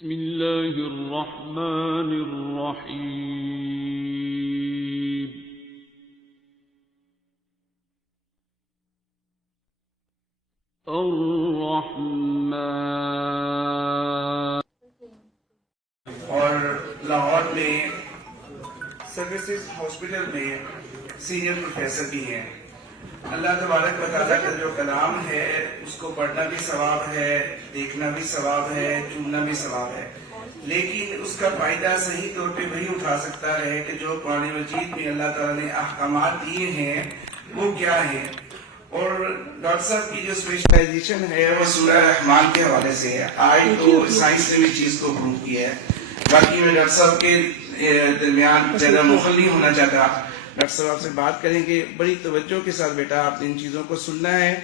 بسم اللہ الرحمن الرحیم الرحمن. اور لاہور میں سروسز ہاسپٹل میں سینئر پروفیسر بھی ہیں. اللہ تبارک و تعالیٰ کا جو کلام ہے اس کو پڑھنا بھی ثواب ہے، دیکھنا بھی ثواب ہے، چننا بھی ثواب ہے، لیکن اس کا فائدہ صحیح طور پہ وہی اٹھا سکتا ہے کہ جو قرآن مجید میں اللہ تعالیٰ نے احکامات دیے ہیں وہ کیا ہیں. اور ڈاکٹر صاحب کی جو اسپیشلائزیشن ہے وہ سورہ رحمان کے حوالے سے ہے. آج تو سائنس نے بھی چیز کو پروو کیا ہے. باقی میں ڈاکٹر صاحب کے درمیان زیادہ مغل نہیں ہونا چاہتا. ڈاکٹر صاحب آپ سے بات کریں گے بڑی توجہ کے ساتھ. بیٹا آپ نے ان چیزوں کو سننا ہے.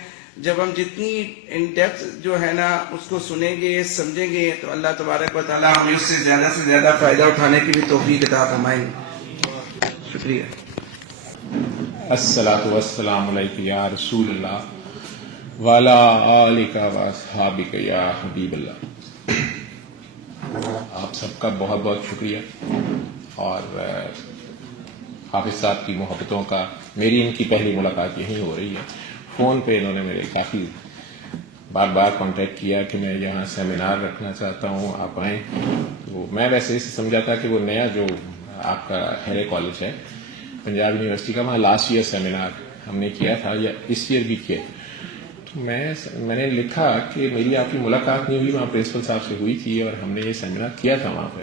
جب ہم جتنی ان ڈیپتھ جو ہے نا اس کو سنیں گے سمجھیں گے تو اللہ تبارک و تعالیٰ ہمیں اس سے زیادہ فائدہ اٹھانے کی بھی توفیق عطا فرمائیں. شکریہ. الصلاۃ والسلام علیک یا رسول اللہ وعلی آلک واصحابک یا حبیب اللہ. آپ سب کا بہت بہت شکریہ اور حافظ صاحب کی محبتوں کا. میری ان کی پہلی ملاقات یہیں ہو رہی ہے. فون پہ انہوں نے میرے کافی بار کانٹیکٹ کیا کہ میں یہاں سیمینار رکھنا چاہتا ہوں، آپ آئیں. تو میں ویسے اسے سمجھا تھا کہ وہ نیا جو آپ کا ہیرے کالج ہے پنجاب یونیورسٹی کا، وہاں لاسٹ ایئر سیمینار ہم نے کیا تھا یا اس ایئر بھی کیا. تو میں نے لکھا کہ میری آپ کی ملاقات نہیں ہوئی، وہاں پرنسپل صاحب سے ہوئی تھی اور ہم نے یہ سیمینار کیا تھا وہاں پہ.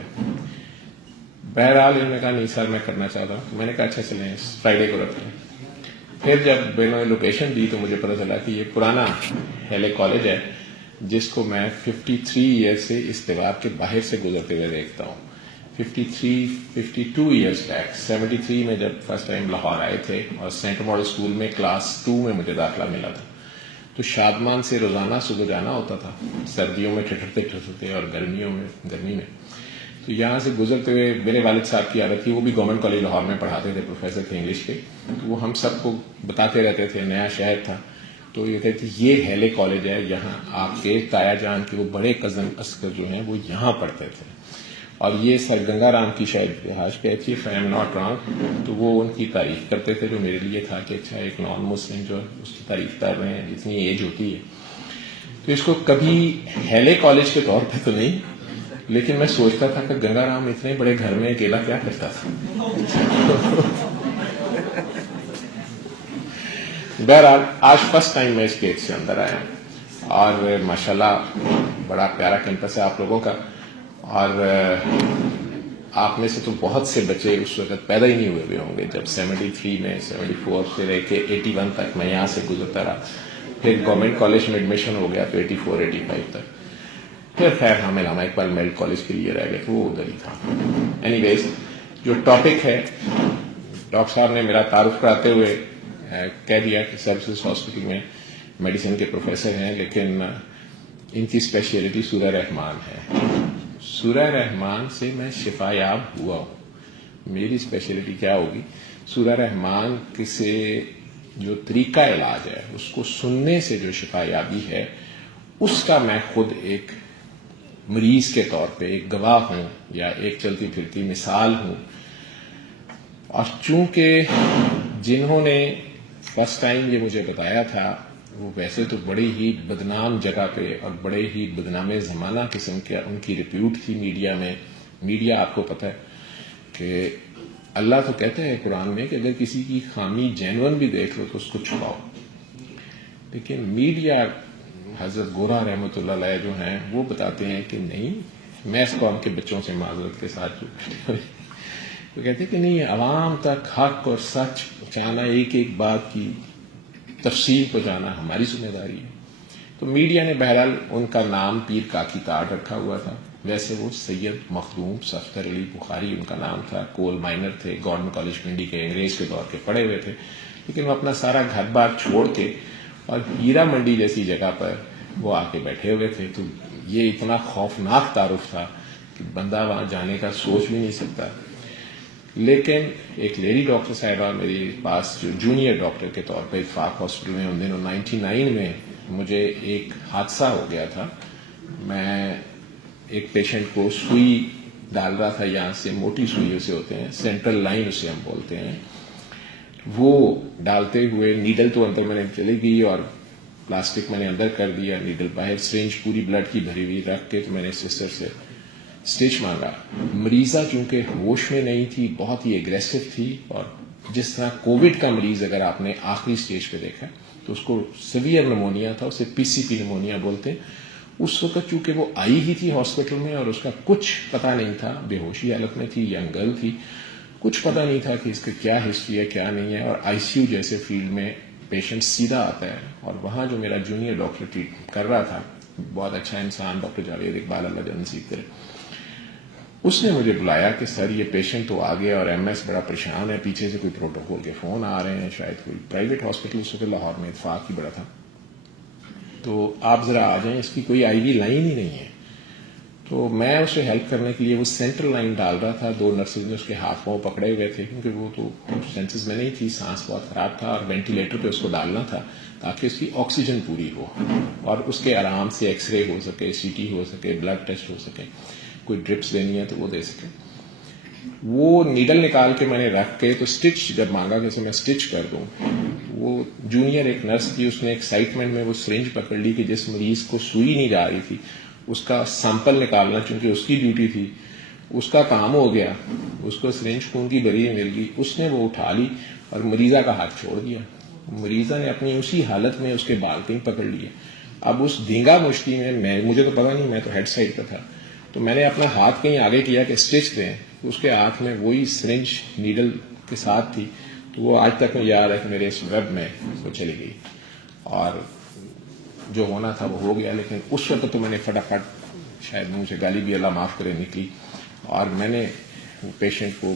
بہرحال انہوں نے کہا نہیں سر میں کرنا چاہتا ہوں. میں نے کہا اچھا چلیں فرائیڈے کو رکھتے ہیں. پھر جب انہوں نے لوکیشن دی تو مجھے پتہ چلا کہ یہ پرانا ہیلے کالج ہے جس کو میں 53 ایئر سے اس دیوار کے باہر سے گزرتے ہوئے دیکھتا ہوں. 52 ایئرس بیک 73 میں جب فرسٹ ٹائم لاہور آئے تھے اور سینٹ ماڈل اسکول میں کلاس 2 میں مجھے داخلہ ملا تھا. تو شادمان سے روزانہ صبح جانا ہوتا تھا، سردیوں میں ٹھٹرتے اور گرمی میں. تو یہاں سے گزرتے ہوئے میرے والد صاحب کی عادت تھی، وہ بھی گورنمنٹ کالج لاہور میں پڑھاتے تھے، پروفیسر تھے انگلش کے. تو وہ ہم سب کو بتاتے رہتے تھے، نیا شہر تھا تو یہ کہتے تھے یہ ہیلے کالج ہے، یہاں آپ کے تایا جان کے وہ بڑے کزن اسکر جو ہیں وہ یہاں پڑھتے تھے. اور یہ سر گنگا رام کی شاید رہائش پہ تھی، if I am not wrong. تو وہ ان کی تعریف کرتے تھے جو میرے لیے تھا کہ اچھا ایک نان مسلم جو اس کی تعریف کر رہے ہیں جتنی ایج ہوتی ہے. تو اس کو کبھی ہیلے کالج کے طور پہ تو نہیں، لیکن میں سوچتا تھا کہ گنگا رام اتنے بڑے گھر میں اکیلا کیا کرتا تھا. بہرحال آج فرسٹ ٹائم میں اس گیٹ سے اندر آیا اور ماشاءاللہ بڑا پیارا کیمپس ہے آپ لوگوں کا. اور آپ میں سے تو بہت سے بچے اس وقت پیدا ہی نہیں ہوئے ہوں گے جب 73 میں 74 سے رہ کے 81 تک میں یہاں سے گزرتا رہا. پھر گورنمنٹ کالج میں ایڈمیشن ہو گیا تو 84-85 تک. پھر خیر ہم علامہ اقبال میڈیکل کالج کے لیے رہ گئے، وہ ادھر ہی تھا. اینی ویز جو ٹاپک ہے ڈاکٹر صاحب نے میرا تعارف کراتے ہوئے کہہ دیا کہ سروسز ہاسپٹل میں میڈیسن کے پروفیسر ہیں، لیکن ان کی اسپیشلٹی سورہ رحمان ہے. سورہ رحمان سے میں شفا یاب ہوا ہوں. میری اسپیشلٹی کیا ہوگی؟ سورہ رحمان سے جو طریقہ علاج ہے اس کو سننے سے جو شفا یابی ہے اس کا میں خود ایک مریض کے طور پہ ایک گواہ ہوں یا ایک چلتی پھرتی مثال ہوں. اور چونکہ جنہوں نے فرسٹ ٹائم یہ مجھے بتایا تھا وہ ویسے تو بڑی ہی بدنام جگہ پہ اور بڑے ہی بدنام زمانہ قسم کے ان کی ریپیوٹ تھی میڈیا میں. میڈیا آپ کو پتہ ہے کہ اللہ تو کہتا ہے قرآن میں کہ اگر کسی کی خامی جینون بھی دیکھ لو تو اس کو چھپاؤ، لیکن میڈیا حضرت گورا رحمۃ اللہ علیہ جو ہیں وہ بتاتے ہیں کہ نہیں. میں اس قوم کے بچوں سے معذرت کے ساتھ وہ کہتے ہیں کہ نہیں، عوام تک حق اور سچ پہنچانا، ایک ایک بات کی تفصیل کو جانا ہماری ذمہ داری ہے. تو میڈیا نے بہرحال ان کا نام پیر کاکی تاڑ رکھا ہوا تھا. ویسے وہ سید مخدوم صفدر علی بخاری ان کا نام تھا. کول مائنر تھے، گورنمنٹ کالج منڈی کے انگریز کے دور کے پڑھے ہوئے تھے، لیکن وہ اپنا سارا گھر بار چھوڑ کے اور ہیرا منڈی جیسی جگہ پر وہ آ کے بیٹھے ہوئے تھے. تو یہ اتنا خوفناک تعارف تھا کہ بندہ وہاں جانے کا سوچ بھی نہیں سکتا. لیکن ایک لیڈی ڈاکٹر صاحبہ میرے پاس جو جونیئر ڈاکٹر کے طور پہ اتفاق ہاسپٹل میں ان دنوں 99 میں مجھے ایک حادثہ ہو گیا تھا. میں ایک پیشنٹ کو سوئی ڈال رہا تھا, یہاں سے موٹی سوئی اسے ہوتے ہیں, سینٹرل لائن اسے ہم بولتے ہیں, وہ ڈالتے ہوئے نیڈل تو اندر میں نے چلی گئی اور پلاسٹک میں نے اندر کر دیا, نیڈل باہر, سرنج پوری بلڈ کی بھری ہوئی رکھ کے تو میں نے سسٹر سے اسٹچ مانگا. مریضہ چونکہ ہوش میں نہیں تھی, بہت ہی ایگریسو تھی, اور جس طرح کووڈ کا مریض اگر آپ نے آخری اسٹیج پہ دیکھا تو اس کو سیویئر نمونیا تھا, اسے پی سی پی نمونیا بولتے ہیں. اس وقت چونکہ وہ آئی ہی تھی ہاسپٹل میں اور اس کا کچھ پتہ نہیں تھا, بے ہوشی حالت میں تھی, ینگ گرل تھی, کچھ پتہ نہیں تھا کہ اس کا کیا ہسٹری ہے کیا نہیں ہے. اور آئی سی یو جیسے فیلڈ میں پیشنٹ سیدھا آتا ہے, اور وہاں جو میرا جونیئر ڈاکٹر ٹریٹ کر رہا تھا, بہت اچھا انسان, ڈاکٹر جاوید اقبال, اللہ جان نصیب کرے, اس نے مجھے بلایا کہ سر یہ پیشنٹ تو آ گیا اور ایم ایس بڑا پریشان ہے, پیچھے سے کوئی پروٹوکول کے فون آ رہے ہیں, شاید کوئی پرائیویٹ ہاسپٹل اس وقت لاہور میں اتفاق ہی بڑا تھا, تو آپ ذرا آ جائیں, اس کی کوئی آئی وی لائن ہی نہیں ہے. تو میں اسے ہیلپ کرنے کے لیے وہ سینٹرل لائن ڈال رہا تھا. 2 نرسز نے اس کے ہاتھ پاؤں پکڑے ہوئے تھے کیونکہ وہ تو سینسز میں نہیں تھی, سانس بہت خراب تھا, اور وینٹیلیٹر پہ اس کو ڈالنا تھا تاکہ اس کی آکسیجن پوری ہو اور اس کے آرام سے ایکس رے ہو سکے, سی ٹی ہو سکے, بلڈ ٹیسٹ ہو سکے, کوئی ڈرپس دینی ہے تو وہ دے سکے. وہ نیڈل نکال کے میں نے رکھ کے تو اسٹچ جب مانگا کہ اسے میں اسٹچ کر دوں, وہ جونیئر ایک نرس تھی, اس نے ایکسائٹمنٹ میں وہ سرنج پکڑ لی کہ جس مریض کو سوئی نہیں جا رہی تھی اس کا سیمپل نکالنا چونکہ اس کی ڈیوٹی تھی, اس کا کام ہو گیا, اس کو سرنج خون کی بھری مل گئی, اس نے وہ اٹھا لی اور مریضہ کا ہاتھ چھوڑ دیا. مریضہ نے اپنی اسی حالت میں اس کے بال کہیں پکڑ لیے. اب اس دھینگا مشتی میں مجھے تو پتا نہیں, میں تو ہیڈ سائڈ پہ تھا, تو میں نے اپنا ہاتھ کہیں آگے کیا کہ اسٹچ دیں, اس کے ہاتھ میں وہی سرنج نیڈل کے ساتھ تھی, تو وہ آج تک مجھے یاد ہے کہ میرے اس ویب میں وہ چلی گئی, اور جو ہونا تھا وہ ہو گیا. لیکن اس وقت تو میں نے فٹافٹ, شاید منہ سے گالی بھی اللہ معاف کرے نکلی, اور میں نے پیشنٹ کو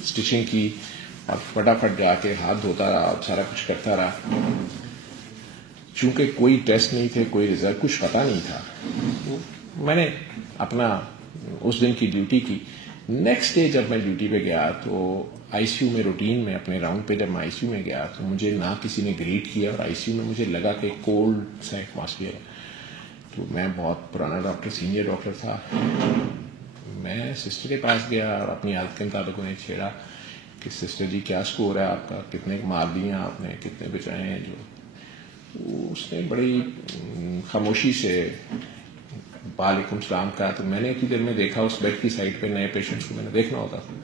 اسٹچنگ کی اور فٹافٹ جا کے ہاتھ دھوتا رہا اور سارا کچھ کرتا رہا. چونکہ کوئی ٹیسٹ نہیں تھے, کوئی رزلٹ, کچھ پتہ نہیں تھا, میں نے اپنا اس دن کی ڈیوٹی کی. نیکسٹ ڈے جب میں ڈیوٹی پہ گیا تو آئی سی یو میں روٹین میں اپنے راؤنڈ پہ جب میں آئی سی یو میں گیا تو مجھے نہ کسی نے گریٹ کیا, اور آئی سی یو میں مجھے لگا کہ کولڈ سا ایٹماسفیئر ہے. تو میں بہت پرانا ڈاکٹر, سینئر ڈاکٹر تھا, میں سسٹر کے پاس گیا اور اپنی عادت کے مطابق انہیں چھیڑا کہ سسٹر جی کیا اسکور ہے آپ کا, کتنے مار دیے آپ نے, کتنے بچائے ہیں. جو اس نے بڑی خاموشی سے وعلیکم السلام کہا. تو میں نے اتنی دیر میں دیکھا اس بیڈ کی سائڈ پہ نئے پیشنٹس کو میں نے دیکھنا ہوتا تھا,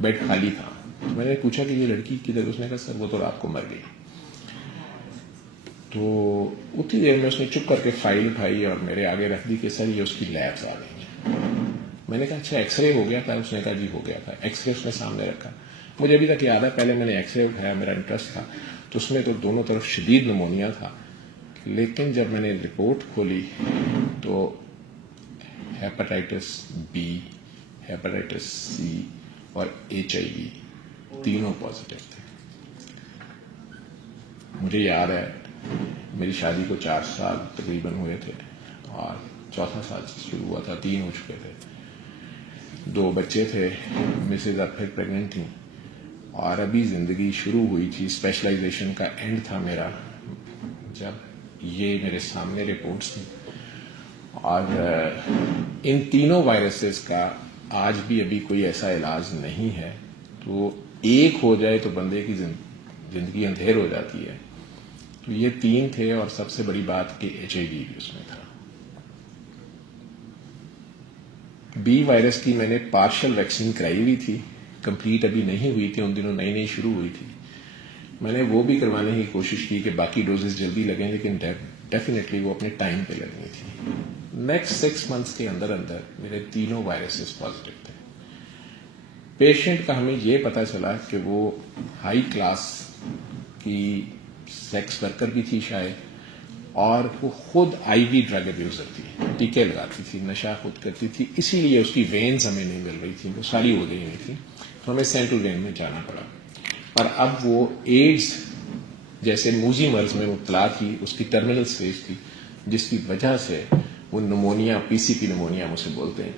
بیڈ خالی تھا. تو میں نے پوچھا کہ یہ لڑکی کدھر, اس نے کہا سر وہ تو رات کو مر گئی. تو اتنی دیر میں اس نے چپ کر کے فائل اٹھائی اور میرے آگے رکھ دی کہ سر یہ اس کی لیبس آ گئی ہیں. میں نے کہا اچھا ایکس رے ہو گیا تھا؟ اس نے کہا جی ہو گیا تھا. ایکس رے اس نے سامنے رکھا, مجھے ابھی تک یاد ہے پہلے میں نے ایکس رے اٹھایا, میرا انٹرسٹ تھا, تو اس میں تو دونوں طرف شدید نمونیا تھا. لیکن جب میں نے رپورٹ کھولی تو ہیپاٹائٹس بی, ہیپاٹائٹس سی اور ایچ آئی وی تینوں پازیٹیو تھے. مجھے یاد ہے میری شادی کو 4 سال تقریباً ہوئے تھے اور 4تھا سال سے شروع ہوا تھا, 3 ہو چکے تھے, 2 بچے تھے, مسز اب پھر پریگننٹ تھیں, اور ابھی زندگی شروع ہوئی تھی. اسپیشلائزیشن کا اینڈ تھا میرا جب یہ میرے سامنے رپورٹس تھیں. اور ان تینوں وائرسز کا آج بھی ابھی کوئی ایسا علاج نہیں ہے. تو ایک ہو جائے تو بندے کی زندگی اندھیر ہو جاتی ہے. تو یہ 3 تھے, اور سب سے بڑی بات کہ ایچ آئی وی بھی اس میں تھا. بی وائرس کی میں نے پارشل ویکسین کرائی ہوئی تھی, کمپلیٹ ابھی نہیں ہوئی تھی, ان دنوں نئی نئی شروع ہوئی تھی. میں نے وہ بھی کروانے کی کوشش کی کہ باقی ڈوزز جلدی لگیں, لیکن ڈیفینیٹلی وہ اپنے ٹائم پہ لگنی تھی. نیکسٹ 6 منتھس کے اندر میرے تینوں وائرسز پازیٹیو تھے. پیشنٹ کا ہمیں یہ پتہ چلا کہ وہ ہائی کلاس کی سیکس ورکر بھی تھی شاید, اور وہ خود آئی وی ڈرگ ابیوزر تھی, ٹیکے لگاتی تھی, نشہ خود کرتی تھی, اسی لیے اس کی وینز ہمیں نہیں مل رہی تھی, وہ ساری ہو گئی ہوئی تھی, تو ہمیں سینٹرل وین میں جانا پڑا. اور اب وہ ایڈز جیسے موذی مرض میں مبتلا تھی, اس کی ٹرمینل سٹیج تھی, جس کی وجہ سے وہ نمونیا, پی سی پی نمونیا ہم اسے بولتے ہیں,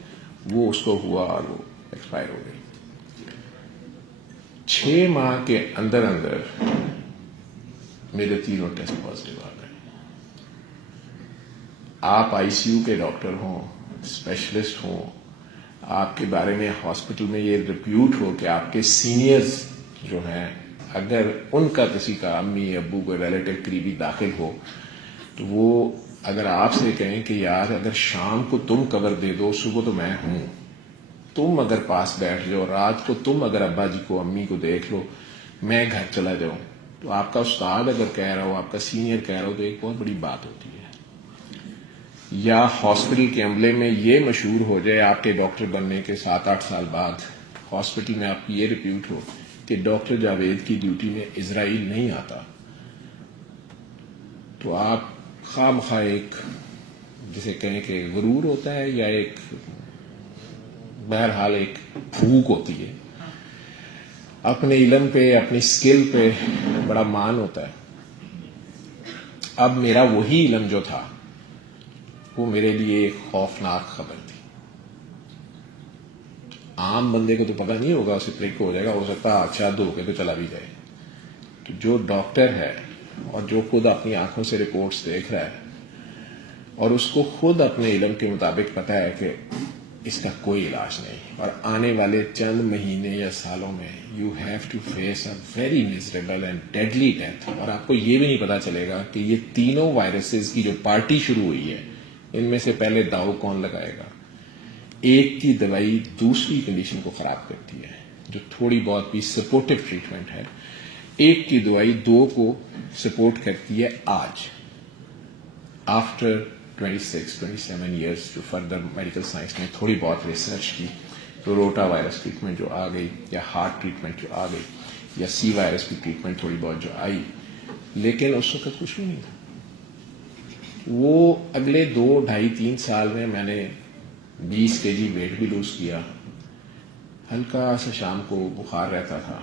وہ اس کو ہوا اور وہ ایکسپائر ہو گئی. 6 ماہ کے اندر میرے تینوں ٹیسٹ پازیٹیو آ گئے. آپ آئی سی یو کے ڈاکٹر ہوں, اسپیشلسٹ ہوں, آپ کے بارے میں ہاسپٹل میں یہ ریپیوٹ ہو کہ آپ کے سینئرز جو ہیں, اگر ان کا کسی کا امی ابو کوئی ریلیٹو قریبی داخل ہو تو وہ اگر آپ سے کہیں کہ یار اگر شام کو تم کور دے دو, صبح تو میں ہوں, تم اگر پاس بیٹھ جاؤ, رات کو تم اگر ابا جی کو امی کو دیکھ لو, میں گھر چلا جاؤں, تو آپ کا استاد اگر کہہ رہا ہو, آپ کا سینئر کہہ رہا ہو, تو ایک بہت بڑی بات ہوتی ہے. یا ہاسپٹل کے عملے میں یہ مشہور ہو جائے آپ کے ڈاکٹر بننے کے 7-8 سال بعد, ہاسپٹل میں آپ کی یہ ریپیوٹ ہو کہ ڈاکٹر جاوید کی ڈیوٹی میں اسرائیل نہیں آتا, تو آپ خواہ مخواہ ایک جسے کہیں کہ غرور ہوتا ہے یا ایک بہرحال ایک بھوک ہوتی ہے, اپنے علم پہ اپنی سکل پہ بڑا مان ہوتا ہے. اب میرا وہی علم جو تھا وہ میرے لیے ایک خوفناک خبر تھی. عام بندے کو تو پتہ نہیں ہوگا, اسے پرک ہو جائے گا, ہو سکتا ہے آچھاد ہو کے تو چلا بھی جائے. تو جو ڈاکٹر ہے اور جو خود اپنی آنکھوں سے رپورٹس دیکھ رہا ہے اور اس کو خود اپنے علم کے مطابق پتہ ہے کہ اس کا کوئی علاج نہیں اور آنے والے چند مہینے یا سالوں میں you have to face a very miserable and deadly death, اور آپ کو یہ بھی نہیں پتا چلے گا کہ یہ تینوں وائرسز کی جو پارٹی شروع ہوئی ہے ان میں سے پہلے داؤ کون لگائے گا. ایک کی دوائی دوسری کنڈیشن کو خراب کرتی ہے جو تھوڑی بہت بھی سپورٹو ٹریٹمنٹ ہے, ایک کی دوائی دو کو سپورٹ کرتی ہے. آج آفٹر 26-27 ایئرس جو فردر میڈیکل سائنس نے تھوڑی بہت ریسرچ کی, تو روٹا وائرس ٹریٹمنٹ جو آ گئی, یا ہارٹ ٹریٹمنٹ جو آ گئی, یا سی وائرس کی ٹریٹمنٹ تھوڑی بہت جو آئی, لیکن اس وقت کچھ بھی نہیں تھا. وہ اگلے 2-2.5-3 سال میں نے 20 kg ویٹ بھی لوز کیا, ہلکا سا شام کو بخار رہتا تھا,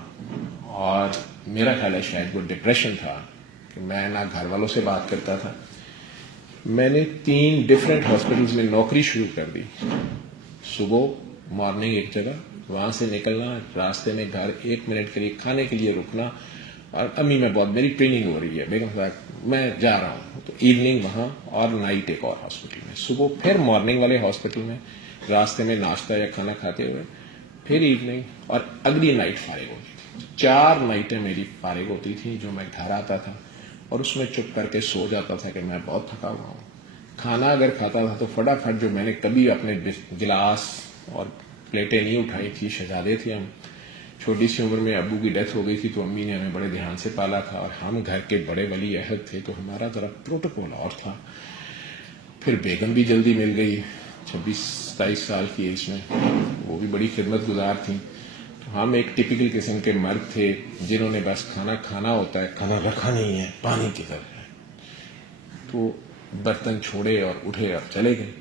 اور میرا خیال ہے شاید وہ ڈپریشن تھا کہ میں نہ گھر والوں سے بات کرتا تھا. میں نے 3 ڈفرینٹ ہاسپٹلز میں نوکری شروع کر دی. صبح مارننگ ایک جگہ, وہاں سے نکلنا, راستے میں گھر 1 منٹ کے لیے کھانے کے لیے رکنا, اور امی میں بہت میری ٹریننگ ہو رہی ہے, بیگم صاحب میں جا رہا ہوں, تو ایوننگ وہاں اور نائٹ ایک اور ہاسپٹل میں, صبح پھر مارننگ والے ہاسپٹل میں, راستے میں ناشتہ یا کھانا کھاتے ہوئے, پھر ایوننگ, اور اگلی نائٹ فارغ ہوتی تھی. 4 نائٹیں میری فارغ ہوتی تھیں جو میں گھر آتا تھا اور اس میں چپ کر کے سو جاتا تھا کہ میں بہت تھکا ہوا ہوں. کھانا اگر کھاتا تھا تو فٹافٹ جو میں نے کبھی اپنے گلاس اور پلیٹیں نہیں اٹھائی تھی, شہزادے تھے ہم, چھوٹی سی عمر میں ابو کی ڈیتھ ہو گئی تھی, تو امی نے ہمیں بڑے دھیان سے پالا تھا, اور ہم گھر کے بڑے ولی عہد تھے, تو ہمارا ذرا پروٹوکول اور تھا. پھر بیگم بھی جلدی مل گئی 26-27 سال کی ایج میں, وہ بھی بڑی خدمت گزار تھیں. تو ہم ایک ٹپکل قسم کے مرد تھے جنہوں نے بس کھانا کھانا ہوتا ہے, کھانا رکھا نہیں ہے, پانی کی طرح ہے. تو برتن چھوڑے اور اٹھے اور چلے گئے.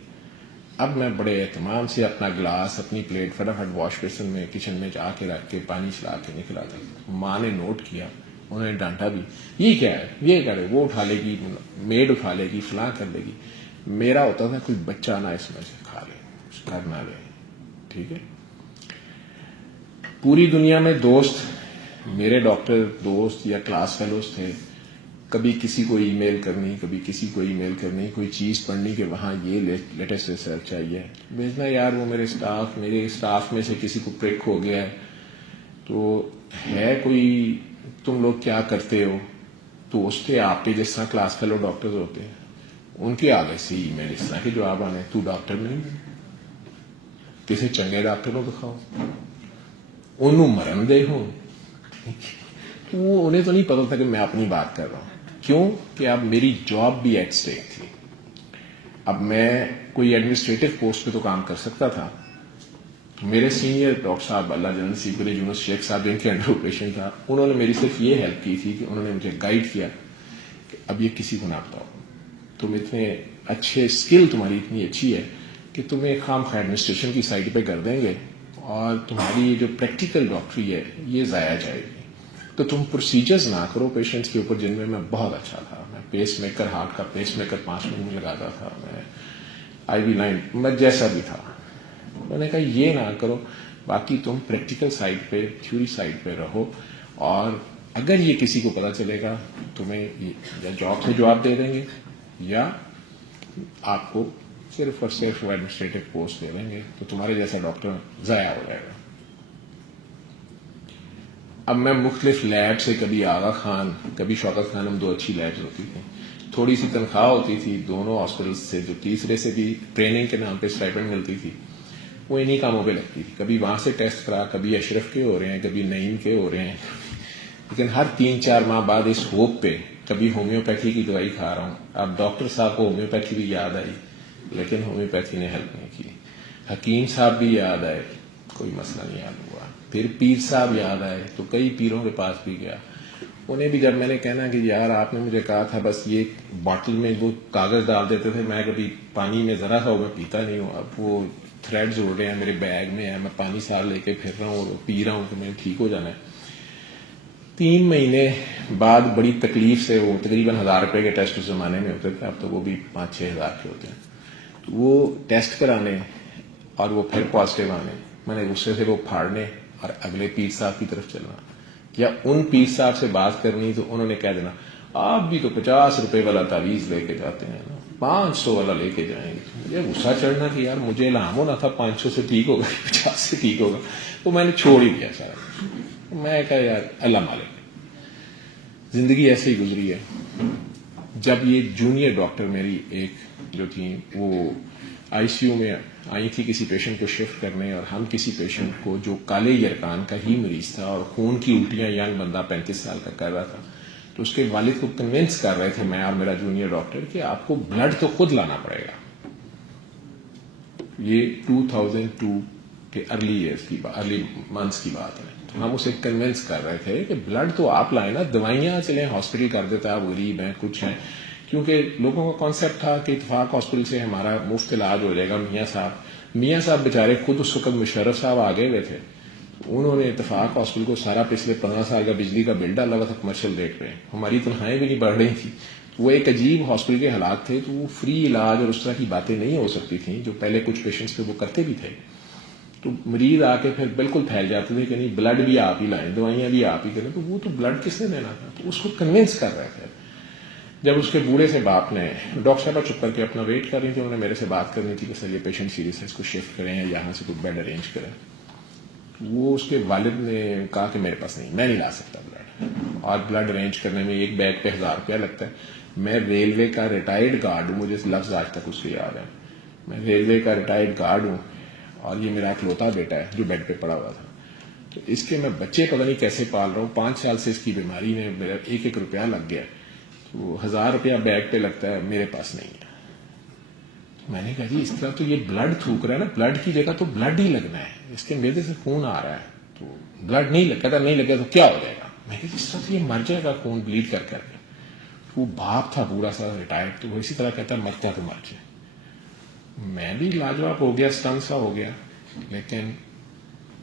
اب میں بڑے اہتمام سے اپنا گلاس, اپنی پلیٹ فٹافٹ واش بیسن میں کچن میں جا کے رکھ کے پانی چلا کے نکلا تھا. ماں نے نوٹ کیا, انہوں نے ڈانٹا بھی, یہ کیا ہے, یہ کرے, وہ اٹھا لے گی, میڈ اٹھا لے گی, فلاں کر لے گی. میرا ہوتا تھا کوئی بچہ نہ اس میں سے کھا لے, کر نہ لے, ٹھیک ہے. پوری دنیا میں دوست, میرے ڈاکٹر دوست یا کلاس فیلوز تھے, کبھی کسی کو ای میل کرنی, کبھی کسی کو ای میل کرنی, کوئی چیز پڑھنی کہ وہاں یہ لیٹسٹ ریسرچ چاہیے بھیجنا. یار وہ میرے اسٹاف میں سے کسی کو پریک ہو گیا ہے, تو ہے کوئی, تم لوگ کیا کرتے ہو, تو اس کے آپ کے جس طرح کلاس فیلو ڈاکٹرز ہوتے ہیں ان کے آگے سے ای میل اس طرح کے جواب آنے, تو ڈاکٹر نہیں, کسی چنگے ڈاکٹر کو دکھاؤ, انہوں مرن دے ہو. وہ انہیں تو نہیں پتا تھا کہ میں اپنی بات کر رہا ہوں, کیوں کہ اب میری جاب بھی ایٹ اسٹیک تھی. اب میں کوئی ایڈمنسٹریٹو پوسٹ پہ تو کام کر سکتا تھا. میرے سینئر ڈاکٹر صاحب اللہ جنرل سیکرے یونس شیخ صاحب جن کے انڈر آپریشن تھا, انہوں نے میری صرف یہ ہیلپ کی تھی کہ انہوں نے مجھے گائیڈ کیا کہ اب یہ کسی کو نہ بتاؤ, تم اتنے اچھے اسکل, تمہاری اتنی اچھی ہے کہ تمہیں خام خواہ ایڈمنسٹریشن کی سائڈ پہ کر دیں گے, اور تمہاری جو پریکٹیکل ڈاکٹری ہے یہ ضائع جائے گی. تو تم پروسیجرز نہ کرو پیشنٹس کے اوپر, جن میں بہت اچھا تھا. میں پیس میکر, ہارٹ کا پیس میکر 5 منٹ میں لگاتا تھا, میں IV9, میں جیسا بھی تھا. میں نے کہا یہ نہ کرو, باقی تم پریکٹیکل سائڈ پہ, تھیوری سائڈ پہ رہو, اور اگر یہ کسی کو پتا چلے گا تمہیں یا جاب سے جواب دے دیں گے یا آپ کو صرف اور صرف وہ ایڈمنسٹریٹو پوسٹ دے دیں گے تو تمہارے جیسا ڈاکٹر ضائع ہو جائے گا. اب میں مختلف لیب سے کبھی آغا خان کبھی شوکت خان، ہم 2 اچھی لیبز ہوتی تھیں، تھوڑی سی تنخواہ ہوتی تھی دونوں ہاسپٹل سے، جو تیسرے سے بھی ٹریننگ کے نام پہ اسٹائپنڈ ملتی تھی وہ انہی کاموں پہ لگتی تھی. کبھی وہاں سے ٹیسٹ کرا، کبھی اشرف کے ہو رہے ہیں، کبھی نعیم کے ہو رہے ہیں، لیکن ہر 3-4 ماہ بعد اس ہوپ پہ کبھی ہومیوپیتھی کی دوائی کھا رہا ہوں. اب ڈاکٹر صاحب کو ہومیوپیتھی بھی یاد آئی لیکن ہومیوپیتھی نے ہیلپ نہیں کی. حکیم صاحب بھی یاد آئے، کوئی مسئلہ نہیں حل ہوا. پھر پیر صاحب یاد آئے تو کئی پیروں کے پاس بھی گیا. انہیں بھی جب میں نے کہنا کہ یار آپ نے مجھے کہا تھا بس یہ باٹل میں وہ کاغذ ڈال دیتے تھے، میں کبھی پانی میں ذرا سا میں پیتا نہیں ہوں، اب وہ تھریڈز اڑ رہے ہیں میرے بیگ میں ہے، میں پانی ساتھ لے کے پھر رہا ہوں اور پی رہا ہوں کہ میں ٹھیک ہو جانا ہے. 3 مہینے بعد بڑی تکلیف سے، وہ تقریباً 1000 روپے کے ٹیسٹ اس زمانے میں ہوتے تھے، اب تو وہ بھی 5-6 ہزار کے ہوتے ہیں. تو وہ ٹیسٹ کرانے اور وہ پھر پازیٹیو آنے، میں نے غصے سے وہ پھاڑنے اور اگلے پیر صاحب کی طرف چلنا، یا ان پیر صاحب سے بات کرنی تو انہوں نے کہہ دینا آپ بھی تو 50 روپے والا تعویذ لے کے جاتے ہیں نا، 500 والا لے کے جائیں گے. مجھے غصہ چڑھنا کہ یار مجھے الہام ہونا تھا 500 سے ٹھیک ہوگا 50 سے ٹھیک ہوگا، تو میں نے چھوڑ ہی دیا سارا کچھ. میں کہا یار اللہ مالک. زندگی ایسے ہی گزری ہے. جب یہ جونیئر ڈاکٹر میری ایک جو تھی وہ آئی سی یو میں آئی تھی کسی پیشنٹ کو شفٹ کرنے، اور ہم کسی پیشنٹ کو جو کالے یرکان کا ہی مریض تھا اور خون کی الٹیاں ینگ بندہ 35 سال کا کر رہا تھا، تو اس کے والد کو کنونس کر رہے تھے میں اور میرا جونیئر ڈاکٹر کہ آپ کو بلڈ تو خود لانا پڑے گا. یہ 2002 کے ارلی منتھس کی بات ہے. تو ہم اسے کنونس کر رہے تھے کہ بلڈ تو آپ لائیں نا، دوائیاں چلیں ہاسپٹل کر دیتا، آپ غریب ہیں کچھ ہیں، کیونکہ لوگوں کا کانسیپٹ تھا کہ اتفاق ہاسپٹل سے ہمارا مفت علاج ہو جائے گا. میاں صاحب بیچارے خود اس وقت مشرف صاحب آگے ہوئے تھے، انہوں نے اتفاق ہاسپٹل کو سارا پچھلے 15 سال کا بجلی کا بل ڈالا ہوا تھا کمرشل ریٹ پہ، ہماری تنخواہیں بھی نہیں بڑھ رہی تھی. وہ ایک عجیب ہاسپٹل کے حالات تھے، تو وہ فری علاج اور اس طرح کی باتیں نہیں ہو سکتی تھیں جو پہلے کچھ پیشنٹس پہ وہ کرتے بھی تھے. تو مریض آ کے پھر بالکل پھیل جاتے تھے کہ نہیں بلڈ بھی آپ ہی لائیں، دوائیاں بھی آپ ہی کریں. تو وہ تو بلڈ کس نے دینا تھا؟ تو اس کو کنونس کر رہے تھے. جب اس کے بوڑھے سے باپ نے، ڈاکٹر صاحبہ چپ کر کے اپنا ویٹ کر رہی تھی، انہوں نے میرے سے بات کرنی تھی کہ سر یہ پیشنٹ سیریس ہے، اس کو شفٹ کریں یا یہاں سے کوئی بیڈ ارینج کریں. وہ اس کے والد نے کہا کہ میرے پاس نہیں، میں نہیں لا سکتا بلڈ، اور بلڈ ارینج کرنے میں ایک بیگ پہ 1000 روپیہ لگتا ہے. میں ریلوے کا ریٹائرڈ گارڈ ہوں، مجھے لفظ آج تک اس کے یاد ہے. میں ریلوے کا ریٹائرڈ گارڈ ہوں اور یہ میرا اکلوتا بیٹا ہے جو بیڈ پہ پڑا ہوا تھا. تو اس کے میں بچے پتہ نہیں کیسے پال رہا ہوں. 5 سال سے اس کی بیماری میں میرا 1-1 روپیہ لگ گیا. تو 1000 روپیہ بیگ پہ لگتا ہے، میرے پاس نہیں ہے. تو میں نے کہا جی اس طرح تو یہ بلڈ تھوک رہا ہے نا، بلڈ کی جگہ تو بلڈ ہی لگنا ہے، اس کے میدے سے خون آ رہا ہے تو بلڈ نہیں لگتا، نہیں لگا تو کیا ہو جائے گا؟ میں کہا جس طرح تو یہ مر جائے گا خون بلیڈ کر کر کے. وہ باپ تھا پورا سا ریٹائرڈ، تو وہ اسی طرح کہتا ہے مرتا تو مر جائے. میں بھی لاجواب ہو گیا، سٹن سا ہو گیا. لیکن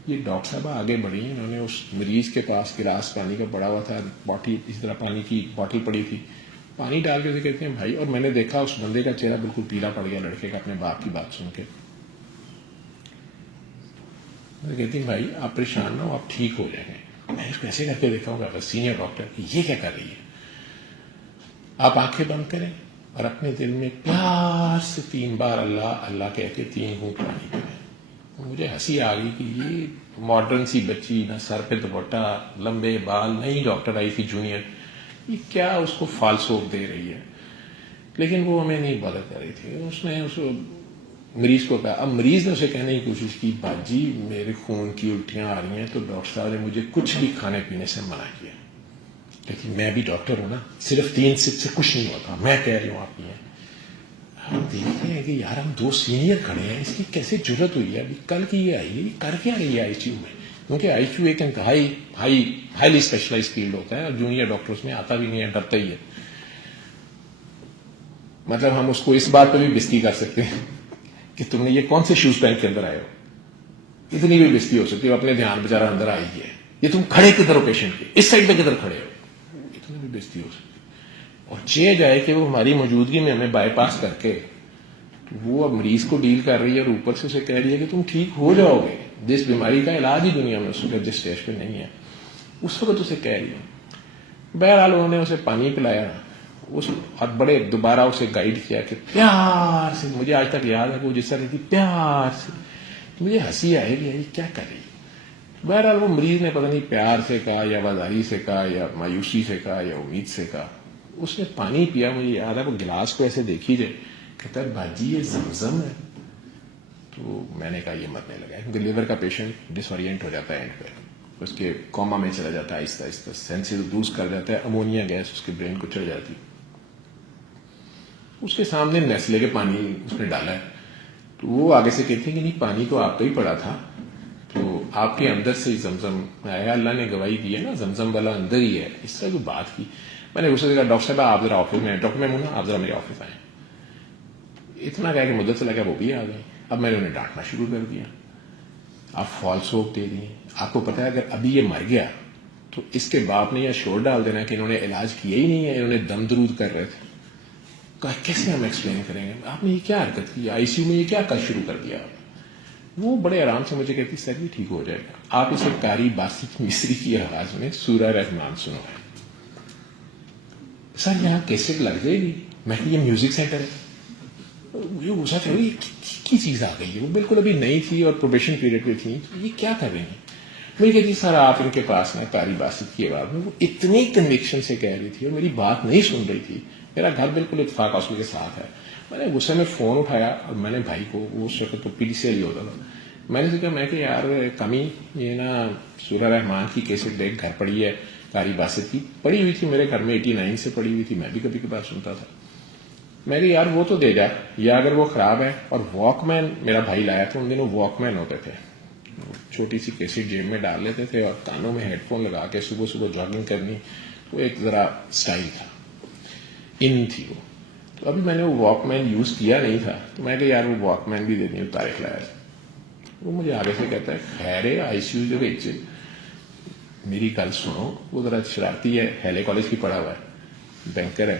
یہ ڈاکٹر صاحبہ آگے بڑھی، انہوں نے اس مریض کے پاس گلاس پانی کا پڑا ہوا تھا، باٹل اسی طرح پانی کی باٹل پڑی تھی، پانی ڈال کے کہتے ہیں بھائی، اور میں نے دیکھا اس بندے کا چہرہ بالکل پیلا پڑ گیا لڑکے کا اپنے باپ کی بات سن کے. میں کہتی ہیں بھائی آپ پریشان نہ ہو، آپ ٹھیک ہو جائیں گے. میں اس کو ایسے کر کے دیکھا ہوں گا سینئر ڈاکٹر، یہ کیا کر رہی ہے؟ آپ آنکھیں بند کریں اور اپنے دل میں پیار سے 3 بار اللہ اللہ کہہ کے 3 گھونٹ پانی پئیں. مجھے ہنسی آ گئی کہ یہ ماڈرن سی بچی، نہ سر پہ دوپٹہ، لمبے بال، نئی ڈاکٹر آئی تھی جونیئر، یہ کیا اس کو فالسوک دے رہی ہے. لیکن وہ ہمیں نہیں بادر کر رہی تھی. اس نے اس مریض کو کہا، اب مریض نے اسے کہنے کی کوشش کی باجی میرے خون کی الٹیاں آ رہی ہیں تو ڈاکٹر صاحب نے مجھے کچھ بھی کھانے پینے سے منع کیا، لیکن میں بھی ڈاکٹر ہوں نا، صرف 3 سپ سے کچھ نہیں ہوتا، میں کہہ رہی ہوں آپ یہ. ہم دیکھتے ہیں کہ یار ہم 2 سینئر کھڑے ہیں، اس کی کیسے ضرورت ہوئی ہے؟ ابھی کل کی یہ آئی ہے، یہ کر کیا رہی ہے آئی سی یو میں؟ کیونکہ آئی سی یو ایک انتہائی ہائیلی اسپیشلائز فیلڈ ہوتا ہے اور جونیئر ڈاکٹر اس میں آتا بھی نہیں ہے، ڈرتا ہی ہے. مطلب ہم اس کو اس بات پہ بھی بستی کر سکتے ہیں کہ تم نے یہ کون سے شوز پہن کے اندر آئے ہو، اتنی بھی بستی ہو سکتی ہے. اپنے دھیان بیچارہ اندر آئی ہے، یہ تم کھڑے کدھر ہو پیشنٹ کے، اس سائڈ پہ کدھر کھڑے ہو، اتنی بھی بستی ہو سکتی. اور چاہے جائے کہ وہ ہماری موجودگی میں ہمیں بائی پاس کر کے وہ اب مریض کو ڈیل کر رہی ہے اور اوپر سے اسے کہہ رہی ہے کہ تم ٹھیک ہو جاؤ گے. جس بیماری کا علاج ہی دنیا میں اس وقت جس اسٹیج پہ نہیں ہے، اس وقت اسے کہہ رہی ہے. بہرحال انہوں نے اسے پانی پلایا اور بڑے دوبارہ اسے گائیڈ کیا کہ پیار سے, مجھے آج تک یاد ہے کہ وہ جس طرح تھی پیار سے, مجھے ہنسی آئے گی یہ کیا کر رہی ہے. بہرحال وہ مریض نے پتہ نہیں پیار سے کہا یا وزاری سے کہا یا مایوسی سے کہا یا امید سے کہا, اس نے پانی پیا, مجھے یاد ہے وہ گلاس کو ایسے دیکھی جائے, کہتا ہے باجی یہ زمزم ہے. تو میں نے کہا یہ مرنے لگا ہے, کیونکہ لیور کا پیشنٹ ڈس اورینٹ ہو جاتا ہے اینڈ پہ, اس کے کوما میں چلا جاتا ہے, آہستہ آہستہ سینسز لوز کر جاتا ہے, امونیا گیس اس کے برین کو چڑھ جاتی. اس کے سامنے نیسلے کے پانی اس نے ڈالا ہے, تو وہ آگے سے کہتے ہیں کہ نہیں پانی تو آپ کا ہی پڑا تھا, تو آپ کے اندر سے زمزم آیا, اللہ نے گواہی دی ہے نا زمزم والا اندر ہی ہے. اس طرح جو بات کی, میں نے اسے کہا ڈاکٹر صاحب آپ ذرا آفس میں, ڈاکٹر میمونہ آپ ذرا میرے آفس آئیں. اتنا کہا کہ مدت سے لگا وہ بھی آ گئی. اب میں نے انہیں ڈانٹنا شروع کر دیا, آپ فالس ہوپ دے دیے. آپ کو پتا ہے اگر ابھی یہ مر گیا تو اس کے باپ نے یہ شور ڈال دینا کہ انہوں نے علاج کیا ہی نہیں ہے, انہوں نے دم درود کر رہے تھے. کہا کیسے ہم ایکسپلین کریں گے, آپ نے یہ کیا حرکت کی, آئی سی یو میں یہ کیا کر شروع کر دیا. وہ بڑے آرام سے مجھے کہتی سر بھی ٹھیک ہو جائے گا, آپ اسے قاری باسط مصری کی آواز میں سورہ رحمان سنو. سر یہاں کیسے لگ جائے گی, میں کہ یہ میوزک سینٹر ہے. یہ غصہ تھا, کی چیز آ گئی ہے, وہ بالکل ابھی نئی تھی اور پروبیشن پیریڈ پہ تھی, یہ کیا کر رہی ہیں. میں کہتی سر آپ ان کے پاس نا قاری باسط کی آواز میں, وہ اتنی کنوکشن سے کہہ رہی تھی اور میری بات نہیں سن رہی تھی. میرا گھر بالکل اتفاق ہاسپٹل کے ساتھ ہے. میں نے غصے میں فون اٹھایا اور میں نے بھائی کو, وہ اس وقت تو پی ڈی سی ایل ہوتا تھا, میں نے کہا میں کہ یار کمی یہ نا سورہ رحمان کی کیسٹ دیکھ گھر پڑی ہے, قاری باسط کی پڑی ہوئی تھی میرے گھر میں 89 سے پڑی ہوئی تھی, میں بھی کبھی کبھار سنتا تھا. میں کہ یار وہ تو دے جا, یا اگر وہ خراب ہے. اور واک مین میرا بھائی لایا تھا, ان دنوں واک مین ہوتے تھے, چھوٹی سی کیسٹ جیب میں ڈال لیتے تھے اور کانوں میں ہیڈ فون لگا کے صبح صبح جاگنگ کرنی, وہ ایک ذرا اسٹائل تھا, ان تھی وہ. تو ابھی میں نے وہ واک مین یوز کیا نہیں تھا, تو میں کہ یار وہ واک مین بھی دینی, طارق لایا تھا. وہ مجھے آگے سے کہتا ہے خیر آئی سی یو جو میری گل سنو, وہ ذرا شرارتی ہے, ہیلے کالج کی پڑھا ہوا ہے, بینکر ہے.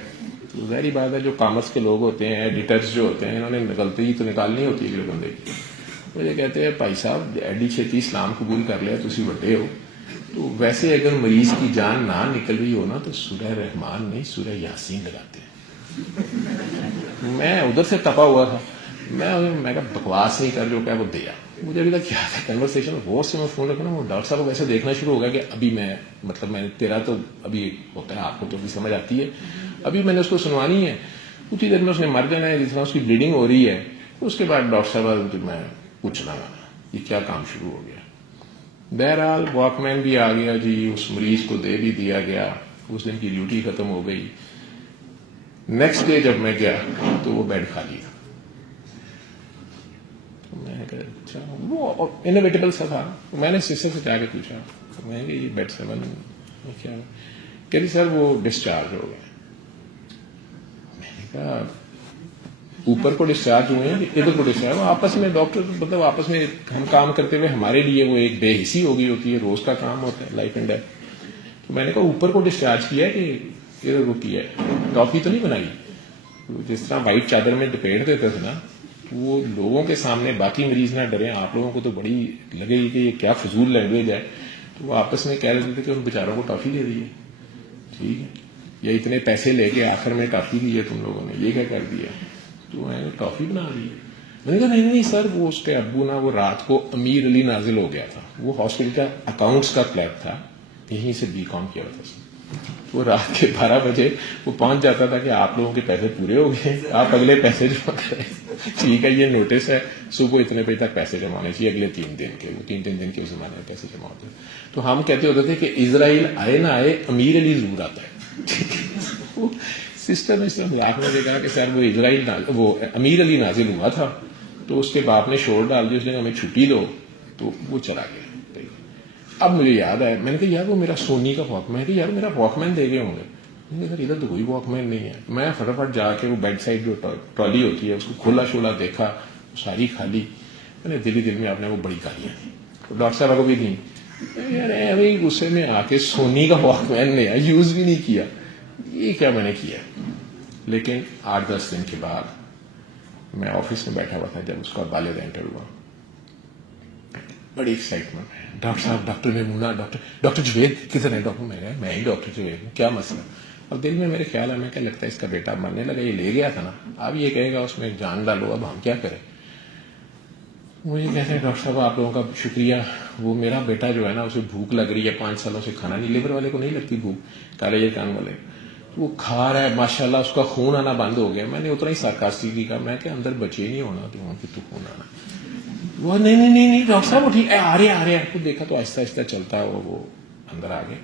ظاہری بات ہے جو کامرس کے لوگ ہوتے ہیں, ایڈیٹرز جو ہوتے ہیں, انہوں نے غلطی تو نکالنی ہوتی ہے جو بندے کی. مجھے کہتے ہیں بھائی صاحب ایڈی چھتی اسلام قبول کر لیا, تسی بڑے ہو, تو ویسے اگر مریض کی جان نہ نکل رہی ہو نا تو سورہ رحمان نہیں سورہ یاسین لگاتے ہیں. میں ادھر سے تپا ہوا تھا, میں کہا بکواس نہیں کر, جو کہ وہ دیا. مجھے ابھی تک یاد ہے کنورسیشن, وہ سے میں فون رکھنا, وہ ڈاکٹر صاحب کو ویسے دیکھنا شروع ہو گیا کہ ابھی میں مطلب میں تیرا تو ابھی ہوتا ہے, آپ کو تو ابھی سمجھ آتی ہے, ابھی میں نے اس کو سنوانی ہے, اسی دیر میں اس نے مر جانا ہے, جس طرح اس کی بلیڈنگ ہو رہی ہے. اس کے بعد ڈاکٹر صاحب میں پوچھنا یہ کیا کام شروع ہو گیا. بہرحال واک مین بھی آ گیا جی, اس مریض کو دے بھی دیا گیا, اس دن کی ڈیوٹی ختم ہو گئی. نیکسٹ ڈے جب میں گیا تو وہ بیڈ خالی تھا. میں نے کہا اچھا, وہ انویٹیبل سا تھا. میں نے سسٹر سے جا کے پوچھا, میں کہ یہ بیڈ 7 کیا, کہتی سر وہ ڈسچارج ہو گئے. میں نے کہا اوپر کو ڈسچارج ہوئے ہیں, ادھر کو ڈسچارج, وہ آپس میں ڈاکٹر مطلب آپس میں ہم کام کرتے ہوئے ہمارے لیے وہ ایک بے حسی ہو گئی ہوتی ہے, روز کا کام ہوتا ہے, لائف اینڈ ڈیتھ. تو میں نے کہا اوپر کو ڈسچارج کیا ہے کہ ادھر کو کیا ہے, ٹاپی تو نہیں بنائی. جس طرح وائٹ چادر میں لپیٹ دیتے تھے نا, وہ لوگوں کے سامنے باقی مریض نہ ڈرے, آپ لوگوں کو تو بڑی لگے گی کہ یہ کیا فضول لینگویج ہے. تو وہ آپس میں کہہ رہے تھے کہ ان بیچاروں کو ٹافی دے دیے, ٹھیک ہے, یا اتنے پیسے لے کے آخر میں ٹافی دی ہے تم لوگوں نے, یہ کیا کر دیا. تو میں نے ٹافی بنا دی. میں نے کہا نہیں سر, وہ اس کے ابو نا وہ رات کو امیر علی نازل ہو گیا تھا, وہ ہاسپٹل کا اکاؤنٹس کا کلرک تھا, یہیں سے بی کام کیا تھا. وہ رات کے 12 بجے وہ پہنچ جاتا تھا کہ آپ لوگوں کے پیسے پورے ہو گئے, آپ اگلے پیسے جمع کریں. ٹھیک ہے, یہ نوٹس ہے, صبح اتنے بجے تک پیسے جمع ہونے چاہیے, اگلے 3 دن کے, وہ 3 دن کے زمانے میں پیسے جمع ہوتے ہیں. تو ہم کہتے ہوتے تھے کہ اسرائیل آئے نہ آئے امیر علی ضرور آتا ہے. سسٹر نے اس طرح مذاق میں کہا کہ سر وہ اسرائیل وہ امیر علی نازل ہوا تھا, تو اس کے باپ نے شور ڈال دیا, اس نے ہمیں چھٹی دو, تو وہ چلا گیا. اب مجھے یاد آیا, میں نے کہا یار وہ میرا سونی کا واک مین, یار میرا واک مین دے گئے ہوں گے. میں نے کہا ادھر تو کوئی واک مین نہیں ہے. میں فٹافٹ جا کے وہ بیڈ سائڈ جو ٹرالی ہوتی ہے اس کو کھولا شولا دیکھا, ساری خالی. میں نے دل میں آپ نے وہ بڑی گالیاں دی, ڈاکٹر صاحب کو بھی دی. یار ابھی غصے میں آ کے سونی کا واک مین نے یوز بھی نہیں کیا, یہ کیا میں نے کیا. لیکن 8-10 دن کے بعد میں آفس میں بیٹھا ہوا تھا جب اس کا والد انٹر ہوا, بڑی ایکسائٹمنٹ ہے, ڈاکٹر صاحب ڈاکٹر میمونہ ڈاکٹر جوید کدھر ہے. ڈاکٹر میں ہی ڈاکٹر جوید ہوں, کیا مسئلہ. اب دل میں میرے خیال ہے میں کیا لگتا ہے اس کا بیٹا مرنے لگا, یہ لے گیا تھا نا, اب یہ کہے گا اس میں جان ڈالو, اب ہم کیا کریں. مجھے کہتے ہیں ڈاکٹر صاحب آپ لوگوں کا شکریہ, وہ میرا بیٹا جو ہے نا اسے بھوک لگ رہی ہے, 5 سالوں سے کھانا نہیں, لیبر والے کو نہیں لگتی بھوک, کالے کان والے, وہ کھا رہا ہے ماشاءاللہ, اس کا خون آنا بند ہو گیا. میں نے اتنا ہی سارکاسٹکلی کہا, میں کہ اندر بچے نہیں ہونا تو خون آنا. وہ نہیں ڈاکٹر صاحب وہ ٹھیک ہے, آ رہے ہیں. تو دیکھا تو آہستہ آہستہ چلتا ہے وہ اندر آ گیا.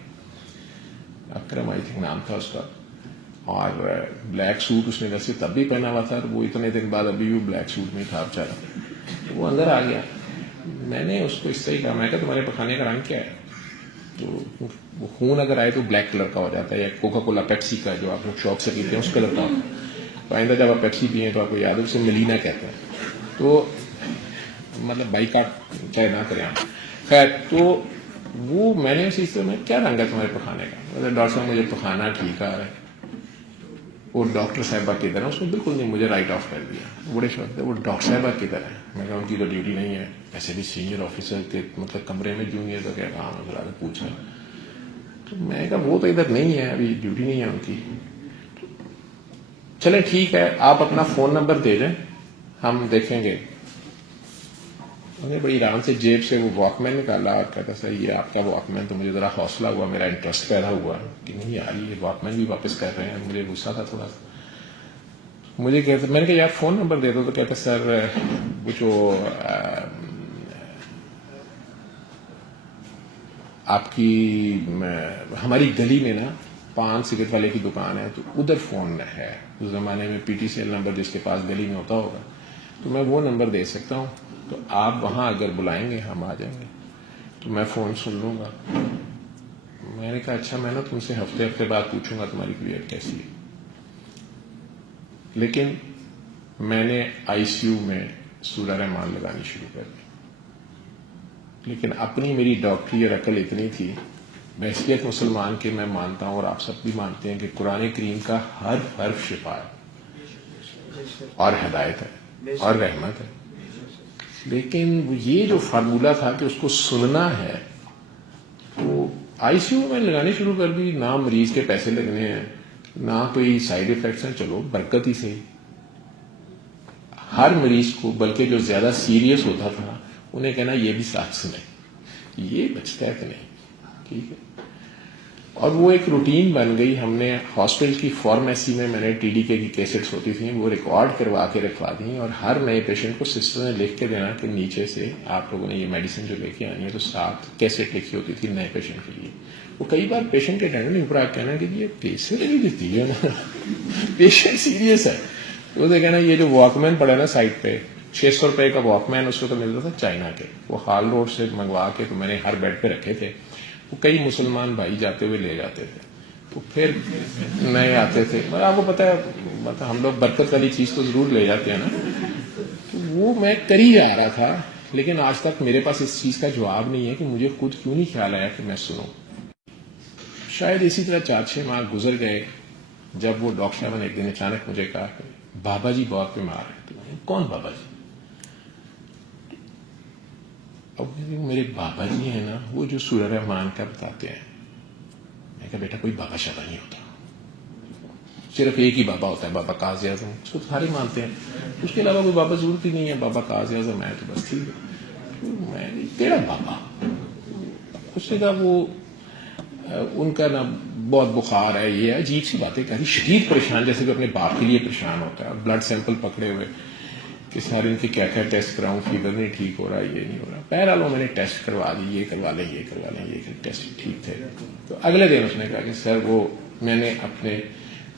اکرم آئی تھنک نام تھا اس کا, اور بلیک سوٹ اس نے ویسے تب بھی پہنا ہوا تھا, وہ اتنے دن بعد ابھی بھی بلیک سوٹ میں تھا بیچارا. وہ اندر آ گیا. میں نے اس کو اس سے ہی کہا, میں کہا تمہارے پخانے کا رنگ کیا ہے؟ تو وہ خون اگر آئے تو بلیک کلر کا ہو جاتا ہے, یا کوکا کولا پیپسی کا جو آپ لوگ شوق سے پیتے ہیں اس کلر کا ہوتا ہے. تو آئندہ جب آپ پیپسی پیئیں تو آپ کو یاد ہو, اسے ملینا کہتے ہیں. تو مطلب بائی کاٹ چاہے نہ کریں آپ. خیر, تو وہ میں نے اسی سے, میں کیا رنگ ہے تمہارے پخانے کا؟ ڈاکٹر صاحب مجھے پخانا ٹھیک آ رہا ہے. وہ ڈاکٹر صاحبہ کدھر ہے؟ اس نے بالکل نہیں, مجھے رائٹ آف کر دیا. بڑے شوق تھے, وہ ڈاکٹر صاحبہ کدھر ہے؟ میں کہا ان کی تو ڈیوٹی نہیں ہے, ایسے بھی سینئر آفیسر کے مطلب کمرے میں جونیئر تو کیا کام ہے, پوچھا. تو میں کہا وہ تو ادھر نہیں ہے, ابھی ڈیوٹی نہیں ہے ان کی. چلیں ٹھیک ہے, آپ اپنا فون نمبر دے دیں, ہم دیکھیں گے. انہیں بڑی آرام سے جیب سے وہ واک مین نکالا اور کہتا سر یہ آپ کا واک مین. تو مجھے ذرا حوصلہ ہوا, میرا انٹرسٹ پیدا ہوا کہ نہیں یار یہ واک مین بھی واپس کر رہے ہیں. مجھے غصہ تھا تھوڑا سا. مجھے کہتے, میں نے کہا یار فون نمبر دے دو. تو کہتا سر وہ جو آپ کی ہماری گلی میں نا پان سگریٹ والے کی دکان ہے, تو ادھر فون ہے. اس زمانے میں P T C L number جس کے پاس گلی میں ہوتا ہوگا, تو میں وہ نمبر دے سکتا ہوں. تو آپ وہاں اگر بلائیں گے ہم آ جائیں گے, تو میں فون سن لوں گا. میں نے کہا اچھا, میں نا تم سے ہفتے بعد پوچھوں گا تمہاری طبیعت کیسی ہے. لیکن میں نے آئی سی یو میں سورہ رحمان لگانی شروع کر دی. لیکن اپنی میری ڈاکٹری اور عقل اتنی تھی, بحیثیت مسلمان کے میں مانتا ہوں اور آپ سب بھی مانتے ہیں کہ قرآن کریم کا ہر حرف شفا ہے اور ہدایت ہے اور رحمت ہے. لیکن یہ جو فارمولہ تھا کہ اس کو سننا ہے, تو آئی سی یو میں لگانی شروع کر دی. نہ مریض کے پیسے لگنے ہیں, نہ کوئی سائیڈ افیکٹس ہیں, چلو برکت ہی صحیح. ہر مریض کو, بلکہ جو زیادہ سیریس ہوتا تھا انہیں کہنا یہ بھی ساتھ سنیں, یہ بچتا ہے کہ نہیں, ٹھیک ہے. اور وہ ایک روٹین بن گئی. ہم نے ہاسپٹل کی فارمیسی میں نے ٹی ڈی کے کی کیسٹس ہوتی تھیں, وہ ریکارڈ کروا کے رکھوا دیں, اور ہر نئے پیشنٹ کو سسٹر نے لکھ کے دینا کہ نیچے سے آپ لوگوں نے یہ میڈیسن جو لے کے آنی ہے, تو ساتھ کیسٹ لکھی ہوتی تھی نئے پیشنٹ کے لیے. وہ کئی بار پیشنٹ کے اٹینڈنٹ نے برا کہنا کہ یہ پیسے نہیں دیتی ہے نا, پیشنٹ سیریس ہے. تو کہنا یہ جو واک مین پڑا نا سائٹ پہ, 600 روپے کا واک مین اس کو تو ملتا تھا چائنا کے, وہ ہال روڈ سے منگوا کے تو میں نے ہر بیڈ پہ رکھے تھے. وہ کئی مسلمان بھائی جاتے ہوئے لے جاتے تھے, تو پھر نئے آتے تھے. اور آپ کو پتا ہے مطلب ہم لوگ برکت والی چیز تو ضرور لے جاتے ہیں نا, تو وہ میں کر ہی جا رہا تھا. لیکن آج تک میرے پاس اس چیز کا جواب نہیں ہے کہ مجھے خود کیوں نہیں خیال آیا کہ میں سنوں. شاید اسی طرح 4-6 ماہ گزر گئے, جب وہ ڈاکٹر صاحب نے ایک دن اچانک مجھے کہا کہ بابا جی بہت بیمار ہیں. کون بابا جی؟ اب میرے بابا جی ہیں نا وہ جو سورہ رحمان کا بتاتے ہیں. میں کہا بیٹا کوئی بابا شابا نہیں ہوتا, صرف ایک ہی بابا ہوتا ہے, بابا قاضی اعظم, اس کو سارے مانتے ہیں. اس کے علاوہ کوئی بابا ضرورت ہی نہیں ہے, بابا قاضی اعظم ہے تو بس ٹھیک ہے. میں تیرا بابا, اس نے کہا وہ ان کا نا بہت بخار ہے, یہ عجیب سی باتیں کہہ رہی, شدید پریشان, جیسے کہ اپنے باپ کے لیے پریشان ہوتا ہے. بلڈ سیمپل پکڑے ہوئے کہ سارے ان کے کیا کیا ٹیسٹ کراؤں, فیور نہیں ٹھیک ہو رہا, یہ نہیں ہو رہا. بہرحال میں نے ٹیسٹ کروا دی, یہ کروا لیں, یہ کروا لیں, یہ ٹیسٹ ٹھیک تھے. تو اگلے دن اس نے کہا کہ سر وہ میں نے اپنے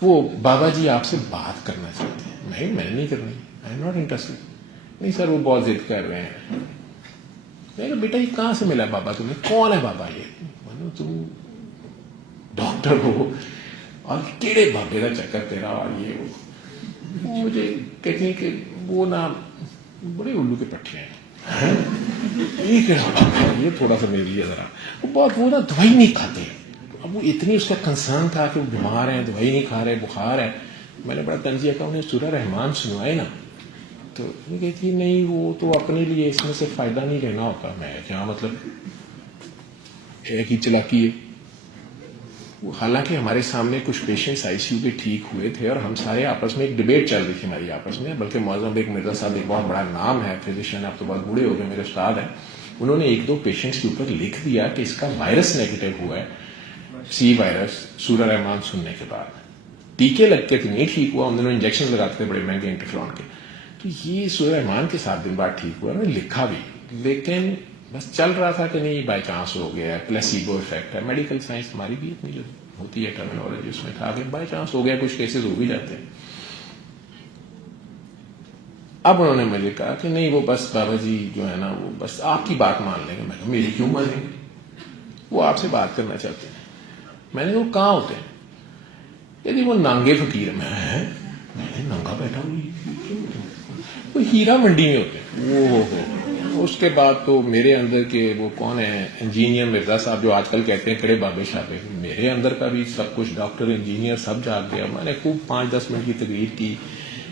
وہ بابا جی آپ سے بات کرنا چاہتے ہیں. میں نہیں کرنی, آئی ایم ناٹ انٹرسٹڈ. نہیں سر وہ بہت ضد کر رہے ہیں. میں کہا بیٹا یہ کہاں سے ملا بابا تمہیں, کون ہے بابا یہ؟ تم ڈاکٹر ہو اور کیڑے بابے کا چکر تیرا, اور یہ مجھے کہتی ہیں کہ وہ نا بڑے الو کے پٹھے ہیں, یہ تھوڑا سا میرے لیے ذرا وہ بہت, وہ نا دوائی نہیں کھاتے. اب وہ اتنی اس کا کنسرن تھا کہ وہ بیمار ہیں, دوائی نہیں کھا رہے, بخار ہے. میں نے بڑا تنزیہ کہا انہیں سورہ رحمان سنوائے نا, تو یہ کہتی نہیں وہ تو اپنے لیے اس میں سے فائدہ نہیں لینا ہوتا. میں کیا مطلب ایک ہی چلاکی ہے. حالانکہ ہمارے سامنے کچھ پیشنٹس آئی سی یو کے ٹھیک ہوئے تھے اور ہم سارے آپس میں ایک ڈبیٹ چل رہی تھی ہماری آپس میں، بلکہ معظم بیگ مرزا صاحب ایک بہت بڑا نام ہے فزیشین، اب تو بہت بوڑھے ہو گئے، میرے استاد ہیں، انہوں نے ایک دو پیشنٹس کے اوپر لکھ دیا کہ اس کا وائرس نیگیٹو ہوا ہے، سی وائرس سورہ رحمان سننے کے بعد، ٹیکے لگتے تھے نہیں ٹھیک ہوا، انہوں نے انجیکشن لگاتے تھے بڑے مہنگے انٹرفلون کے، تو یہ سورہ رحمان کے 7 دن بعد ٹھیک ہوا، انہوں نے لکھا بھی، لیکن بس چل رہا تھا کہ نہیں بائی چانس ہو گیا، پلیسیبو افیکٹ ہے، میڈیکل سائنس ہماری بھی اتنی جو ہوتی ہے ٹرمینالوجی اس میں تھا کہ بائی چانس ہو گیا، کچھ کیسز ہو بھی جاتے ہیں۔ اب انہوں نے مجھے کہا کہ نہیں وہ بس بابا جی جو ہے نا وہ بس آپ کی بات مان لیں گے، میں کہا میری کیوں مانیں گے، وہ آپ سے بات کرنا چاہتے ہیں۔ میں نے وہ کہاں ہوتے ہیں، کہ وہ نانگے فقیر میں ننگا بیٹھا ہوئی، وہ ہیرا منڈی میں ہوتے ہیں، وہ اس کے بعد تو میرے اندر کے وہ کون ہے انجینئر مرزا صاحب جو آج کل کہتے ہیں کڑے بابے شابے، میرے اندر کا بھی سب کچھ ڈاکٹر انجینئر سب جاگ گیا، میں نے خوب 5-10 منٹ کی تقریر کی،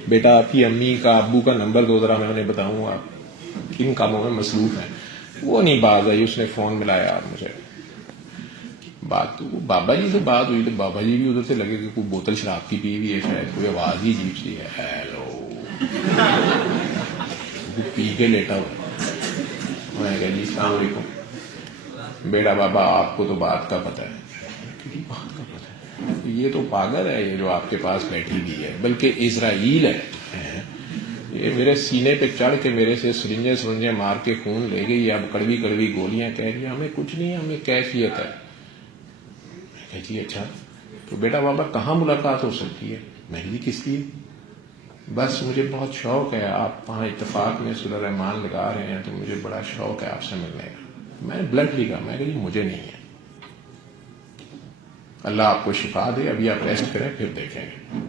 بیٹا آپ کی امی کا ابو کا نمبر دو ذرا میں انہیں بتاؤں آپ کن کاموں میں مصروف ہیں، وہ نہیں باز آئی، اس نے فون ملایا مجھے، بات تو بابا جی سے بات ہوئی تو بابا جی بھی ادھر سے لگے کہ کوئی بوتل شراب کی پی ہوئی ہے، شاید کوئی آواز ہی عجیب سی ہے، ہیلو پی کے لیٹا ہوا، میں کہا جی السلام علیکم، بیٹا بابا آپ کو تو بات کا پتہ ہے، بات کا پتہ ہے، یہ تو پاگل ہے یہ جو آپ کے پاس بیٹھی ہوئی ہے، بلکہ اسرائیل ہے، یہ میرے سینے پہ چڑھ کے میرے سے سرنجے مار کے خون لے گئی، اب کڑوی کڑوی گولیاں کہہ رہی ہیں ہمیں کچھ نہیں، ہمیں کیفیت ہے۔ جی اچھا تو بیٹا بابا کہاں ملاقات ہو سکتی ہے؟ میں نے کس لیے؟ بس مجھے بہت شوق ہے، آپ وہاں اتفاق میں سورہ رحمان لگا رہے ہیں تو مجھے بڑا شوق ہے آپ سے ملنے کا، میں نے بلڈ لکھا، میں کہا جی مجھے نہیں ہے، اللہ آپ کو شفا دے، ابھی آپ ریسٹ کریں پھر دیکھیں گے،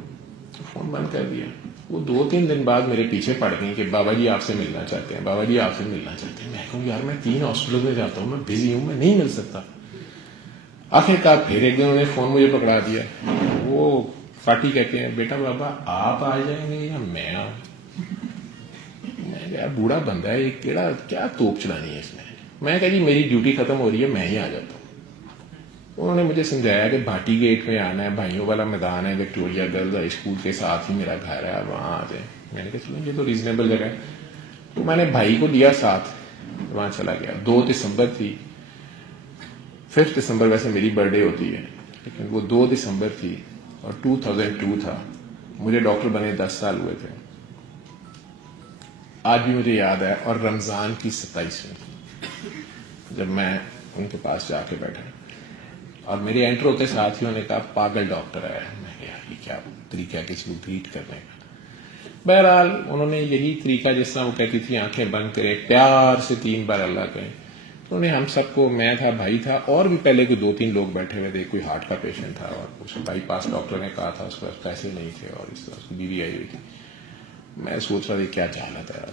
فون بند کر دیا۔ وہ 2-3 دن بعد میرے پیچھے پڑ گئی کہ بابا جی آپ سے ملنا چاہتے ہیں، بابا جی آپ سے ملنا چاہتے ہیں، میں کہوں یار میں 3 ہاسپٹل میں جاتا ہوں، میں بزی ہوں، میں نہیں مل سکتا۔ آخر کار پھر ایک دن انہوں نے فون مجھے پکڑا دیا، وہ فاٹی کہتے ہیں بیٹا بابا آپ آ جائیں گے یا میں آؤں؟ میں کہا بوڑھا بندہ ہے یہ کیا توپ چلانی ہے اس میں، میں کہا جی میری ڈیوٹی ختم ہو رہی ہے میں ہی آ جاتا ہوں۔ انہوں نے مجھے سمجھایا کہ بھاٹی گیٹ میں آنا ہے، بھائیوں والا میدان ہے، وکٹوریا گرلز ہائی اسکول کے ساتھ ہی میرا گھر ہے، وہاں آ جائیں۔ میں نے کہا چلو یہ تو ریزنیبل جگہ ہے، تو میں نے بھائی کو لیا ساتھ، وہاں چلا گیا۔ 2 دسمبر تھی، 5 دسمبر ویسے میری برتھ ڈے ہوتی ہے لیکن وہ 2 دسمبر تھی اور 2002 تھا، مجھے ڈاکٹر بنے 10 سال ہوئے تھے، آج بھی مجھے یاد ہے، اور رمضان کی 27 میں جب میں ان کے پاس جا کے بیٹھا اور میرے انٹر ہوتے ساتھیوں نے کہا پاگل ڈاکٹر ہے، میں کہا یہ کیا طریقہ ہے کسی کو ٹریٹ کرنے کا۔ بہرحال انہوں نے یہی طریقہ جس طرح وہ کہتی تھی آنکھیں بند کرے پیار سے 3 بار اللہ کہیں، انہوں نے ہم سب کو، میں تھا بھائی تھا اور بھی پہلے کوئی 2-3 لوگ بیٹھے ہوئے تھے، کوئی ہارٹ کا پیشنٹ تھا اور اسے بائی پاس ڈاکٹر نے کہا تھا اس کے پاس پیسے نہیں تھے اور اس طرح اس کی بیوی آئی ہوئی تھی، میں سوچ رہا تھا کیا جہالت ہے۔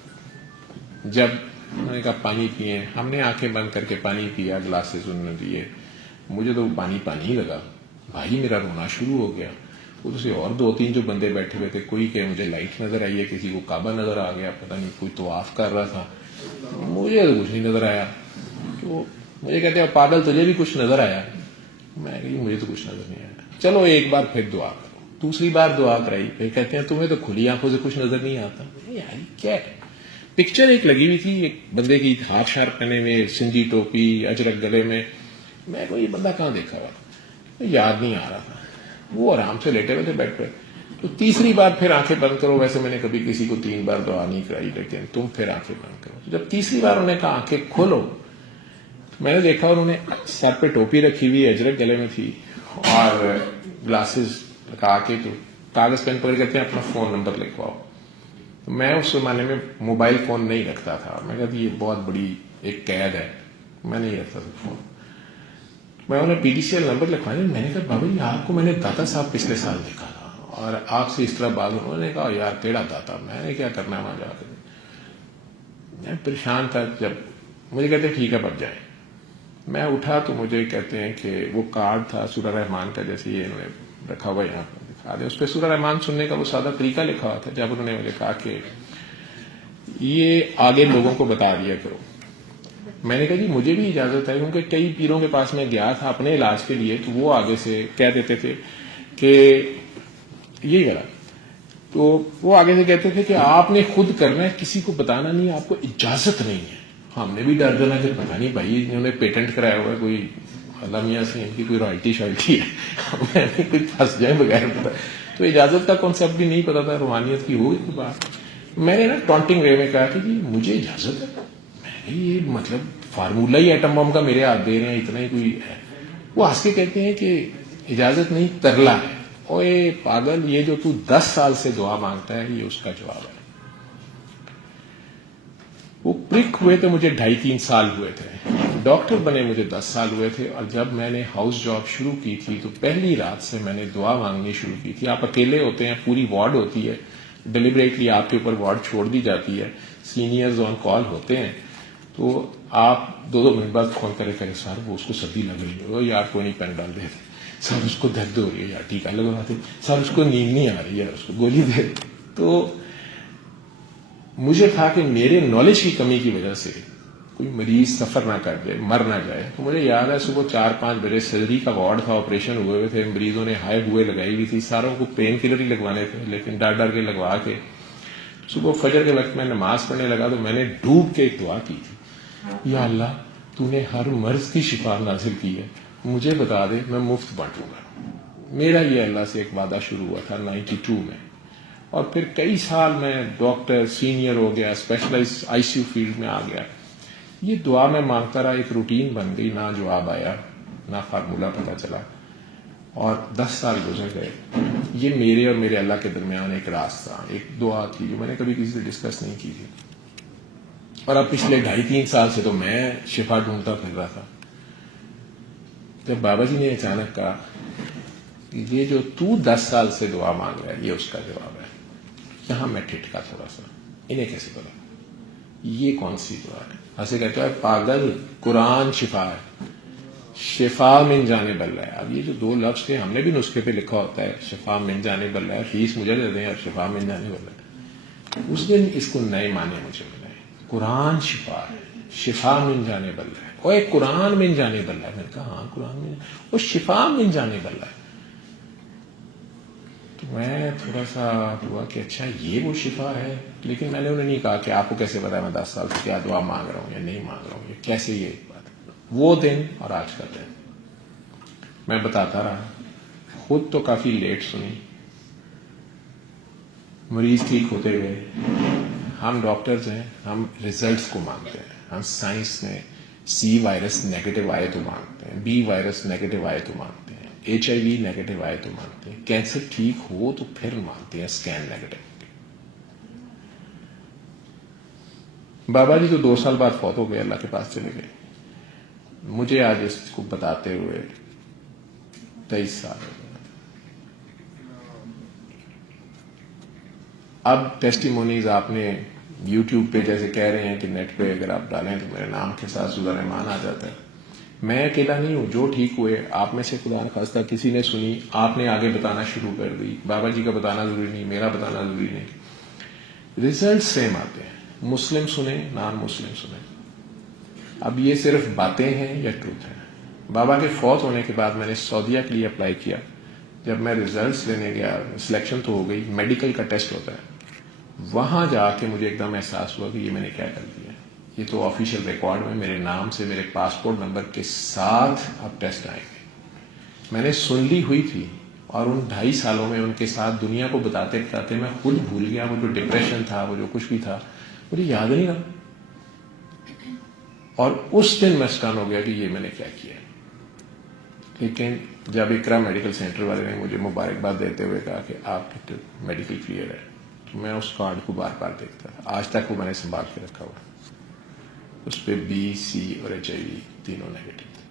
جب انہوں نے کہا پانی پیئے، ہم نے آنکھیں بند کر کے پانی پیا، گلاسز انہوں نے دیے، مجھے تو پانی ہی لگا، بھائی میرا رونا شروع ہو گیا۔ ادھر سے اور 2-3 جو بندے بیٹھے ہوئے تھے، کوئی کہ مجھے لائٹ نظر آئی ہے، کسی کو کعبہ نظر آ گیا، پتہ نہیں کوئی طواف کر رہا تھا، مجھے تو کچھ نہیں نظر آیا۔ تو مجھے کہتے ہیں پاگل تجھے بھی کچھ نظر آیا؟ میں کہی مجھے تو کچھ نظر نہیں آیا۔ چلو ایک بار پھر دعا کرو، دوسری بار دعا کرائی، پھر کہتے ہیں تمہیں تو کھلی آنکھوں سے کچھ نظر نہیں آتا۔ یار کیا ہے؟ پکچر ایک لگی ہوئی تھی ایک بندے کی، ہاف شارپ پہنے ہوئے، سندھی ٹوپی، اجرک گلے میں، میں کو یہ بندہ کہاں دیکھا ہوا، یاد نہیں آ رہا تھا۔ وہ آرام سے لیٹے ہوئے تھے بیڈ پہ۔ تو تیسری بار پھر آنکھیں بند کرو، ویسے میں نے کبھی کسی کو 3 بار دعا نہیں کرائی، لیکن تم پھر آنکھیں بند کرو۔ جب تیسری بار انہوں نے کہا آنکھیں کھولو، میں نے دیکھا انہوں نے سر پہ ٹوپی رکھی ہوئی، اجرک گلے میں تھی اور گلاسز لگا کے، تو کاغذ پین پکڑ کہتے ہیں اپنا فون نمبر لکھواؤ۔ میں اس زمانے میں موبائل فون نہیں رکھتا تھا، میں کہا یہ بہت بڑی ایک قید ہے، میں نہیں رکھتا تھا فون۔ میں انہیں P D C L number لکھوایا، میں نے کہا بابا جی آپ کو میں نے داتا صاحب پچھلے سال دیکھا تھا اور آپ سے اس طرح بات، انہوں نے کہا یار تیرا داتا، میں نے کیا کرنا ہے وہاں جا کے، میں پریشان تھا۔ جب مجھے کہتے ہیں ٹھیک ہے بچ جائیں، میں اٹھا تو مجھے کہتے ہیں کہ وہ کارڈ تھا سورہ رحمان کا، جیسے یہ انہوں نے رکھا ہوا یہاں پر دکھا دیا، اس پہ سورہ رحمان سننے کا وہ سادہ طریقہ لکھا ہوا تھا۔ جب انہوں نے مجھے کہا کہ یہ آگے لوگوں کو بتا دیا کرو، میں نے کہا جی مجھے بھی اجازت ہے, کیونکہ کئی پیروں کے پاس میں گیا تھا اپنے علاج کے لیے, تو وہ آگے سے کہہ دیتے تھے کہ یہی کرا, تو وہ آگے سے کہتے تھے کہ آپ نے خود کرنا ہے, کسی کو بتانا نہیں, آپ کو اجازت نہیں ہے. ہم نے بھی ڈر دینا کہ پتہ نہیں بھائی انہوں نے پیٹنٹ کرایا ہوا ہے, کوئی اللہ میاں سے ان کی کوئی رائلٹی شائلٹی ہے, میں نے کوئی پھنس جائے بغیر پتا. تو اجازت کا کانسیپٹ بھی نہیں پتا تھا, روحانیت کی ہوئی تو بات. میں نے نا ٹونٹنگ وے میں کہا کہ جی مجھے اجازت ہے, میں نے یہ مطلب فارمولہ ہی ایٹم بم کا میرے ہاتھ دے رہے ہیں, اتنا ہی کوئی ہے. وہ ہنس کے کہتے ہیں کہ اجازت نہیں ترلا ہے. اوے پاگل, یہ جو تو 10 سال سے دعا مانگتا ہے یہ اس کا جواب ہے. وہ پرک ہوئے تو مجھے 2.5-3 سال ہوئے تھے, ڈاکٹر بنے مجھے 10 سال ہوئے تھے. اور جب میں نے ہاؤس جاب شروع کی تھی تو پہلی رات سے میں نے دعا مانگنی شروع کی تھی. آپ اکیلے ہوتے ہیں, پوری وارڈ ہوتی ہے, ڈیلیبریٹلی آپ کے اوپر وارڈ چھوڑ دی جاتی ہے, سینئرز آن کال ہوتے ہیں, تو آپ 2 منٹ بعد فون کرے کریں سر وہ اس کو سردی لگ رہی ہے, وہ یار کوئی نہیں پین ڈال دے, سر اس کو درد ہو رہی ہے, یار ٹیکا لگواتے, سر اس کو نیند نہیں آ رہی ہے, اس کو گولی دے. تو مجھے تھا کہ میرے نالج کی کمی کی وجہ سے کوئی مریض سفر نہ کر جائے, مر نہ جائے. تو مجھے یاد ہے صبح 4-5 بجے سرجری کا وارڈ تھا, آپریشن ہوئے ہوئے تھے, مریضوں نے ہائے ہوئے لگائی ہوئی تھی, ساروں کو پین کلر ہی لگوانے تھے, لیکن ڈر ڈر کے لگوا کے صبح فجر کے وقت میں نماز پڑھنے لگا تو میں نے ڈوب کے ایک دعا کی تھی, یا اللہ تو نے ہر مرض کی شفا نازل کی ہے, مجھے بتا دے میں مفت بانٹوں گا. میرا یہ اللہ سے ایک وعدہ شروع ہوا تھا 92 میں. اور پھر کئی سال میں ڈاکٹر سینئر ہو گیا, specialize I C U field میں آ گیا. یہ دعا میں مانگتا رہا, ایک روٹین بن گئی, نہ جواب آیا نہ فارمولہ پتہ چلا, اور 10 سال گزر گئے. یہ میرے اور میرے اللہ کے درمیان ایک راستہ, ایک دعا تھی جو میں نے کبھی کسی سے ڈسکس نہیں کی تھی. اور اب پچھلے 2.5-3 سال سے تو میں شفا ڈھونڈتا پھر رہا تھا. جب بابا جی نے اچانک کہا کہ یہ جو تو 10 سال سے دعا مانگ رہا ہے یہ اس کا جواب ہے, یہاں میں ٹھٹکا تھوڑا سا, انہیں کیسے پتا یہ کون سی دعا ہے. ایسے کہتا ہے پاگل, قرآن شفا ہے, شفا من جانب اللہ ہے. اب یہ جو 2 لفظ تھے, ہم نے بھی نسخے پہ لکھا ہوتا ہے شفا من جانب اللہ ہے, فیس مجھے دے دیں, اور شفا من جانب اللہ ہے. اس دن اس کو نئے معنی مجھے ملے. قرآن شفا ہے, شفا من جانب اللہ ہے. اور ایک قرآن من جانب اللہ ہے. میں نے کہا ہاں قرآن من, وہ شفا من جانب اللہ ہے. میں تھوڑا سا ہوا کہ اچھا یہ وہ شفا ہے. لیکن میں نے انہیں نہیں کہا کہ آپ کو کیسے پتا ہے میں 10 سال سے کیا دعا مانگ رہا ہوں یا نہیں مانگ رہا ہوں, یہ کیسے یہ بات. وہ دن اور آج کا دن میں بتاتا رہا. خود تو کافی لیٹ سنی, مریض ٹھیک ہوتے گئے. ہم ڈاکٹرز ہیں, ہم ریزلٹس کو مانگتے ہیں. ہم سائنس میں سی وائرس نیگیٹو آئے تو مانگتے ہیں, بی وائرس نیگیٹو آئے تو مانگتے ہیں, HIV نیگیٹو آئے تو مانتے ہیں, کینسر ٹھیک ہو تو پھر مانتے ہیں اسکین نیگیٹو. بابا جی تو 2 سال بعد فوت ہو گئے, اللہ کے پاس چلے گئے. مجھے آج اس کو بتاتے ہوئے 23 سال ہو گئے. اب ٹیسٹیمونیز آپ نے یوٹیوب پہ جیسے کہہ رہے ہیں کہ نیٹ پہ اگر آپ ڈالیں تو میرے نام کے ساتھ زوزہ رحمان آ جاتا ہے. میں اکیلا نہیں ہوں, جو ٹھیک ہوئے آپ میں سے خدا نخواستہ کسی نے سنی, آپ نے آگے بتانا شروع کر دی. بابا جی کا بتانا ضروری نہیں, میرا بتانا ضروری نہیں, ریزلٹ سیم آتے ہیں. مسلم سنیں, نان مسلم سنیں. اب یہ صرف باتیں ہیں یا ٹروتھ ہیں. بابا کے فوت ہونے کے بعد میں نے سعودیہ کے لیے اپلائی کیا. جب میں ریزلٹس لینے گیا, سلیکشن تو ہو گئی, میڈیکل کا ٹیسٹ ہوتا ہے, وہاں جا کے مجھے ایک دم احساس ہوا کہ یہ میں نے کیا کر دیا. یہ تو آفیشیل ریکارڈ میں میرے نام سے میرے پاسپورٹ نمبر کے ساتھ اب ٹیسٹ آئیں گے. میں نے سن لی ہوئی تھی, اور ان 2.5 سالوں میں ان کے ساتھ دنیا کو بتاتے بتاتے میں خود بھول گیا. وہ جو ڈپریشن تھا, وہ جو کچھ بھی تھا, مجھے یاد نہیں رہا. اور اس دن میں اسٹن ہو گیا کہ یہ میں نے کیا کیا. لیکن جب اقرا میڈیکل سینٹر والے نے مجھے مبارکباد دیتے ہوئے کہا کہ آپ کی میڈیکل کلیئر ہے, تو میں اس کارڈ کو بار بار دیکھتا تھا. آج تک وہ میں نے سنبھال کے رکھا ہوا. اس پہ بی, سی اور HIV تینوں نیگیٹو تھے.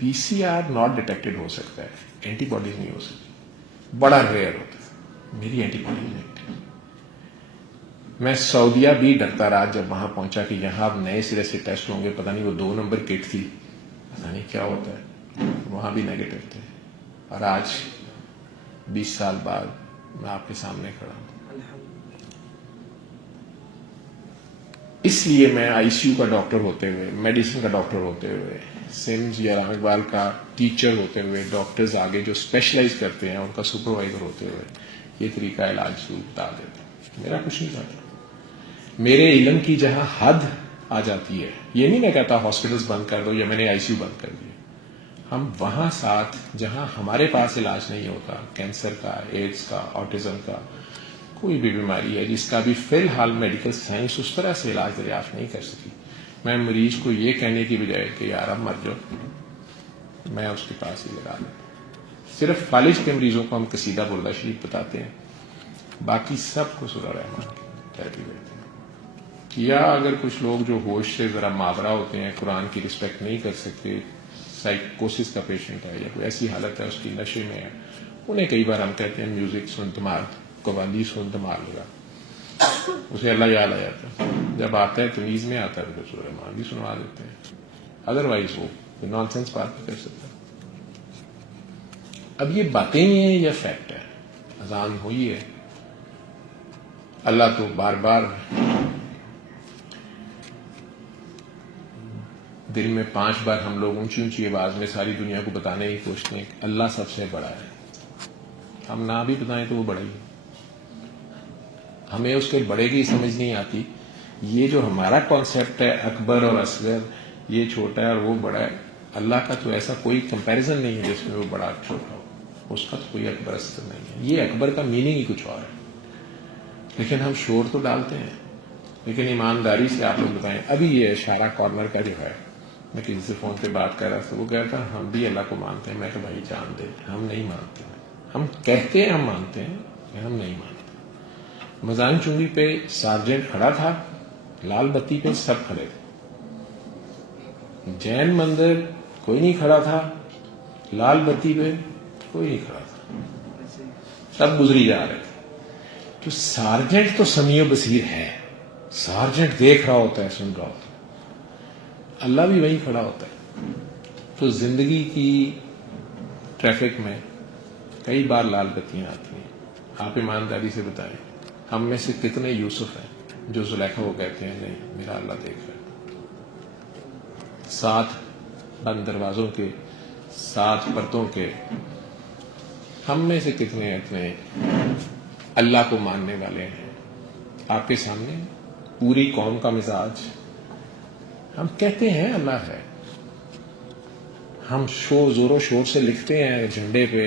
PCR ناٹ ڈیٹیکٹڈ ہو سکتا ہے, اینٹی باڈیز نہیں ہو سکتی, بڑا ریئر ہوتا ہے. میری اینٹی باڈیز نیگیٹو. میں سعودیہ بھی ڈرتا رہا جب وہاں پہنچا کہ یہاں اب نئے سرے سے ٹیسٹ ہوں گے, پتہ نہیں وہ 2 نمبر کٹ تھی, پتہ نہیں کیا ہوتا ہے. وہاں بھی نیگیٹو تھے. اور آج 20 سال بعد میں آپ کے سامنے کھڑا ہوں. اس لیے میں آئی سی یو کا ڈاکٹر ہوتے ہوئے, میڈیسن کا ڈاکٹر ہوتے ہوئے, سمز یا رام اقبال کا ٹیچر ہوتے ہوئے, ڈاکٹرز آگے جو اسپیشلائز کرتے ہیں ان کا سپروائزر ہوتے ہوئے یہ طریقہ علاج ضرور بتا دیتے ہیں. میرا کچھ نہیں چاہتا. میرے علم کی جہاں حد آ جاتی ہے, یہ نہیں میں کہتا ہاسپٹلس بند کر دو یا میں نے آئی سی یو بند کر دیا, ہم وہاں ساتھ جہاں ہمارے پاس علاج نہیں ہوتا, کینسر کا, ایڈز کا, آٹزم کا, کوئی بھی بیماری ہے جس کا بھی فی الحال میڈیکل سائنس اس طرح سے علاج دریافت نہیں کر سکی, میں مریض کو یہ کہنے کی بجائے کہ یار اب مر جاؤ, میں اس کے پاس ہی لگا دیتا. صرف فالج کے مریضوں کو ہم قصیدہ بردہ شریف بتاتے ہیں, باقی سب کو سورہ رحمان کہتے ہیں. یا اگر کچھ لوگ جو ہوش سے ذرا ماورا ہوتے ہیں, قرآن کی رسپیکٹ نہیں کر سکتے, سائیکوسس کا پیشنٹ ہے یا کوئی ایسی حالت ہے اس کی نشے میں ہے, انہیں کئی بار ہم کہتے ہیں میوزک سن دماغ, قوالی سن دماغ لگا, اسے اللہ یاد آ جاتا ہے. جب آتا ہے تمیز میں آتا ہے تو سورہ رحمان بھی سنوا دیتے ہیں, ادروائز وہ نان سینس بات بھی کر سکتا ہے. اب یہ باتیں نہیں ہیں یا فیکٹ ہے. اذان ہوئی ہے, اللہ تو بار بار دن میں 5 بار ہم لوگ اونچی اونچی آواز میں ساری دنیا کو بتانے کی کوشش ہیں کہ اللہ سب سے بڑا ہے. ہم نہ بھی بتائیں تو وہ بڑا ہی ہے. ہمیں اس کے بڑے کی سمجھ نہیں آتی. یہ جو ہمارا کانسیپٹ ہے اکبر اور اصغر, یہ چھوٹا ہے اور وہ بڑا ہے, اللہ کا تو ایسا کوئی کمپیریزن نہیں ہے جس میں وہ بڑا چھوٹا ہو, اس کا تو کوئی اکبر اصغر نہیں ہے. یہ اکبر کا میننگ ہی کچھ اور ہے, لیکن ہم شور تو ڈالتے ہیں. لیکن ایمانداری سے آپ لوگ بتائیں, ابھی یہ اشارہ کارنر کا جو ہے, میں کسی سے فون پہ بات کر رہا تھا, وہ کہتا ہم بھی اللہ کو مانتے ہیں. میں کہ بھائی جان دے, ہم نہیں مانتے. ہم کہتے ہیں ہم مانتے ہیں, ہم نہیں مانتے. مزان چنگی پہ سارجنٹ کھڑا تھا, لال بتی پہ سب کھڑے تھے. جین مندر کوئی نہیں کھڑا تھا, لال بتی پہ کوئی نہیں کھڑا تھا, سب گزری جا رہے تھے. تو سارجنٹ تو سمیع و بصیر ہے, سارجنٹ دیکھ رہا ہوتا ہے, سن رہا ہوتا ہے. اللہ بھی وہیں کھڑا ہوتا ہے. تو زندگی کی ٹریفک میں کئی بار لال بتیاں آتی ہیں. آپ ایمانداری سے بتائیں, ہم میں سے کتنے یوسف ہیں جو زلیخا کو کہتے ہیں نہیں میرا اللہ دیکھ رہا ہے. 7 بند دروازوں کے, 7 پردوں کے, ہم میں سے کتنے اتنے اللہ کو ماننے والے ہیں. آپ کے سامنے پوری قوم کا مزاج, ہم کہتے ہیں اللہ ہے, ہم زور و شور سے لکھتے ہیں جھنڈے پہ,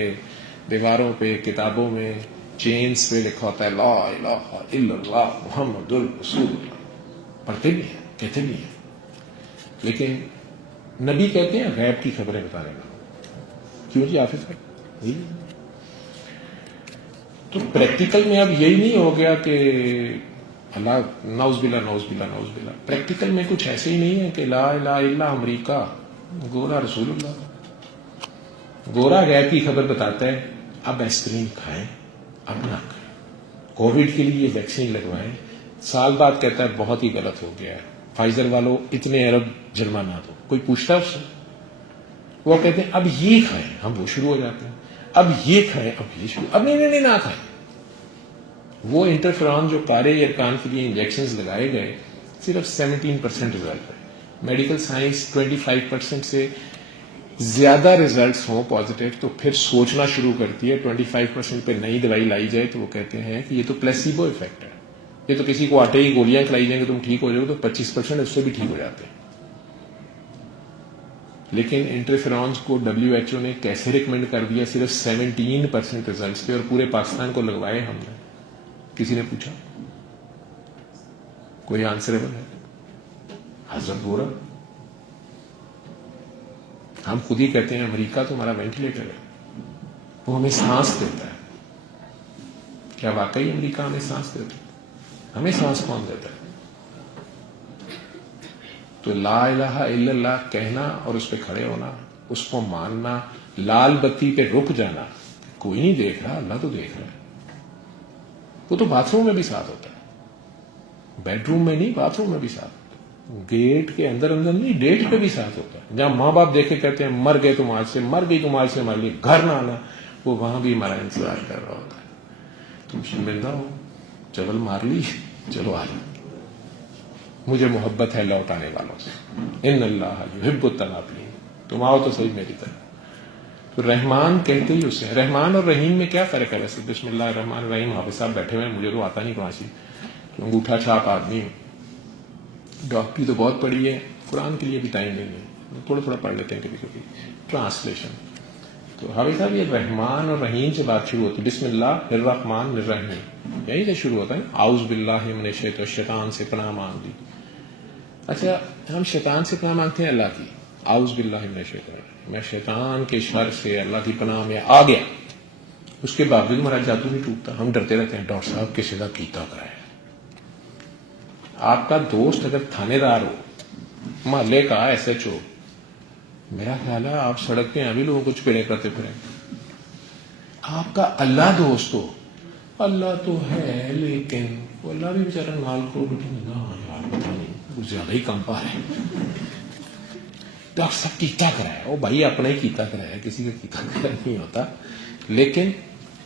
دیواروں پہ, کتابوں میں, چینز پہ لکھا ہوتا ہے لا الہ الا اللہ محمد الرسول اللہ. پڑھتے بھی ہیں, کہتے بھی ہیں, لیکن نبی کہتے ہیں غیب کی خبریں بتانے کا. کیوں جی حافظ بھائی؟ تو پریکٹیکل میں اب یہی نہیں ہو گیا کہ اللہ نعوذ باللہ نعوذ باللہ نعوذ باللہ. پریکٹیکل میں کچھ ایسے ہی نہیں ہے کہ لا الہ الا امریکہ, گورا رسول اللہ, گورا غیب کی خبر بتاتا ہے اب آئس کریم کھائیں, اب نہ کھائیں, کووڈ کے لیے ویکسین لگوائیں. سال بعد کہتا ہے بہت ہی غلط ہو گیا ہے, فائزر والوں اتنے ارب جرمانہ دو. کوئی پوچھتا ہے اس سے؟ وہ کہتے ہیں اب یہ کھائیں, ہم وہ شروع ہو جاتے ہیں, اب یہ کھائیں, اب یہ شروع, اب نہیں نہ کھائیں. وہ انٹرفیرون جو کارے ارکان کے لیے انجیکشنز لگائے گئے, صرف 17% ریزلٹ ہے. میڈیکل سائنس 25% سے زیادہ ریزلٹس ہوں پازیٹیو تو پھر سوچنا شروع کرتی ہے. 25% پہ نئی دوائی لائی جائے تو وہ کہتے ہیں کہ یہ تو پلیسیبو افیکٹ ہے, یہ تو کسی کو آٹے کی گولیاں کھلائی جائیں گے تم ٹھیک ہو جاؤ, تو 25% اس سے بھی ٹھیک ہو جاتے ہیں. لیکن انٹرفیرونز کو WHO نے کیسے ریکمینڈ کر دیا صرف 17% ریزلٹس پہ, اور پورے پاکستان کو لگوائے ہم نے؟ کسی نے پوچھا؟ کوئی آنسریبل ہے؟ حضرت گورا, ہم خود ہی کہتے ہیں امریکہ تو ہمارا وینٹیلیٹر ہے, وہ ہمیں سانس دیتا ہے. کیا واقعی امریکہ ہمیں سانس دیتا ہے؟ ہمیں سانس کون دیتا ہے؟ تو لا الہ الا اللہ کہنا اور اس پہ کھڑے ہونا, اس کو ماننا, لال بتی پہ رک جانا, کوئی نہیں دیکھ رہا اللہ تو دیکھ رہا ہے. وہ تو باتھ روم میں بھی ساتھ ہوتا ہے, بیڈ روم میں نہیں, باتھ روم میں بھی ساتھ ہوتا ہے, گیٹ کے اندر نہیں, ڈیٹ پہ بھی ساتھ ہوتا ہے. جہاں ماں باپ دیکھے کہتے ہیں مر گئے تم آج سے, مر گئی تم آج سے, ہمارے لیے گھر نہ آنا, وہ وہاں بھی ہمارا انتظار کر رہا ہوتا ہے. تم شرمندہ ہو, چول مار لی, چلو آ جاؤ. مجھے محبت ہے لوٹانے والوں سے. ان اللہ یحب التوابین. تم آؤ تو صحیح میری طرف. تو رحمان کہتے ہی اسے. رحمان اور رحیم میں کیا فرق ہے ویسے؟ بسم اللہ الرحمن الرحیم. حافظ صاحب بیٹھے ہوئے ہیں, مجھے تو آتا نہیں قرآن. انگوٹھا چھاپ آدمی ہوں, ڈاکٹری تو بہت پڑھی ہے, قرآن کے لیے بھی ٹائم نہیں ہے, تھوڑا تھوڑا پڑھ لیتے ہیں کبھی کبھی ٹرانسلیشن. تو حافظ صاحب یہ رحمان اور رحیم سے بات شروع ہوتی ہے. بسم اللہ الرحمن الرحیم یہی سے شروع ہوتا ہے. اعوذ باللہ من الشیطان, شیطان سے پناہ مانگ لی. اچھا ہم شیطان سے پناہ مانگتے ہیں اللہ کی. اعوذ باللہ من الشیطان, میں شیطان کے شر سے اللہ کی پناہ میں آ گیا. اس کے باوجود ہمارا جادو نہیں ٹوٹتا. ہم ڈرتے رہتے ہیں ڈاکٹر صاحب کسی کا کیتا کرائے. آپ کا دوست اگر تھانے دار ہو, محلے کا ایس ایچ او, میرا خیال ہے آپ سڑک پہ ابھی لوگوں کو چپیڑے کرتے پھریں. آپ کا اللہ دوست ہو, اللہ تو ہے لیکن وہ اللہ بھی بیچارہ مال کو یار پتہ نہیں کچھ زیادہ ہی کم پا رہے ہیں. ڈاکٹر صاحب کیتا کرایا, وہ بھائی اپنا ہی کیتا کرایا, کسی کا کیتا کرایا نہیں ہوتا. لیکن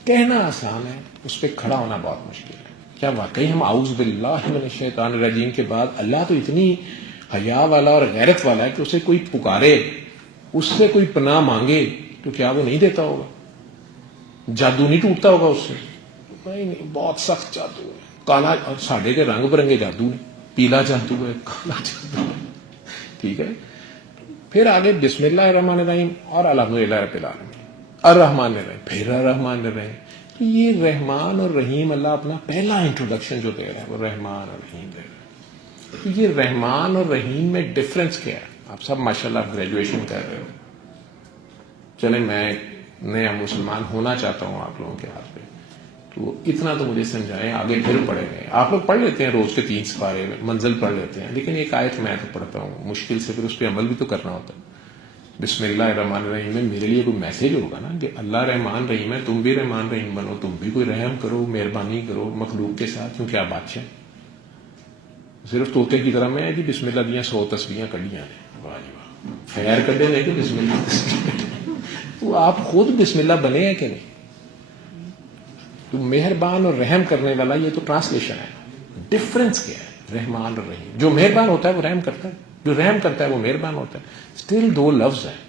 کہنا آسان ہے, اس پہ کھڑا ہونا بہت مشکل ہے. کیا واقعی ہم اعوذ باللہ من الشیطان الرجیم کے بعد اللہ تو اتنی حیا والا اور غیرت والا ہے کہ اسے کوئی پکارے, اس سے کوئی پناہ مانگے تو کیا وہ نہیں دیتا ہوگا؟ جادو نہیں ٹوٹتا ہوگا اس سے؟ نہیں, بہت سخت جادو ہے. کالا, اور ساڈے کے رنگ برنگے جادو نے, پیلا جادو ہے, کالا جادو ہے. ٹھیک ہے. پھر آگے بسم اللہ الرحمن الرحیم اور الحمدللہ رب العالمین, الرحمن الرحیم, پھر الرحمن الرحیم. تو یہ رحمان اور رحیم اللہ اپنا پہلا انٹروڈکشن جو دے رہا ہے وہ رحمان اور رحیم دے رہا ہے. تو یہ رحمان اور رحیم میں ڈفرنس کیا ہے؟ آپ سب ماشاءاللہ گریجویشن کر رہے ہو. چلیں میں نیا مسلمان ہونا چاہتا ہوں آپ لوگوں کے ہاتھ پہ, تو اتنا تو مجھے سمجھائیں, آگے پھر پڑھیں گے. آپ لوگ پڑھ لیتے ہیں روز کے 3 سپارے میں, منزل پڑھ لیتے ہیں, لیکن ایک آیت میں تو پڑھتا ہوں مشکل سے, پھر اس پہ عمل بھی تو کرنا ہوتا ہے. بسم اللہ الرحمن الرحیم میں میرے لیے کوئی میسج ہوگا نا کہ اللہ رحمان رحیم ہے, تم بھی رحمان رحیم بنو, تم بھی کوئی رحم کرو, مہربانی کرو مخلوق کے ساتھ, کیونکہ آپ بادشاہ. صرف طوطے کی طرح میں جی بسم اللہ دیا 100 تسبیحاں کڑیاں نے, واہ جی واہ, خیر کڈے نہیں کہ بسم اللہ. تو آپ خود بسم اللہ بنے ہیں کہ نہیں؟ تو مہربان اور رحم کرنے والا, یہ تو ٹرانسلیشن ہے. ڈفرنس کیا ہے رحمان اور رحیم؟ جو مہربان ہوتا ہے وہ رحم کرتا ہے, جو رحم کرتا ہے وہ مہربان ہوتا ہے. اسٹل 2 لفظ ہیں,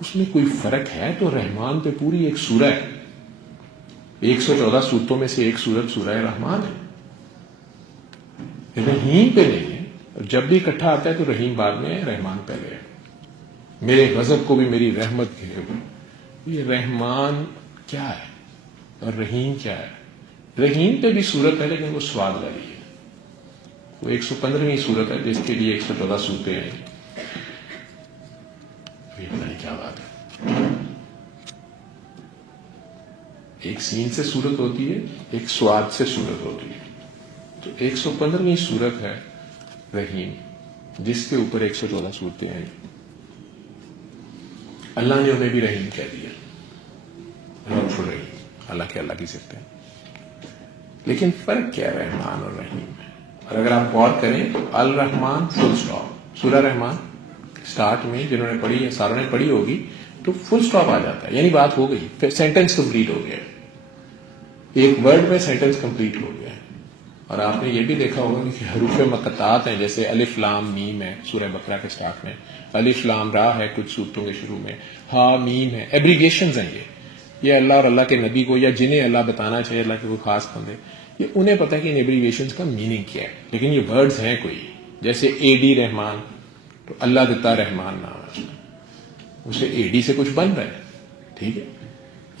اس میں کوئی فرق ہے. تو رحمان پہ پوری ایک سورہ ہے, 114 سورتوں میں سے ایک سورت سورہ رحمان ہے. رحیم پہ نہیں ہے. جب بھی اکٹھا آتا ہے تو رحیم بعد میں ہے, رحمان پہلے ہے. میرے غضب کو بھی میری رحمت گھیرے ہوئے. یہ رحمان کیا ہے اور رحیم کیا ہے؟ رحیم پہ بھی صورت ہے لیکن وہ سواد والی ہے. وہ 115ویں صورت ہے جس کے لیے 114 صورتیں ہیں. پتہ نہیں کیا بات ہے. ایک سین سے صورت ہوتی ہے, ایک سواد سے صورت ہوتی ہے. تو 115ویں صورت ہے رحیم, جس کے اوپر 114 صورتیں ہیں. اللہ نے انہیں بھی رحیم کہہ دیا, رحیم, اللہ کے اللہ کی صفت ہے. لیکن فرق کیا ہے رحمان اور رحیم میں؟ اور اگر آپ غور کریں تو الرحمان فل سٹاپ, سورہ رحمان سٹارٹ میں جنہوں نے پڑھی ہے, ساروں نے پڑھی ہوگی, تو فل سٹاپ آ جاتا ہے, یعنی بات ہو گئی, پھر سینٹینس کمپلیٹ ہو گیا, ایک ورڈ میں سینٹینس کمپلیٹ ہو گیا. اور آپ نے یہ بھی دیکھا ہوگا کہ حروف مقطعات ہیں, جیسے الف لام میم ہے سورہ بقرہ کے سٹارٹ میں, الف لام را ہے کچھ صورتوں کے شروع میں, ہا میم ہے, ایبریگیشنز ہیں. یہ اللہ اور اللہ کے نبی کو, یا جنہیں اللہ بتانا چاہیے, اللہ کے کوئی خاص بندے, یہ انہیں پتہ ہے کہ ان ایبریگیشنز کا میننگ کیا ہے. لیکن یہ ورڈز ہیں کوئی, جیسے اے ڈی رحمان, تو اللہ دیتا رحمان نام ہے, اسے اے ڈی سے کچھ بن رہا ہے. ٹھیک ہے.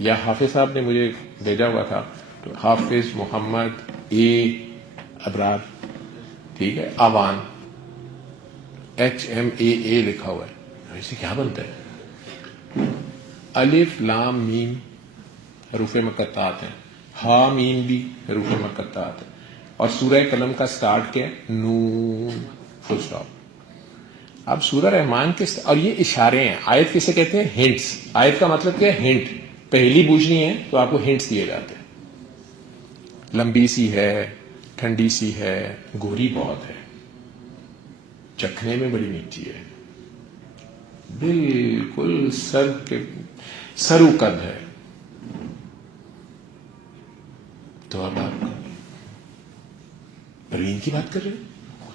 یا حافظ صاحب نے مجھے بھیجا ہوا تھا, تو حافظ محمد اے ابرار, ٹھیک ہے, آوان, HMAA لکھا ہوا ہے, اسے کیا بنتا ہے؟ الف لام میم حروف مقطعات ہیں, ہا میم بھی حروف مقطعات ہیں, اور سورہ قلم کا سٹارٹ کیا ہے؟ نون فل سٹاپ. اب سورہ رحمان کے, اور یہ اشارے ہیں. آیت کسے کہتے ہیں؟ ہنٹس. آیت کا مطلب کیا ہے؟ ہنٹ. پہلی بوجھنی ہے تو آپ کو ہنٹس دیے جاتے ہیں. لمبی سی ہے, ٹھنڈی سی ہے, گوری بہت ہے, چکھنے میں بڑی میٹھی ہے, بالکل سرو قد ہے. تو اب آپ پروین کی بات کر رہے ہیں,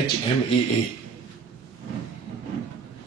HMAA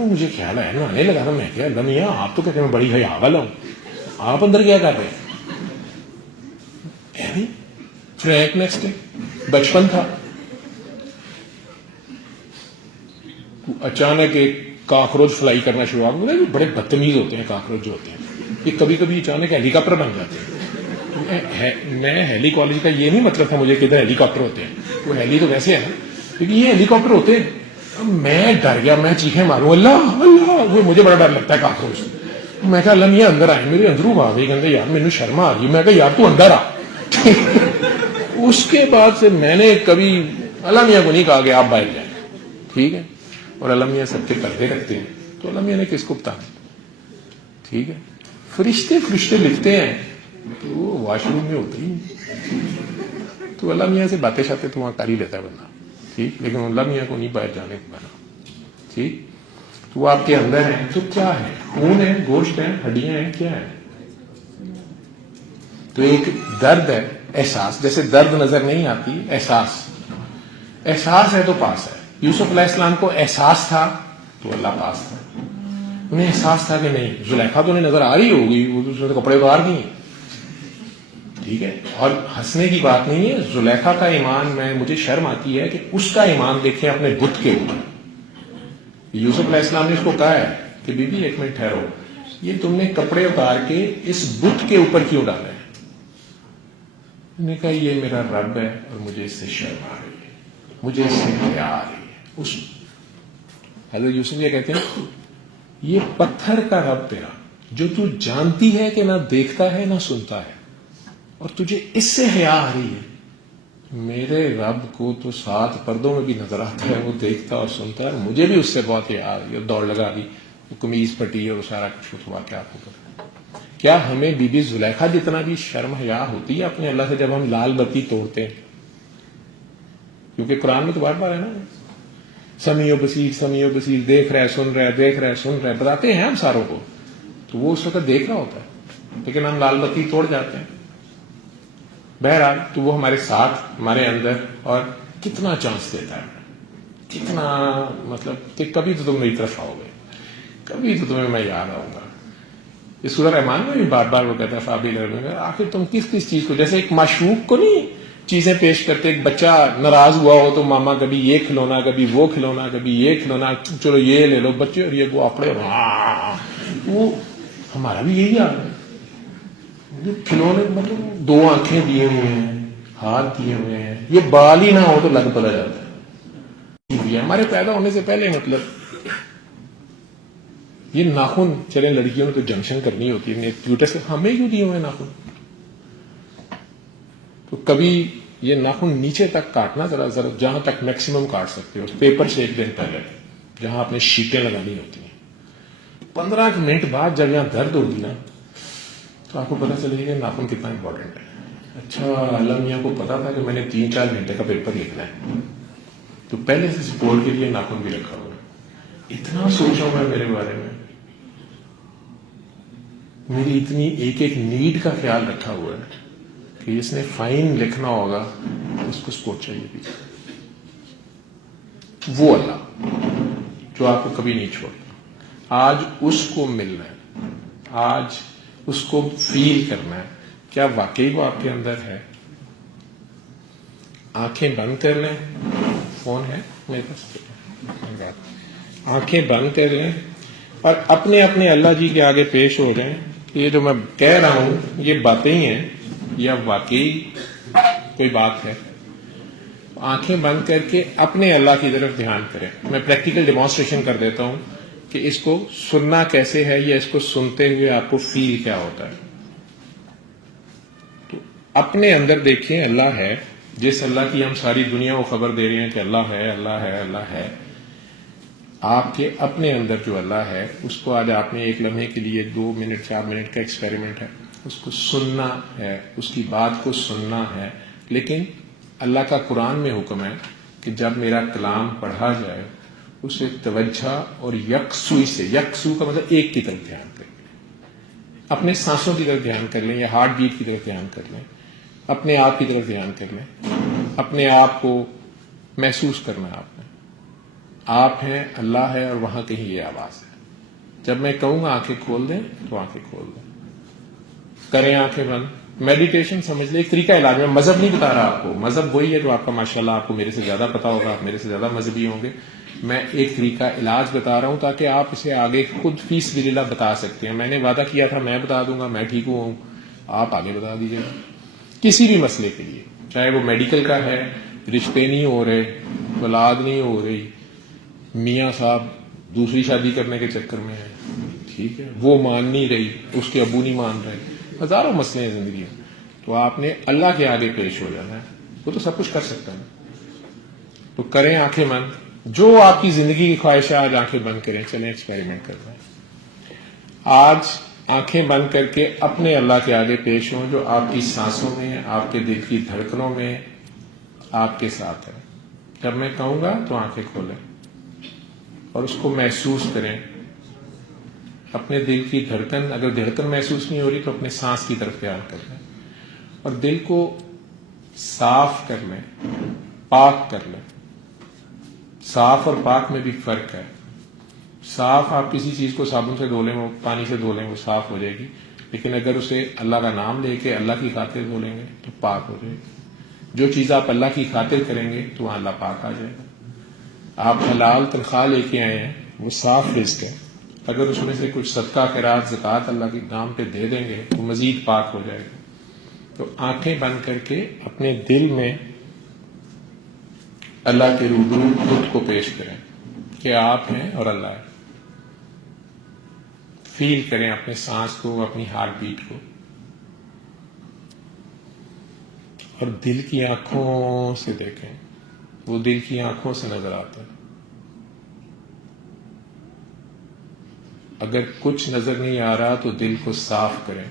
مجھے خیال ہے نہانے لگا تھا. میں کیا اللہ میاں آپ تو کہتے ہیں میں بڑی حیا والا ہوں, آپ اندر کیا کر رہے ہیں؟ فریکنیس ڈے بچپن تھا, اچانک ایک کاکروچ فلائی کرنا شروع ہوا. بڑے بدتمیز ہوتے ہیں کاکروچ جو ہوتے ہیں, یہ کبھی کبھی اچانک ہیلی کاپٹر بن جاتے ہیں. میں ہیلی کالج کا یہ نہیں مطلب تھا مجھے کہ ادھر ہیلی کاپٹر ہوتے ہیں, وہ ہیلی تو ویسے ہے نا, لیکن یہ ہیلی کاپٹر ہوتے ہیں. میں ڈر گیا, میں چیخیں ماروں اللہ اللہ, وہ مجھے بڑا ڈر لگتا ہے کاکروچ. میں کہا اللہ میاں اندر آئے, میرے اندروں آ گئی, کہتے یار مینوں شرم آ رہی. میں کہا یار تو اندر آ. اس کے بعد سے میں نے کبھی اللہ میاں کو نہیں کہا کہ آپ باہر جائیں, ٹھیک ہے, اور اللہ میاں سب کے پردے رکھتے ہیں, تو اللہ میاں نے کس کو بتانا, ٹھیک ہے. فرشتے لکھتے ہیں تو وہ واش روم میں ہوتے ہی, تو اللہ میاں سے باتیں شاتیں تو وہاں کر ہی لیتا ہے بندہ, ٹھیک, لیکن اللہ میاں کو نہیں باہر جانے کو بنا, ٹھیک. تو وہ آپ کے اندر ہے تو کیا ہے, خون ہے, گوشت ہے, ہڈیاں ہیں, کیا ہے. تو ایک درد ہے, احساس, جیسے درد نظر نہیں آتی, احساس ہے تو پاس ہے. یوسف علیہ السلام کو احساس تھا تو اللہ پاس تھا. انہیں احساس تھا کہ نہیں, زلیخا تو انہیں نظر آ رہی ہوگی, وہ تو کپڑے اتار گئی, ٹھیک ہے. اور ہنسنے کی بات نہیں ہے, زلیخا کا ایمان, مجھے شرم آتی ہے کہ اس کا ایمان دیکھیں اپنے بت کے اوپر. یوسف علیہ السلام نے اس کو کہا ہے کہ بی بی ایک منٹ ٹھہرو, یہ تم نے کپڑے اتار کے اس بت کے اوپر کیوں ڈالا ہے؟ انہوں نے کہا یہ میرا رب ہے اور مجھے اس سے شرم آ رہی ہے, مجھے اس سے حیا آ رہی ہے. حضرت یوسف یہ کہتے ہیں یہ پتھر کا رب تیرا جو تو جانتی ہے کہ نہ دیکھتا ہے نہ سنتا ہے, اور تجھے اس سے حیا آ رہی ہے. میرے رب کو تو 7 پردوں میں بھی نظر آتا ہے, وہ دیکھتا اور سنتا ہے, مجھے بھی اس سے بہت حیا آ رہی ہے. دوڑ لگا دی, وہ قمیض پھٹی اور سارا کچھ ہوا. کیا ہمیں بی بی زلیخا جتنا بھی شرم حیا ہوتی ہے اپنے اللہ سے جب ہم لال بتی توڑتے ہیں؟ کیونکہ قرآن میں تو بار بار ہے نا, سمیع و بصیر, دیکھ رہا ہے سن رہا ہے, بتاتے ہیں ہم ساروں کو, تو وہ اس وقت دیکھ رہا ہوتا ہے, لیکن ہم لال بتی توڑ جاتے ہیں. بہرحال تو وہ ہمارے ساتھ, ہمارے اندر, اور کتنا چانس دیتا ہے, کتنا, مطلب کہ کبھی تو تم میری طرف آؤ گے, کبھی تو تمہیں میں یاد آؤں گا. یہ سورہ رحمان میں بھی بار بار وہ کہتا ہے فابل, آخر تم کس چیز کو, جیسے ایک معشوق کو نہیں چیزیں پیش کرتے, ایک بچہ ناراض ہوا ہو تو ماما کبھی یہ کھلونا, کبھی وہ کھلونا, کبھی یہ کھلونا, چلو یہ لے لو بچے, اور یہ وہ اپڑے, وہ ہمارا بھی یہی حال ہے. کھلونے مطلب 2 آنکھیں دیے ہوئے ہیں, ہاتھ دیے ہوئے ہیں, یہ بال ہی نہ ہو تو لگ پڑا جاتا ہے. ہمارے پیدا ہونے سے پہلے مطلب یہ ناخن, چلے لڑکیوں نے تو جنکشن کرنی ہوتی ہے, کیوٹس ہمیں کیوں دیے ہوئے ناخن؟ تو کبھی یہ ناخن نیچے تک کاٹنا, ذرا جہاں تک میکسیمم کاٹ سکتے ہو, پیپر سے 1 دن پہلے جہاں آپ نے شیٹیں لگانی ہوتی ہیں. 15 منٹ بعد جب یہاں درد ہوگی نا تو آپ کو پتا چلے گا کہ ناخن کتنا امپورٹنٹ ہے. اچھا اللہ میاں کو پتا تھا کہ میں نے 3-4 گھنٹے کا پیپر لکھنا ہے, تو پہلے سے سپورٹ کے لیے ناخن بھی رکھا ہوا ہے. اتنا سوچا ہوا ہے میرے بارے میں, میری اتنی ایک نیڈ کا خیال رکھا ہوا ہے کہ اس نے فائن لکھنا ہوگا اس کو سپورٹ چاہیے بھی. وہ اللہ جو آپ کو کبھی نہیں چھوڑتا, آج اس کو ملنا ہے, آج اس کو فیل کرنا ہے. کیا واقعی وہ آپ کے اندر ہے؟ آنکھیں بند کر لیں, فون ہے میرے پاس, آنکھیں بند کر لیں اور اپنے اللہ جی کے آگے پیش ہو گئے. یہ جو میں کہہ رہا ہوں یہ باتیں ہی ہیں یا واقعی کوئی بات ہے؟ آنکھیں بند کر کے اپنے اللہ کی طرف دھیان کریں. میں پریکٹیکل ڈیمانسٹریشن کر دیتا ہوں کہ اس کو سننا کیسے ہے, یا اس کو سنتے ہوئے آپ کو فیل کیا ہوتا ہے. تو اپنے اندر دیکھیں اللہ ہے, جس اللہ کی ہم ساری دنیا کو خبر دے رہے ہیں کہ اللہ ہے, اللہ ہے, اللہ ہے. آپ کے اپنے اندر جو اللہ ہے اس کو آج آپ نے 1 لمحے کے لیے 2 منٹ 4 منٹ کا ایکسپیریمنٹ ہے, اس کو سننا ہے, اس کی بات کو سننا ہے. لیکن اللہ کا قرآن میں حکم ہے کہ جب میرا کلام پڑھا جائے اسے توجہ اور یکسوئی سے, یکسو کا مطلب ایک کی طرف دھیان کریں, اپنے سانسوں کی طرف دھیان کر لیں یا ہارٹ بیٹ کی طرف دھیان کر لیں, اپنے آپ کی طرف دھیان کر لیں, اپنے آپ کو محسوس کرنا ہے آپ نے. آپ ہیں، اللہ ہے، اور وہاں کہیں یہ آواز ہے. جب میں کہوں گا آنکھیں کھول دیں تو آنکھیں کھول دیں. کریں آنکھیں بند. میڈیٹیشن سمجھ لیں ایک طریقہ علاج. میں مذہب نہیں بتا رہا آپ کو، مذہب وہی ہے جو آپ کا ماشاءاللہ آپ کو میرے سے زیادہ پتا ہوگا، آپ میرے سے زیادہ مذہبی ہوں گے. میں ایک طریقہ علاج بتا رہا ہوں تاکہ آپ اسے آگے خود فی سبیل اللہ بتا سکتے ہیں. میں نے وعدہ کیا تھا میں بتا دوں گا، میں ٹھیک ہوں، آپ آگے بتا دیجیے گا کسی بھی مسئلے کے لیے، چاہے وہ میڈیکل کا ہے، رشتے نہیں ہو رہے، اولاد نہیں ہو رہی، میاں صاحب دوسری شادی کرنے کے چکر میں ہے، ٹھیک ہے، وہ مان نہیں رہی، اس کے ابو نہیں مان رہے، ہزاروں مسئلے ہیں زندگی میں. تو آپ نے اللہ کے آگے پیش ہو جانا ہے، وہ تو سب کچھ کر سکتا ہے. تو کریں آنکھیں بند. جو آپ کی زندگی کی خواہش ہے آج آنکھیں بند کریں. چلیں ایکسپیریمنٹ کر رہے ہیں. آج آنکھیں بند کر کے اپنے اللہ کے آگے پیش ہوں جو آپ کی سانسوں میں، آپ کے دل کی دھڑکنوں میں آپ کے ساتھ ہے. جب میں کہوں گا تو آنکھیں کھولیں اور اس کو محسوس کریں. اپنے دل کی دھڑکن، اگر دھڑکن محسوس نہیں ہو رہی تو اپنے سانس کی طرف خیال کر لیں اور دل کو صاف کر لیں، پاک کر لیں. صاف اور پاک میں بھی فرق ہے. صاف آپ کسی چیز کو صابن سے دھو لیں، وہ پانی سے دھو لیں، وہ صاف ہو جائے گی، لیکن اگر اسے اللہ کا نام لے کے اللہ کی خاطر دھو لیں گے تو پاک ہو جائے گی. جو چیز آپ اللہ کی خاطر کریں گے تو وہاں اللہ پاک آ جائے گا. آپ حلال تنخواہ لے کے آئے ہیں، وہ صاف رزق ہے، اگر اس میں سے کچھ صدقہ خیرات زکوٰۃ اللہ کے نام پہ دے دیں گے تو مزید پاک ہو جائے گا. تو آنکھیں بند کر کے اپنے دل میں اللہ کے روبرو خود کو پیش کریں کہ آپ ہیں اور اللہ ہے. فیل کریں اپنے سانس کو، اپنی ہارٹ بیٹ کو، اور دل کی آنکھوں سے دیکھیں. وہ دل کی آنکھوں سے نظر آتا ہے. اگر کچھ نظر نہیں آ رہا تو دل کو صاف کریں،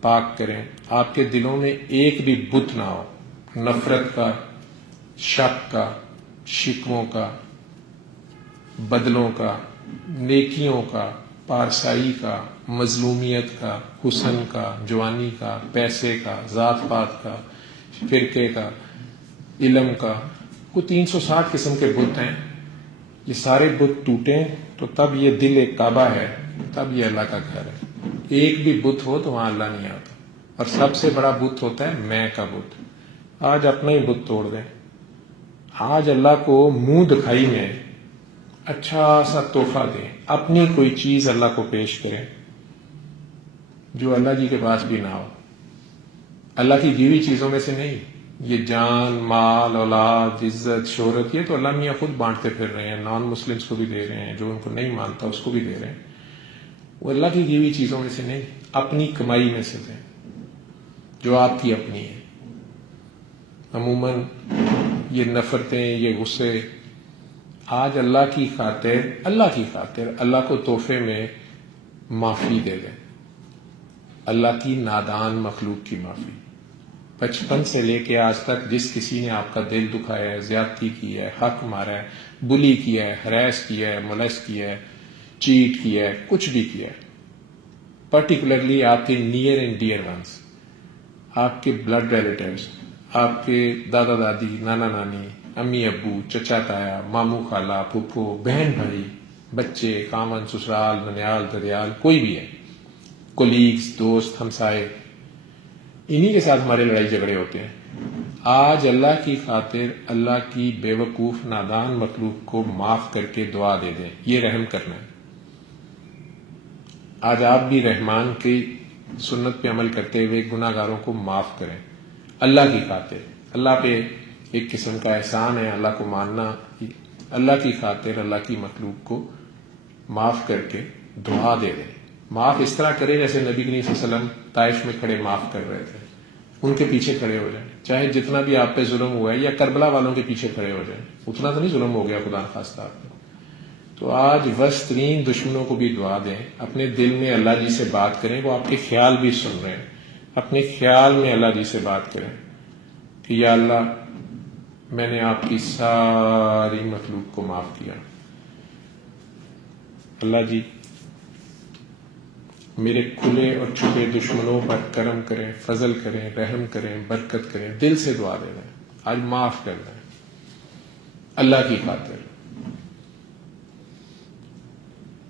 پاک کریں. آپ کے دلوں میں ایک بھی بت نہ ہو، نفرت کا، شک کا، شکووں کا، بدلوں کا، نیکیوں کا، پارسائی کا، مظلومیت کا، حسن کا، جوانی کا، پیسے کا، ذات پات کا، فرقے کا، علم کا. کوئی 360 قسم کے بت ہیں. یہ سارے بت ٹوٹیں تو تب یہ دل ایک کعبہ ہے، تب یہ اللہ کا گھر ہے. ایک بھی بت ہو تو وہاں اللہ نہیں آتا. اور سب سے بڑا بت ہوتا ہے میں کا بت. آج اپنا ہی بت توڑ دیں. آج اللہ کو منہ دکھائی میں اچھا سا تحفہ دیں. اپنی کوئی چیز اللہ کو پیش کریں جو اللہ جی کے پاس بھی نہ ہو. اللہ کی دی ہوئی چیزوں میں سے نہیں. یہ جان، مال، اولاد، عزت، شہرت، یہ تو اللہ میاں خود بانٹتے پھر رہے ہیں. نان مسلمس کو بھی دے رہے ہیں، جو ان کو نہیں مانتا اس کو بھی دے رہے ہیں. وہ اللہ کی دی ہوئی چیزوں میں سے نہیں، اپنی کمائی میں سے دیں جو آپ کی اپنی ہے. عموماً یہ نفرتیں، یہ غصے، آج اللہ کی خاطر اللہ کو تحفے میں معافی دے دیں. اللہ کی نادان مخلوق کی معافی. بچپن سے لے کے آج تک جس کسی نے آپ کا دل دکھایا ہے، زیادتی کی ہے، حق مارا ہے، بلی کیا ہے، ہراس کیا ہے، ملس کیا ہے، چیٹ کیا ہے، کچھ بھی کیا ہے، پرٹیکولرلی آپ کے نیئر اینڈ ڈیئر ونس، آپ کے بلڈ ریلیٹیوز، آپ کے دادا دادی، نانا نانی، امی ابو، چچا تایا، ماموں خالہ، پھپھو، بہن بھائی، بچے، خامن، سسرال، ننیال، ددیال، کوئی بھی ہے، کولیگز، دوست، ہمسائے، انہی کے ساتھ ہمارے لڑائی جھگڑے ہوتے ہیں. آج اللہ کی خاطر اللہ کی بے وقوف نادان مخلوق کو معاف کر کے دعا دے دیں. یہ رحم کرنا ہے. آج آپ بھی رحمان کی سنت پہ عمل کرتے ہوئے گناہ گاروں کو معاف کریں اللہ کی خاطر. اللہ پہ ایک قسم کا احسان ہے اللہ کو ماننا. اللہ کی خاطر اللہ کی مخلوق کو معاف کر کے دعا دے دیں. معاف اس طرح کرے جیسے نبی کریم صلی اللہ علیہ وسلم طائف میں کھڑے معاف کر رہے تھے. ان کے پیچھے کھڑے ہو جائیں، چاہے جتنا بھی آپ پہ ظلم ہوا ہے، یا کربلا والوں کے پیچھے کھڑے ہو جائیں. اتنا تو نہیں ظلم ہو گیا خدا نخواستہ آپ کو. تو آج وسط ترین دشمنوں کو بھی دعا دیں. اپنے دل میں اللہ جی سے بات کریں. وہ آپ کے خیال بھی سن رہے ہیں. اپنے خیال میں اللہ جی سے بات کریں کہ یا اللہ میں نے آپ کی ساری مخلوق کو معاف کیا. اللہ جی میرے کھلے اور چھپے دشمنوں پر کرم کریں، فضل کریں، رحم کریں، برکت کریں. دل سے دعا دے رہے ہیں. آج معاف کر دیں اللہ کی خاطر.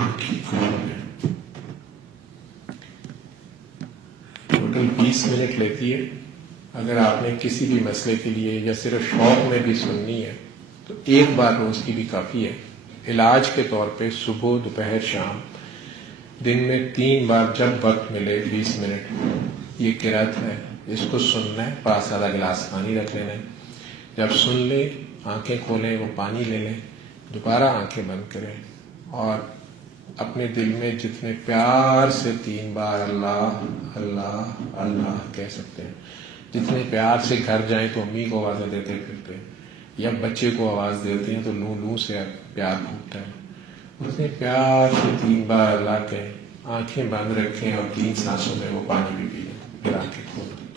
آنکھیں کھول گئے. ٹوٹل 20 منٹ لیتی ہے. اگر آپ نے کسی بھی مسئلے کے لیے یا صرف شوق میں بھی سننی ہے تو ایک بار روز کی بھی کافی ہے. علاج کے طور پہ صبح دوپہر شام دن میں 3 بار جب وقت ملے 20 منٹ یہ قرأت ہے. اس کو سننا ہے, پاس آدھا گلاس پانی رکھ لینا ہے. جب سن لیں آنکھیں کھولیں, وہ پانی لے لیں, دوبارہ آنکھیں بند کریں اور اپنے دل میں جتنے پیار سے 3 بار اللہ اللہ اللہ کہہ سکتے ہیں, جتنے پیار سے گھر جائیں تو امی کو آوازیں دیتے پھرتے یا بچے کو آواز دیتے ہیں تو لوں لوں سے پیار پھوٹتا ہے. اتنے پیار سے 3 بار اللہ کہیں, آنکھیں بند رکھیں اور 3 سانسوں میں وہ پانی بھی پی لیں, پھر آنکھیں کھول دیں.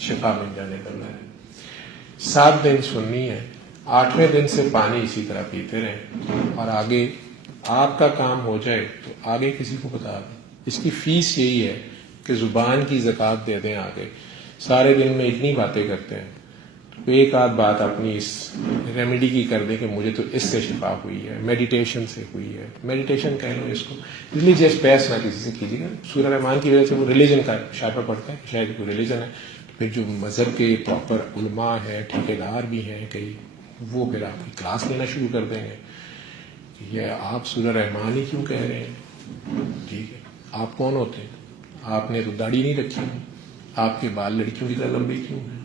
شفا مل جانے کرنا ہے. 7 دن سننی ہے. 8ویں دن سے پانی اسی طرح پیتے رہیں اور آگے آپ کا کام ہو جائے تو آگے کسی کو بتا دیں. اس کی فیس یہی ہے کہ زبان کی زکوٰۃ دے دیں. آگے سارے دن میں اتنی باتیں کرتے ہیں تو ایک آدھ بات اپنی اس ریمیڈی کی کر دیں کہ مجھے تو اس سے شفا ہوئی ہے, میڈیٹیشن سے ہوئی ہے. میڈیٹیشن کہہ لو اس کو, ریلیجیس بحث نہ کسی سے کیجیے گا. سورہ رحمان کی وجہ سے وہ ریلیجن کا شائبہ پڑتا ہے کہ شاید کوئی ریلیجن ہے. پھر جو مذہب کے پراپر علماء ہیں, ٹھیکیدار بھی ہیں کئی, وہ پھر آپ کی کلاس لینا شروع کر دیں گے. یہ آپ سورہ رحمان ہی کیوں کہہ رہے ہیں؟ ٹھیک ہے, آپ کون ہوتے ہیں؟ آپ نے تو داڑھی نہیں رکھی ہوئی, آپ کے بال لڑکیوں کی طرح لمبے کیوں ہیں,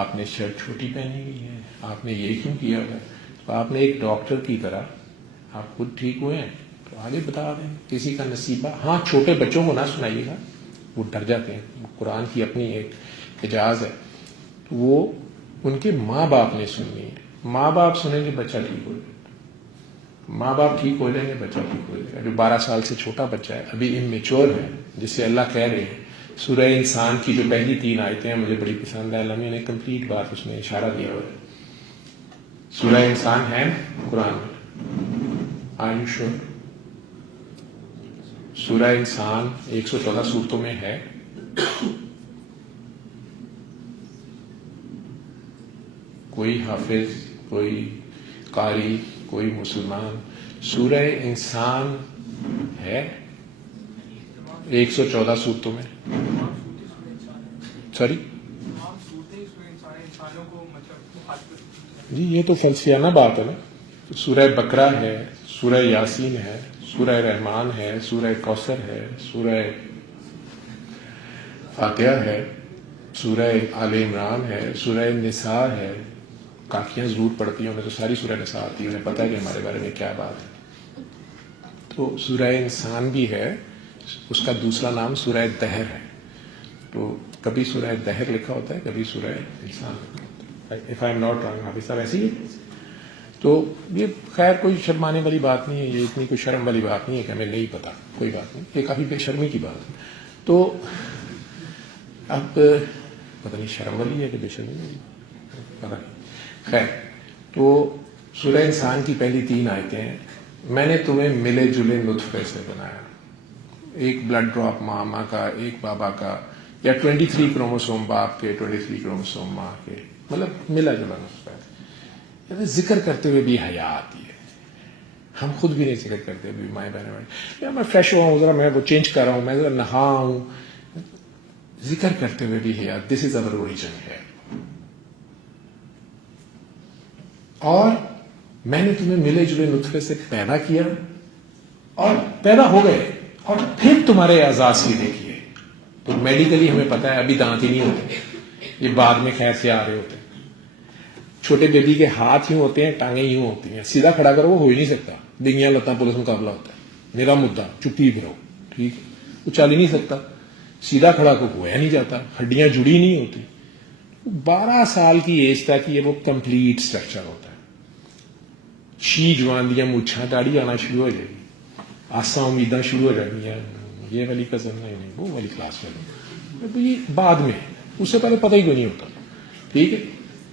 آپ نے شرٹ چھوٹی پہنی ہوئی ہے, آپ نے یہ کیوں کیا ہے؟ تو آپ نے ایک ڈاکٹر کی طرح آپ خود ٹھیک ہوئے ہیں تو آگے بتا دیں. کسی کا نصیبہ, ہاں چھوٹے بچوں کو نہ سنائیے گا, وہ ڈر جاتے ہیں. قرآن کی اپنی ایک اعجاز ہے, وہ ان کے ماں باپ نے سننی ہے. ماں باپ سنیں گے بچہ ٹھیک ہو جائے, ماں باپ ٹھیک ہو جائیں گے بچہ ٹھیک ہو جائے گا. جو 12 سال سے چھوٹا بچہ ہے, ابھی اممیچور ہے, جسے اللہ کہہ رہے ہیں. سورہ انسان کی جو پہلی 3 آیتیں ہیں مجھے بڑی پسند ہے. اللہ نے کمپلیٹ بات اس میں اشارہ دیا ہوا ہے. سورہ انسان ہے قرآن میں, آر یو شور؟ سورہ انسان 114 سورتوں میں ہے. کوئی حافظ, کوئی قاری, کوئی مسلمان سورہ انسان ہے 114 سورتوں میں؟ سوری جی, یہ تو فلسفیانہ بات ہے نا. سورہ بقرہ ہے, سورہ یاسین ہے, سورہ رحمان ہے, سورہ کوثر ہے, سورہ فاتحہ ہے, سورہ آل عمران ہے, سورہ نساء ہے. کافیاں ضرور پڑھتی ہوں, میں تو ساری سورہ نساء آتی ہے, انہیں پتہ ہے کہ ہمارے بارے میں کیا بات ہے. تو سورہ انسان بھی ہے, اس کا دوسرا نام سورہ دہر ہے. تو کبھی سورہ دہر لکھا ہوتا ہے, کبھی سورہ انسان لکھا ہوتا ہے. If I am not wrong, حافظ صاحب ایسی ہی. تو یہ خیر کوئی شرمانے والی بات نہیں ہے, یہ اتنی کوئی شرم والی بات نہیں ہے کہ ہمیں نہیں پتا, کوئی بات نہیں, یہ کافی بے شرمی کی بات ہے. تو اب پتہ نہیں شرم والی ہے کہ بے شرمی والی, پتہ نہیں. خیر, تو سورہ انسان کی پہلی 3 آیتیں ہیں. میں نے تمہیں ملے جلے نطفے سے بنایا, ایک بلڈ ڈراپ ماں کا, ایک بابا کا, یا 23 کروموسوم باپ کے, 23 کروموسوم ماں کے, مطلب ملا جلا نطفہ ہے. ذکر کرتے ہوئے بھی حیا آتی ہے. ہم خود بھی نہیں ذکر کرتے ابھی مائیں بہنیں, میں فریش ہوا ہوں ذرا, میں وہ چینج کر رہا ہوں, میں ذرا نہا ہوں, ذکر کرتے ہوئے بھی حیا. دس از اوور اوریجن ہے. اور میں نے تمہیں ملے جلے نطفے سے پیدا کیا اور پیدا ہو گئے, اور پھر تمہارے اعضاء سیدھے کیے. تو میڈیکلی ہمیں پتہ ہے ابھی دانت ہی نہیں ہوتے, یہ بعد میں خیر سے آ رہے ہوتے ہیں. چھوٹے بیبی کے ہاتھ یوں ہوتے ہیں, ٹانگیں یوں ہوتی ہیں, سیدھا کھڑا کرو وہ ہو ہی نہیں سکتا. ڈنگیاں لتاں پولیس مقابلہ ہوتا ہے. میرا مدعا چپی بھرو, ٹھیک ہے, وہ چل ہی نہیں سکتا. سیدھا کھڑا کو ہوا نہیں جاتا, ہڈیاں جڑی نہیں ہوتی. 12 سال کی ایج تک یہ وہ کمپلیٹ اسٹرکچر ہوتا ہے. شی جوان دیا مچھاں داڑھی آنا شروع ہو جائے گی, آساں امیداں شروع ہو جائیں گی. یہ والی کزن نہیں, وہ والی کلاس والی, یہ بعد میں, اس سے پہلے پتہ ہی کوئی نہیں ہوتا. ٹھیک ہے,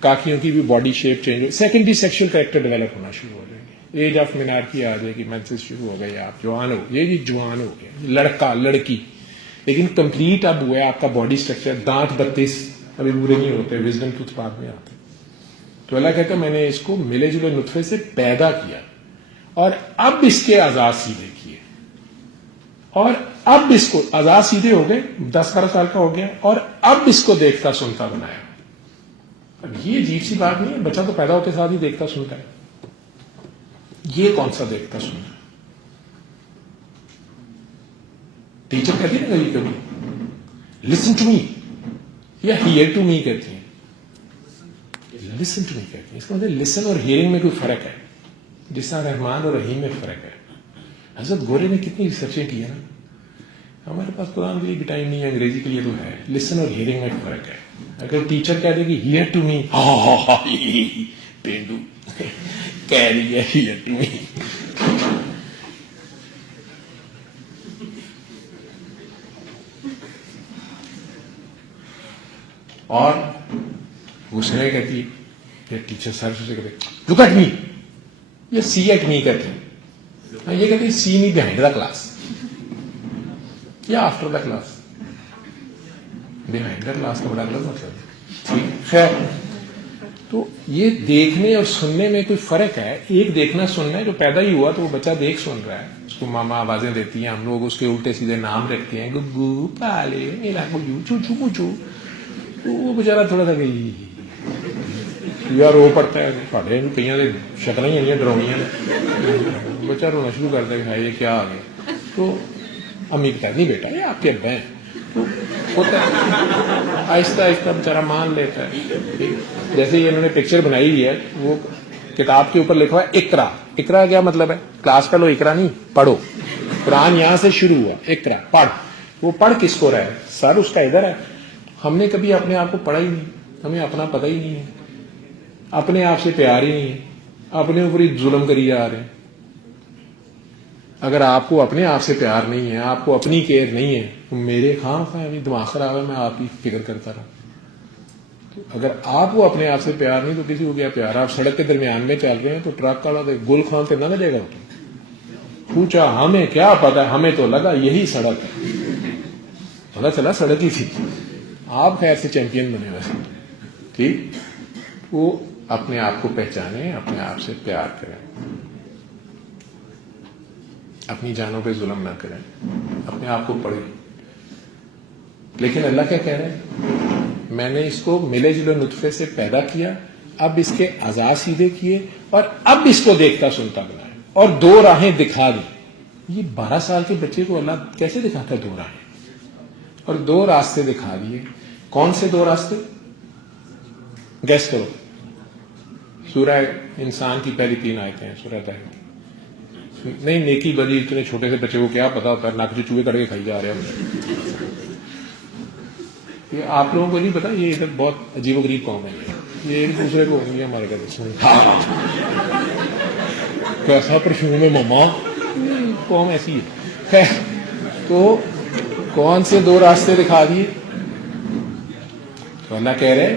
کاکیوں کی بھی باڈی شیپ چینج ہو, سیکنڈری سیکشل کریکٹر ڈیولپ ہونا شروع ہو جائیں گے. ایج آف مینارکی آ جائے گی, مینسز شروع ہو گئی, آپ جوان ہو, یہ بھی جوان ہو گیا, لڑکا لڑکی. لیکن کمپلیٹ اب ہوا ہے آپ کا باڈی اسٹرکچر. دانت 32 ابھی پورے نہیں ہوتے, وزڈم ٹوتھ بعد میں آتے. تو اللہ کہتا ہے میں نے اس کو ملے جلے نطفے سے پیدا کیا اور اب اس کے اعضاء سیدھے کیے. اور اب اس کو آزاد سیدھے ہو گئے, 10-12 سال کا ہو گیا, اور اب اس کو دیکھتا سنتا بنایا. اب یہ عجیب سی بات نہیں ہے, بچہ تو پیدا ہوتے ساتھ ہی دیکھتا سنتا ہے. یہ کون سا دیکھتا سنتا؟ ٹیچر کہتی ہے نا کبھی کبھی لسن ٹو می یا ہیئر ٹو می کہتی ہیں. لسن ٹو می کہتی ہیں, اس کا مطلب لسن اور ہیئرنگ میں کوئی فرق ہے, جس طرح رحمان اور رحیم میں فرق ہے. حضرت گورے نے کتنی ریسرچیں کی ہیں نا. ہمارے پاس قرآن کے لیے بھی ٹائم نہیں ہے, انگریزی کے لیے تو ہے. لسن اور ہیئرنگ میں فرق ہے. اگر ٹیچر کہہ دے کہ ہیئر ٹو می, پینڈو کہہ رہی ہے ہیئر ٹو می, اور غصے کہتی ہے ٹیچر سر سے کہتے لک ایٹ می, یا سی ایٹ می کہتے ہیں. یہ کہتے ہیں سی می بہائنڈ دا کلاس یا after the class. Behind the class کا بڑا غلط مطلب ہے. خیر, تو یہ دیکھنے اور سننے میں کوئی فرق ہے. ایک دیکھنا سننا ہے, جو پیدا ہی ہوا تو وہ بچہ دیکھ سن رہا ہے, اس کو ماما آوازیں دیتی ہیں, ہم لوگ اس کے الٹے سیدھے نام رکھتے ہیں, گگو پالے میرا گجو چوچو مچو, تو وہ بےچارا تھوڑا سا گئی یار رو پڑتا ہے. پڑھے کئی شکل ہی ہیں ڈراؤنیاں, بچہ رونا شروع کرتا ہے کہ یہ کیا آ گیا. تو امی کہتی نہیں بیٹا یہ آپ کے ابا ہیں. تو ہوتا ہے آہستہ آہستہ بےچارا مان لیتا ہے. جیسے یہ انہوں نے پکچر بنائی ہوئی ہے, وہ کتاب کے اوپر لکھا ہوا ہے اقرا. اقرا کیا مطلب ہے؟ کلاس کا لو اقرا نہیں, پڑھو. قرآن یہاں سے شروع ہوا, اقرا پڑھ. وہ پڑھ کس کو رہا ہے؟ سر اس کا ادھر ہے. ہم نے کبھی اپنے آپ کو پڑھا ہی نہیں, ہمیں اپنا پتہ ہی نہیں ہے, اپنے آپ سے پیار ہی نہیں ہے, اپنے اوپر ہی ظلم کری جا رہے ہیں. اگر آپ کو اپنے آپ سے پیار نہیں ہے, آپ کو اپنی کیئر نہیں ہے, تو میرے خواہ ابھی دماغ خراب ہے, میں آپ کی فکر کرتا رہا. تو اگر آپ کو اپنے آپ سے پیار نہیں تو کسی کو کیا پیار؟ آپ سڑک کے درمیان میں چل رہے ہیں تو ٹرک والا گل خان سے نہ لگے گا. پوچھا ہمیں کیا پتا, ہمیں تو لگا یہی سڑک ہے, پتا چلا سڑک ہی تھی. آپ خیر سے چیمپئن بنے ویسے. ٹھیک, وہ اپنے آپ کو پہچانے, اپنے آپ سے پیار کریں, اپنی جانوں پہ ظلم نہ کریں, اپنے آپ کو پڑھیں. لیکن اللہ کیا کہہ رہے ہیں؟ میں نے اس کو ملے جلے نطفے سے پیدا کیا, اب اس کے اعضاء سیدھے کیے, اور اب اس کو دیکھتا سنتا بنایا, اور 2 راہیں دکھا دی. یہ 12 سال کے بچے کو اللہ کیسے دکھاتا ہے 2 راہیں؟ اور 2 راستے دکھا دیے. کون سے 2 راستے؟ گیس کرو. سورہ انسان کی پہلی 3 آیتیں ہیں, سورہ تحریم. نہیں, نیکی بدی اتنے چھوٹے سے بچے کو کیا پتا ہوتا ہے, ناک جو چوہے کر کے کھائی جا رہے ہیں. یہ آپ لوگوں کو نہیں پتا, یہ ادھر بہت عجیب و غریب قوم ہے. یہ ایک دوسرے کو ہوں گے ہمارے گھر کیسا پرفیوم ہے ماما, قوم ایسی ہے. تو کون سے 2 راستے دکھا دیے؟ تو اللہ کہہ رہے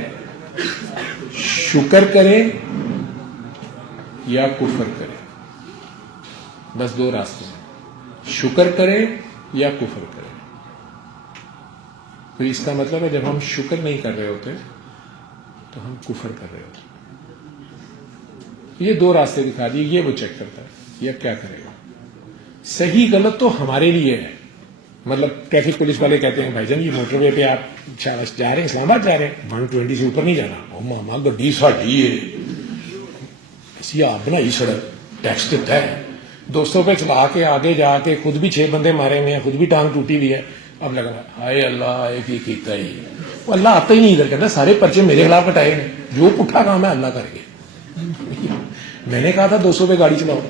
شکر کرے یا کفر کرے, بس 2 راستے ہیں, شکر کرے یا کفر کرے. تو اس کا مطلب ہے جب ہم شکر نہیں کر رہے ہوتے تو ہم کفر کر رہے ہوتے. یہ 2 راستے دکھا دیے, یہ وہ چیک کرتا ہے یہ کیا کرے گا. صحیح غلط تو ہمارے لیے ہے. مطلب ٹریفک پولیس والے کہتے ہیں بھائی جان یہ موٹر وے پہ آپ جا رہے ہیں, اسلام آباد جا رہے ہیں, 120 سے اوپر نہیں جانا. او ماما گڈی ساڈی ہے, ایسی آپ بنائی سڑک, ٹیکس دیتا ہے. دوستوں پہ چلا کے آگے جا کے خود بھی 6 بندے مارے ہوئے ہیں, خود بھی ٹانگ ٹوٹی ہوئی ہے. اب لگا ہائے اللہ ایک ہی کیتا ہی, وہ اللہ آتا ہی نہیں ادھر, کہتا سارے پرچے میرے خلاف کٹائے ہیں, جو پٹھا کام ہے اللہ کر کے. میں نے کہا تھا 200 پہ گاڑی چلاؤ,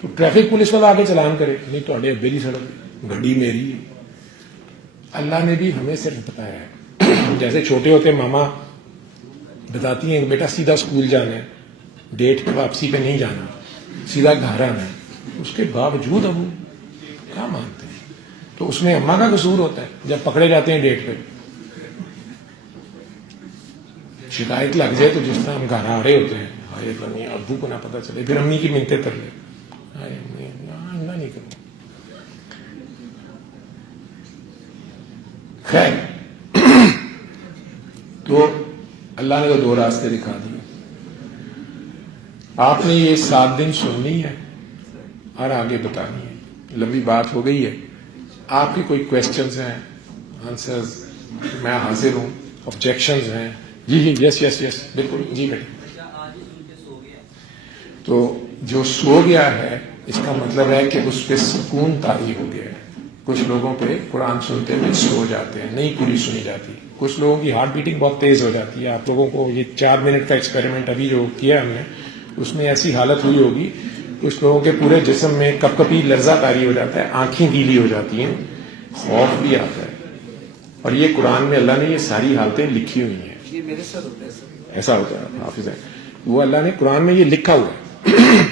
تو ٹریفک پولیس والا آگے چلان کرے, نہیں تو ابے کی سڑک گڈی میری ہے. اللہ نے بھی ہمیں صرف بتایا ہے. جیسے چھوٹے ہوتے ماما بتاتی ہیں بیٹا سیدھا اسکول جانا ہے, ڈیٹ پہ واپسی پہ نہیں جانا, سیدھا گھر آنا ہے. اس کے باوجود ابو کیا مانتے ہیں؟ تو اس میں اماں کا قصور ہوتا ہے جب پکڑے جاتے ہیں ڈیٹ پہ. شکایت لگ جائے تو جس طرح ہم گھر آ رہے ہوتے ہیں, ہائے نہیں ابو کو نہ پتا چلے, پھر امی کی منتیں کر لے, ہائے نہیں کروں. خیر, تو اللہ نے تو 2 راستے دکھا دیے. آپ نے یہ 7 دن سننی ہے اور آگے بتانی ہے. لمبی بات ہو گئی ہے, آپ کی کوئی کوشچنز ہیں, آنسرز, میں حاضر ہوں. آبجیکشنز ہیں؟ جی جی, یس یس یس, بالکل جی بیٹے. تو جو سو گیا ہے اس کا مطلب ہے کہ اس پہ سکون طاری ہو گیا ہے. کچھ لوگوں پہ قرآن سنتے ہوئے سو جاتے ہیں, نہیں پوری سنی جاتی. کچھ لوگوں کی ہارٹ بیٹنگ بہت تیز ہو جاتی ہے. آپ لوگوں کو یہ 4 منٹ کا ایکسپیریمنٹ ابھی جو کیا ہم نے, اس میں ایسی حالت ہوئی ہوگی, کچھ لوگوں کے پورے جسم میں کپ کپی لرزہ طاری ہو جاتا ہے, آنکھیں گیلی ہو جاتی ہیں, خوف بھی آتا ہے. اور یہ قرآن میں اللہ نے یہ ساری حالتیں لکھی ہوئی ہیں. یہ میرے ساتھ ہوتا ہے سر. ایسا ہوتا ہے حافظ ہے, وہ اللہ نے قرآن میں یہ لکھا ہوا ہے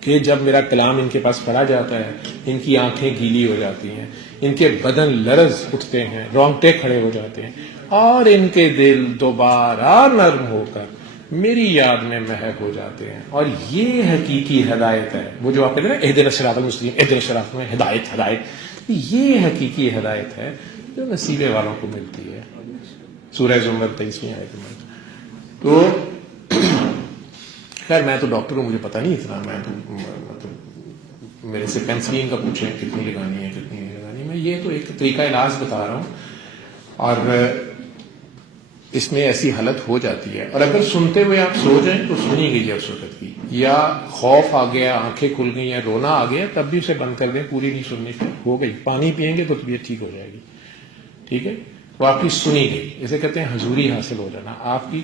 کہ جب میرا کلام ان کے پاس پڑھا جاتا ہے, ان کی آنکھیں گیلی ہو جاتی ہیں, ان کے بدن لرز اٹھتے ہیں, رونگٹے کھڑے ہو جاتے ہیں, اور ان کے دل دوبارہ نرم ہو کر میری یاد میں مہک ہو جاتے ہیں. اور یہ حقیقی ہدایت ہے, وہ جو آپ کہتے ہیں نا اہدنا الصراط المستقیم, اہدنا الصراط میں ہدایت ہدایت, یہ حقیقی ہدایت ہے جو نصیبے والوں کو ملتی ہے. سورہ زمر 23ویں آیت میں. تو خیر میں تو ڈاکٹر ہوں, مجھے پتہ نہیں اتنا, میں تو مطلب میرے سے پینسلین کا پوچھیں کتنی لگانی ہے کتنی نہیں لگانی. میں یہ تو ایک طریقہ علاج بتا رہا ہوں, اور اس میں ایسی حالت ہو جاتی ہے. اور اگر سنتے ہوئے آپ سو جائیں تو سنی گئی ہے اس وقت کی, یا خوف آ گیا, آنکھیں کھل گئی ہیں, رونا آ گیا, تب بھی اسے بند کر دیں, پوری نہیں سننی ہو گئی. پانی پئیں گے تو طبیعت ٹھیک ہو جائے گی. ٹھیک ہے, وہ آپ کی سنی گئی. اسے کہتے ہیں حضوری حاصل ہو جانا. آپ کی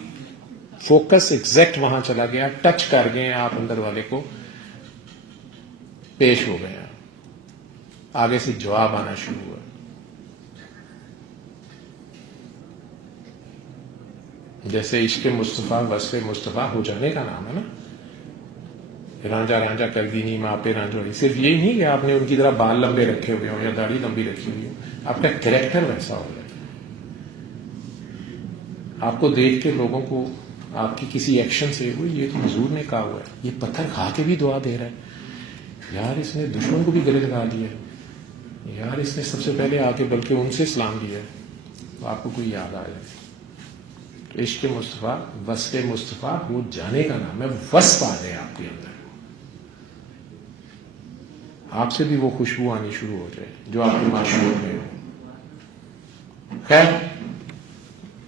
فوکس ایگزیکٹ وہاں چلا گیا, ٹچ کر گئے آپ اندر والے کو, پیش ہو گئے, آگے سے جواب آنا شروع ہوا. جیسے عشق مصطفیٰ وصف مصطفیٰ ہو جانے کا نام ہے نا, رانجا رانجا کر دی نہیں ماں پہ رانجوڑی. صرف یہی نہیں کہ آپ نے ان کی طرح بال لمبے رکھے ہوئے ہوں یا داڑھی لمبی رکھی ہوئی ہو, آپ کا کریکٹر ویسا ہو جائے. آپ کو دیکھ کے لوگوں کو آپ کی کسی ایکشن سے ہوئی, یہ تو حضور نے کہا ہوا ہے, یہ پتھر کھا کے بھی دعا دے رہا ہے, یار اس نے دشمن کو بھی گلے لگا دیا, یار اس نے سب سے پہلے آ کے بلکہ ان سے اسلام دیا ہے. تو آپ کو کوئی یاد آ جائے. عشق مصطفیٰ وصف مصطفیٰ ہو جانے کا نام ہے, وصف آ جائے آپ کے اندر, آپ سے بھی وہ خوشبو آنی شروع ہو جائے جو آپ کے معشوق میں ہو. خیر,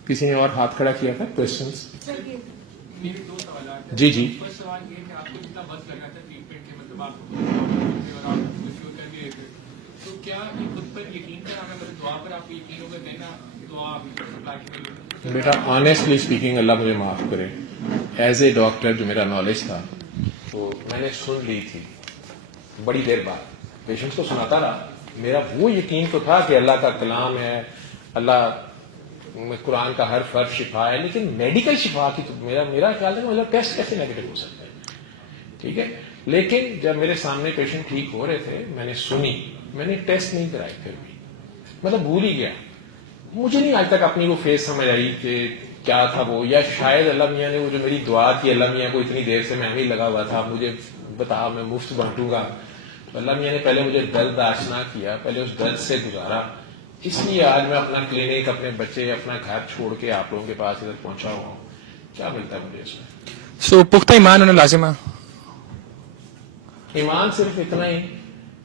کسی نے اور ہاتھ کھڑا کیا تھا, کوشچنس؟ میرے 2 سوالات. جی جی. فرسٹ سوال یہ کہ آپ کو کتنا وقت لگا تھا ٹریٹمنٹ کے, مطلب آپ کو اور آپ کچھ کر بھی رہے تھے, تو کیا خود پر یقین کرنا, مطلب دعا پر آپ کو یقین ہوگا دینا دعا سپلائی کے لیے؟ بیٹا آنیسٹلی اسپیکنگ, اللہ مجھے معاف کرے, ایز اے ڈاکٹر جو میرا نالج تھا تو میں نے سن لی تھی بڑی دیر بعد, پیشنٹس کو سناتا رہا. میرا وہ یقین تو تھا کہ اللہ کا کلام ہے, اللہ قرآن کا ہر فرض شفا ہے, لیکن میڈیکل شفا کی تو میرا خیال ہے مطلب ٹیسٹ کیسے نیگیٹو ہو سکتا ہے. ٹھیک ہے, لیکن جب میرے سامنے پیشنٹ ٹھیک ہو رہے تھے, میں نے سنی, میں نے ٹیسٹ نہیں کرائے, پھر بھی مطلب بھول ہی گیا. مجھے نہیں آج تک اپنی وہ فیس سمجھ آئی کہ کیا تھا وہ, یا شاید اللہ میاں نے وہ جو میری دعا تھی, اللہ میاں کو اتنی دیر سے میں بھی لگا ہوا تھا, مجھے بتا میں مفت بانٹوں گا, تو اللہ میاں نے پہلے مجھے درد آشنا کیا, پہلے اس درد سے گزارا. اس لیے آج میں اپنا کلینک, اپنے بچے, اپنا گھر چھوڑ کے آپ لوگوں کے پاس ادھر پہنچا ہوا ہوں. کیا ملتا ہے مجھے اس میں؟ سو پختہ ایمان ہونا لازم ہے. ایمان صرف اتنا ہی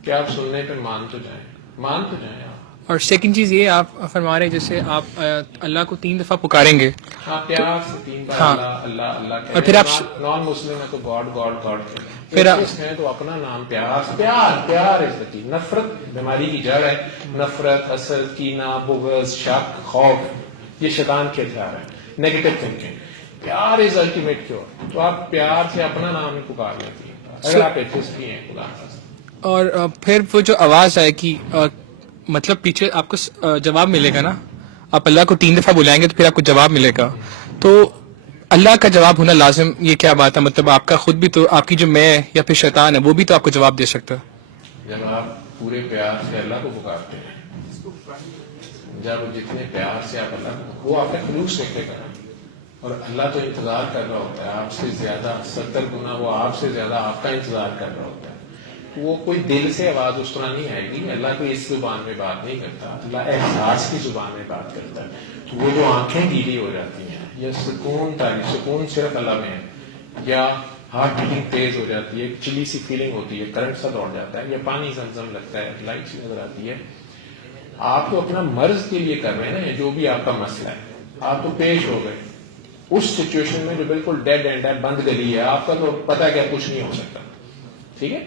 کہ آپ سننے پہ مان تو جائیں آپ. اور سیکنڈ چیز یہ آپ فرما رہے ہیں جیسے آپ اللہ کو 3 دفعہ پکاریں گے, آپ پیار سے 3 بار ہاں, اللہ اللہ اللہ کہتے ہیں. اور پھر آپ نان مسلم ہے تو گاڈ گاڈ گاڈ, پھر آپ ہیں تو اپنا نام پیار از the key. نفرت بیماری کی جڑ ہے, نفرت, حسد, کینہ, بغض, شک, خوف, یہ شیطان کے ہتھیار ہے, نیگیٹو تھنکنگ. پیار از الٹیمیٹ کیور. تو آپ پیار سے اپنا نام ہی پکار لیتی ہیں اگر آپ ایتھسٹ بھی ہیں خدا. اور پھر وہ جو آواز آئے کہ مطلب پیچھے آپ کو جواب ملے گا نا, آپ اللہ کو 3 دفعہ بلائیں گے تو پھر آپ کو جواب ملے گا. تو اللہ کا جواب ہونا لازم, یہ کیا بات ہے؟ مطلب آپ کا خود بھی تو, آپ کی جو میں یا پھر شیطان ہے وہ بھی تو آپ کو جواب دے سکتا ہے. جب آپ پورے پیار سے اللہ کو پکارتے ہیں, جب جتنے پیار سے آپ اللہ کو, وہ آپ کا خلوص دیکھے گا, اور اللہ تو انتظار کر رہا ہوتا ہے آپ سے زیادہ, 70 گنا وہ آپ سے زیادہ آپ کا انتظار کر رہا ہوتا ہے. وہ کوئی دل سے آواز اس طرح نہیں آئے گی. اللہ کوئی اس زبان میں بات نہیں کرتا, اللہ احساس کی زبان میں بات کرتا ہے. تو وہ جو آنکھیں گیلی ہو جاتی ہیں, یا سکون صرف اللہ میں ہے, یا ہارٹ بیٹنگ تیز ہو جاتی ہے, چلی سی فیلنگ ہوتی ہے, کرنٹ سا دوڑ جاتا ہے, یا پانی زمزم لگتا ہے, لائٹ سی نظر آتی ہے. آپ تو اپنا مرض کے لیے کر رہے ہیں نا, جو بھی آپ کا مسئلہ ہے, آپ تو پیش ہو گئے اس سچویشن میں جو بالکل ڈیڈ اینڈ ہے, بند گلی ہے, آپ کا تو پتہ کیا کچھ نہیں ہو سکتا. ٹھیک ہے,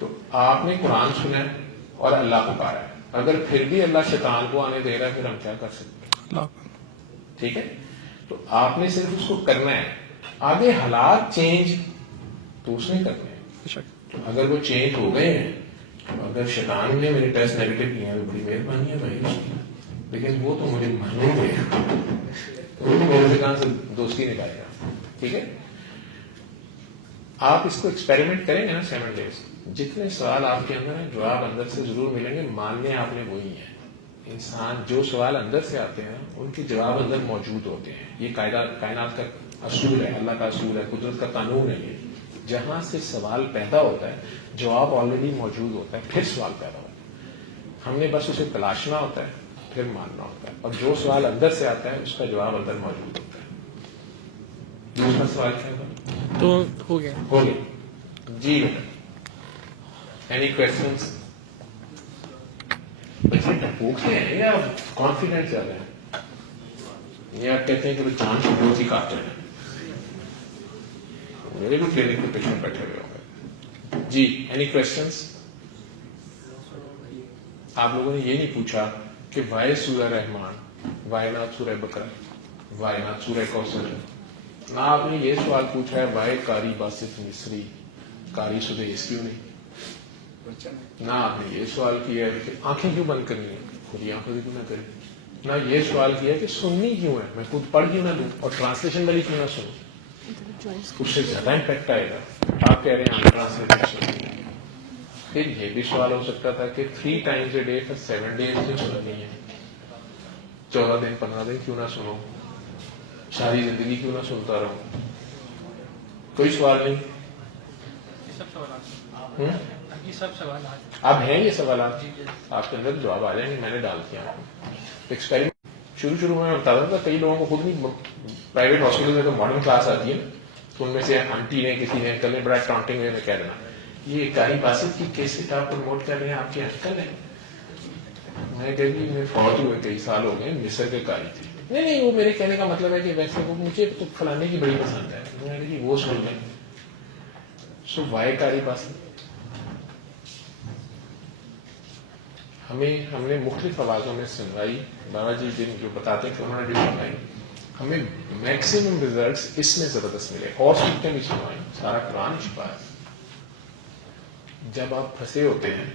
تو آپ نے قرآن سنا ہے اور اللہ پکارا ہے. اگر پھر بھی اللہ شیطان کو آنے دے رہا ہے, پھر ہم کیا کر سکتے ہیں؟ ٹھیک ہے, تو آپ نے صرف اس کو کرنا ہے. آگے حالات چینج تو اس نے کرنے ہیں. اگر وہ چینج ہو گئے ہیں, اگر شیطان نے میرے ٹیسٹ نیگیٹو کیے ہیں تو بڑی مہربانی ہے بھائی اس کی, لیکن وہ تو مجھے معلوم ہے, وہ تو میرے دکان سے دوستی نکالے گا. ٹھیک ہے, آپ اس کو ایکسپیریمنٹ کریں گے نا 7 days, جتنے سوال آپ کے اندر ہیں جواب اندر سے ضرور ملیں گے. ماننے آپ نے وہی ہیں. انسان جو سوال اندر سے آتے ہیں ان کے جواب اندر موجود ہوتے ہیں. یہ کائنات کا اصول ہے, اللہ کا اصول ہے, قدرت کا قانون ہے. یہ جہاں سے سوال پیدا ہوتا ہے جواب آلریڈی موجود ہوتا ہے, پھر سوال پیدا ہوتا ہے. ہم نے بس اسے تلاشنا ہوتا ہے, پھر ماننا ہوتا ہے, اور جو سوال اندر سے آتا ہے اس کا جواب اندر موجود ہوتا ہے. دوسرا سوال کیا ہوگا؟ تو ہو گیا. ہو گیا جی. Any questions? بچے پوچھتے ہیں یا کانفیڈنٹ زیادہ ہے, یا کہتے ہیں کہ وہ جان سے بہت ہی کاٹتے ہیں؟ میرے بھی کلینک میں پیشنٹ بیٹھے ہوئے ہوں گے. جی اینی کوشچنس؟ آپ لوگوں نے یہ نہیں پوچھا کہ وائے سورہ رحمان, وائے نات سورہ بقرہ, وائے نات سورہ کوثر. نہ آپ نے یہ سوال پوچھا ہے وائے قاری باسط مصری, قاری سدیس کیوں نہیں. نہ آپ نے یہ سوال کیا ہے کہ آنکھیں کیوں بند کرنی ہیں, خود آنکھوں سے کیوں نہ کریں. نہ یہ سوال کیا کہ سننی کیوں ہے, میں خود پڑھ کیوں نہ لوں اور ٹرانسلیشن والی کیوں نہ سنوں, اس سے زیادہ امپیکٹ آئے گا. آپ کہہ رہے ہیں ٹرانسلیشن. پھر یہ بھی سوال ہو سکتا تھا کہ 3 times a day for 7 days کیوں سننی ہے, 14 دن 15 دن کیوں نہ سنو, ساری زندگی کیوں نہ سنتا رہوں. کوئی سوال نہیں. اب ہیں یہ سوالات, آپ کے اندر جواب آ جائیں گے, میں نے ڈال دیا. ایکسپیریمنٹ شروع میں بتاتا تھا, کئی لوگوں کو خود نہیں, پرائیویٹ ہاسپٹل میں تو مارننگ کلاس آتی ہے, تو ان میں سے آنٹی نے کسی نے انکل نے بڑا ٹانٹنگ وے میں کہہ دینا, یہ قاری باسط کی کیسٹ آپ پروموٹ کر رہے ہیں, آپ کے انکل ہیں. میں کہ میں فوت ہوئے کئی سال ہو گئے, مصر کے قاری تھے. نہیں وہ میرے کہنے کا مطلب ہے کہ ویسے وہ مجھے تو فلانے کی بڑی پسند ہے. میں نے وہ سن لیں. سو وائے قاری باسط. ہم نے مختلف آوازوں میں سنوائی, بابا جی جن جو بتاتے ہیں کہ انہوں نے بھی سنوائی, ہمیں میکسیمم ریزلٹس اس میں زبردست ملے. اور سیکھتے بھی سنوائیں, سارا قرآن چھپا ہے. جب آپ پھنسے ہوتے ہیں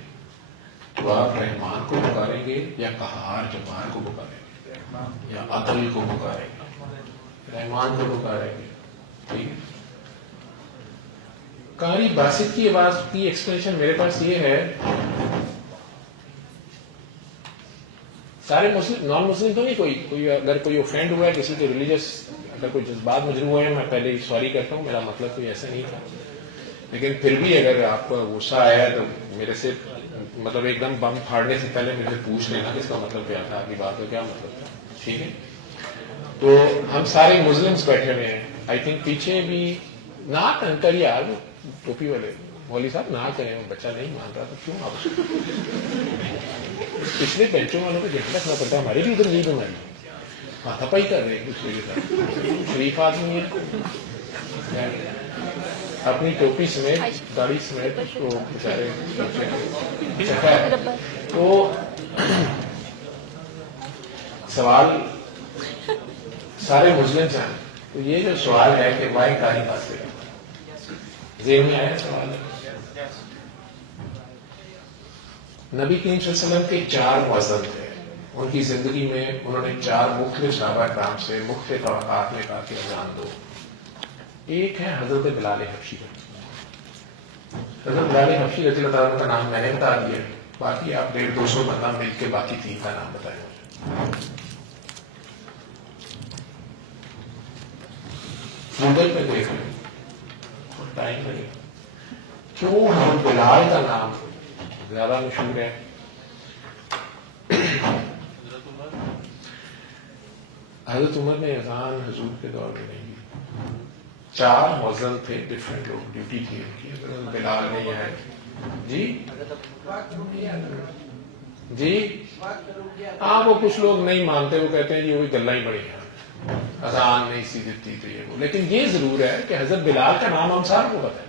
تو آپ رحمان کو پکاریں گے یا قہار جبار کو پکاریں گے یا عدل کو پکاریں گے؟ رحمان کو پکاریں گے. ٹھیک ہے, قاری باسط کی آواز کی ایکسپلینیشن میرے پاس یہ ہے, سارے مسلم نان مسلم تو نہیں, کوئی اگر کوئی اوفینڈ ہوا ہے کسی کے ریلیجس, اگر کوئی جذبات مجروح ہوئے ہیں, میں پہلے ہی سوری کرتا ہوں, میرا مطلب کوئی ایسا نہیں تھا. لیکن پھر بھی اگر آپ کو غصہ آیا ہے تو میرے سے مطلب ایک دم بم پھاڑنے سے پہلے مجھے پوچھ لینا کہ اس کا مطلب کیا تھا, آپ کی بات کا کیا مطلب تھا. ٹھیک ہے, تو ہم سارے مسلمس بیٹھے ہوئے ہیں. آئی تھنک پیچھے بھی نہ انکل یار ٹوپی والے مولوی صاحب نہ کریں, بچہ نہیں مان رہا تو کیوں آپ پچھلے بینچوں والوں کو دھیان رکھنا پڑتا ہے. ہماری بھی ادھر نہیں بنائی, ماتھا پائی کر رہے ہیں دوسرے کے ساتھ. شریف آدمی ہے, اپنی ٹوپی سمیت داڑھی سمیت اس کو بچارے. تو سوال سارے مسلم ہیں, تو یہ جو سوال ہے کہ وائے قاری باسط, ذہن میں آیا سوال؟ نبی کریم صلی اللہ علیہ وسلم کے 4 مذہب تھے. ان کی زندگی میں انہوں نے 4 مختلف صحابہ کرام سے مختلف اوقات میں کہا کہ اذان دو. ایک ہے حضرت بلال حبشی. حضرت بلال حبشی رضی اللہ تعالیٰ کا نام میں نے بتا دیا, باقی آپ 150-200 بندہ مل کے باقی 3 کا نام بتائیں. گوگل پہ دیکھ لیں, ٹائم لگے. کیوں حضرت بلال کا نام زیادہ مشہور ہے؟ حضرت عمر نے اذان حضور کے دور میں نہیں دی, 4 مؤذن تھے, ڈفرینٹ لوگ, ڈیوٹی تھی ان کی. بلال نہیں آئے جی ہاں, وہ کچھ لوگ نہیں مانتے, وہ کہتے ہیں جی وہی گلا ہی بڑی ہیں, اذان نہیں سی دیتی تو یہ وہ. لیکن یہ ضرور ہے کہ حضرت بلال کا نام ہم سب کو پتہ ہے,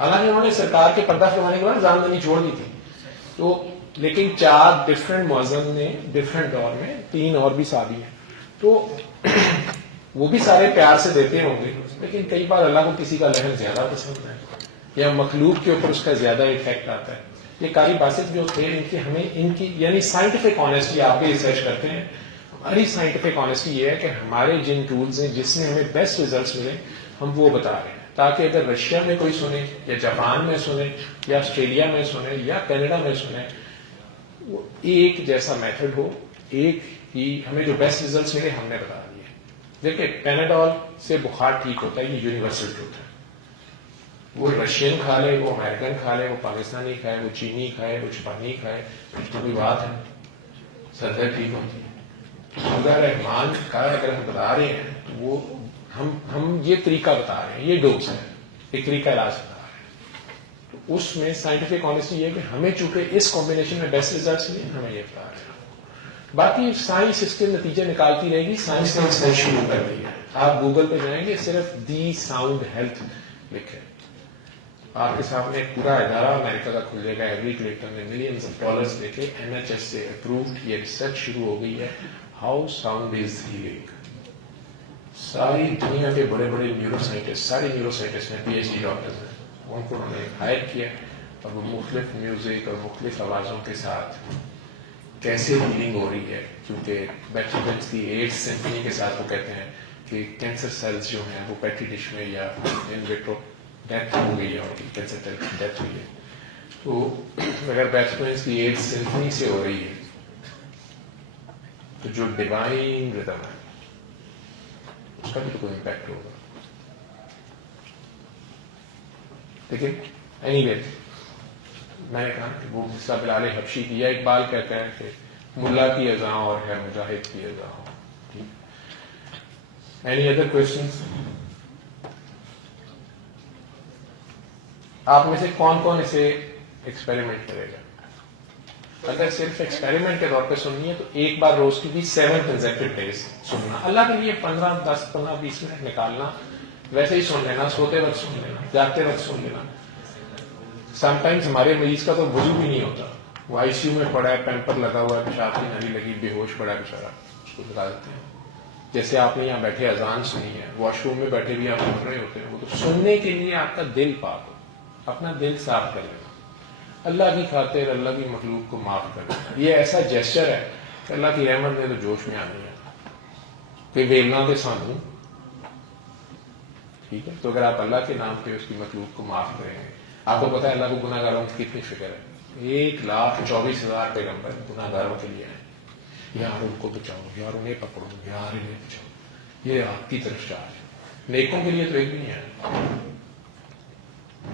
حالانکہ انہوں نے سرکار کے پردہ فرمانے کے بعد اذان دینی چھوڑ دی تھی. تو لیکن 4 ڈفرینٹ مؤذن نے ڈفرینٹ دور میں, 3 اور بھی صحابی ہیں, تو وہ بھی سارے پیار سے دیتے ہوں گے. لیکن کئی بار اللہ کو کسی کا لہن زیادہ پسند ہے یا مخلوق کے اوپر اس کا زیادہ افیکٹ آتا ہے. یہ قاری باسط جو تھے ان کی یعنی سائنٹیفک آنیسٹی, آپ بھی ریسرچ کرتے ہیں, ہماری سائنٹیفک آنیسٹی یہ ہے کہ ہمارے جن ٹولز ہیں جس میں ہمیں بیسٹ ریزلٹس ملے ہم وہ بتا رہے ہیں, تاکہ اگر رشیا میں کوئی سنے یا جاپان میں سنے یا آسٹریلیا میں سنے یا کینیڈا میں سنے, ایک جیسا میتھڈ ہو, ایک ہی ہمیں جو بیسٹ ریزلٹس ملے ہم نے بتا دیے. دیکھیں پیناڈول سے بخار ٹھیک ہوتا ہے, یہ یونیورسل ٹروتھ ہے. وہ رشین کھا لے, وہ امریکن کھا لے, وہ پاکستانی کھائے, وہ چینی کھائے, وہ جاپانی کھائے, تو کوئی بات ہے, سر درد ٹھیک ہوتی ہے. اگر رحمان کا اگر ہم بتا رہے ہیں تو وہ ہم یہ طریقہ بتا رہے ہیں, یہ ڈوز ہے, ایک طریقہ علاج بتا رہے ہیں. تو اس میں سائنٹیفک آنیسٹی یہ ہے کہ ہمیں چونکہ اس کمبینیشن میں بیسٹ ریزلٹس ملے ہمیں یہ بتا رہے ہیں. باقی سائنس اس کے نتیجے نکالتی رہے گی, سائنس نے اس نے شروع کر دی ہے. آپ گوگل پہ جائیں گے, صرف دی ساؤنڈ ہیلتھ لکھیں, آپ کے سامنے ایک پورا ادارہ امریکہ کا کھل جائے گا. ایوری کلیکٹر نے ملینز آف ڈالرز دے کے NHS سے اپرووڈ یہ ریسرچ شروع ہو گئی ہے, ہاؤ ساؤنڈ از ہیلنگ. ساری دنیا کے بڑے بڑے نیورو سائنٹسٹ, سارے نیورو سائنٹسٹ ہیں, PhD ڈاکٹرز ہیں, ان کو انہوں نے ہائر کیا اور وہ مختلف میوزک اور مختلف آوازوں کے ساتھ کیسے ہیلنگ ہو رہی ہے. کیونکہ بیتھوون کی 8 سمفنی کے ساتھ وہ کہتے ہیں کہ کینسر سیلز جو ہیں وہ پیٹری ڈش میں یا ان ویٹرو ڈیتھ ہو گئی ہے, اور کینسر سیل کی ڈیتھ ہوئی ہے. تو اگر بیتھوون کی 8 سمفنی سے ہو رہی ہے تو جو ڈیوائن ردم ہے اس کا بھی تو کوئی امپیکٹ ہوگا. لیکن اینی وے میں نے کہا کہ وہ حصہ بلال حبشی کی, یا اقبال کہتے ہیں کہ ملا کی اذاں اور ہے مجاہد کی اذاں. Any other questions? آپ میں سے کون کون اسے ایکسپیریمنٹ کرے گا؟ اگر صرف ایکسپیریمنٹ کے طور پہ سننی ہے تو ایک بار روز کی بھی 7 کنزیکٹیو ڈیز سننا. اللہ کے لیے 10-15-20 منٹ نکالنا, ویسے ہی سن لینا, سوتے وقت سن لینا, جاگتے وقت سن لینا. سم ٹائمز ہمارے مریض کا تو وضو بھی نہیں ہوتا, وہ ICU میں پڑا ہے, پیمپر لگا ہوا ہے, پیشاب کی نلی لگی, بے ہوش پڑا ہے بیچارہ, اس کو بتا دیتے ہیں. جیسے آپ نے یہاں بیٹھے اذان سنی ہے, واش روم میں بیٹھے بھی آپ سن رہے ہوتے ہیں, وہ تو سننے کے لیے آپ کا دل پاک ہو, اپنا دل صاف کر لینا, اللہ کی خاطر اللہ کی مخلوق کو معاف کر دینا. یہ ایسا جیسچر ہے کہ اللہ کی رحمت نے تو جوش میں آنی ہے کہ ویلنا کے سانوں, ٹھیک ہے. تو اگر آپ اللہ کے نام پہ اس کی مخلوق کو معاف کریں گے, آپ کو پتا ہے اللہ کو گناہ گاروں کی کتنی فکر ہے. 1,24,000 پیغمبر گناہ گاروں کے لیے ہیں. یار ان کو بچاؤ, یار انہیں پکڑو, یار انہیں بچاؤ, یہ آپ کی طرف چارج ہے. نیکوں کے لیے تو ایک بھی نہیں ہے.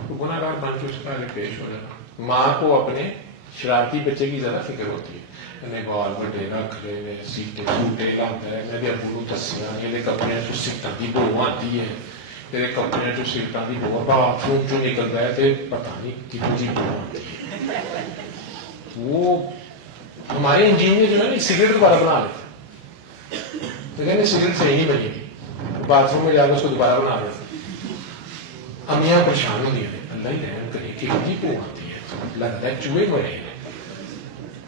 تو گناہ گار بن کے اس سے پہلے پیش ہو جانا. ماں کو اپنے شرارتی بچے کی زیادہ فکر ہوتی ہے, انہیں بال بڑے رکھ لے, سیٹے ٹوٹے لاتا ہے, میں ابو دسیاں یہ کپڑے جو سیٹاں کی بو آتی ہے, تیرے کپڑے جو سیٹاں کی بو, باتھ روم چوں نکل رہا ہے تو پتا نہیں کتنی جی بو آتی ہے. وہ ہمارے انجینئر جو ہے نا سگریٹ دوبارہ بنا لیتے ہیں, تو کہتے ہیں سگریٹ صحیح نہیں بنی تھی, باتھ روم میں جا کے اس کو دوبارہ بنا دیتے. امیاں پریشان ہو گئی, اللہ ہی رحم کرے کہ جی بو آتی ہے, لگتا ہے چوہے مرے ہیں.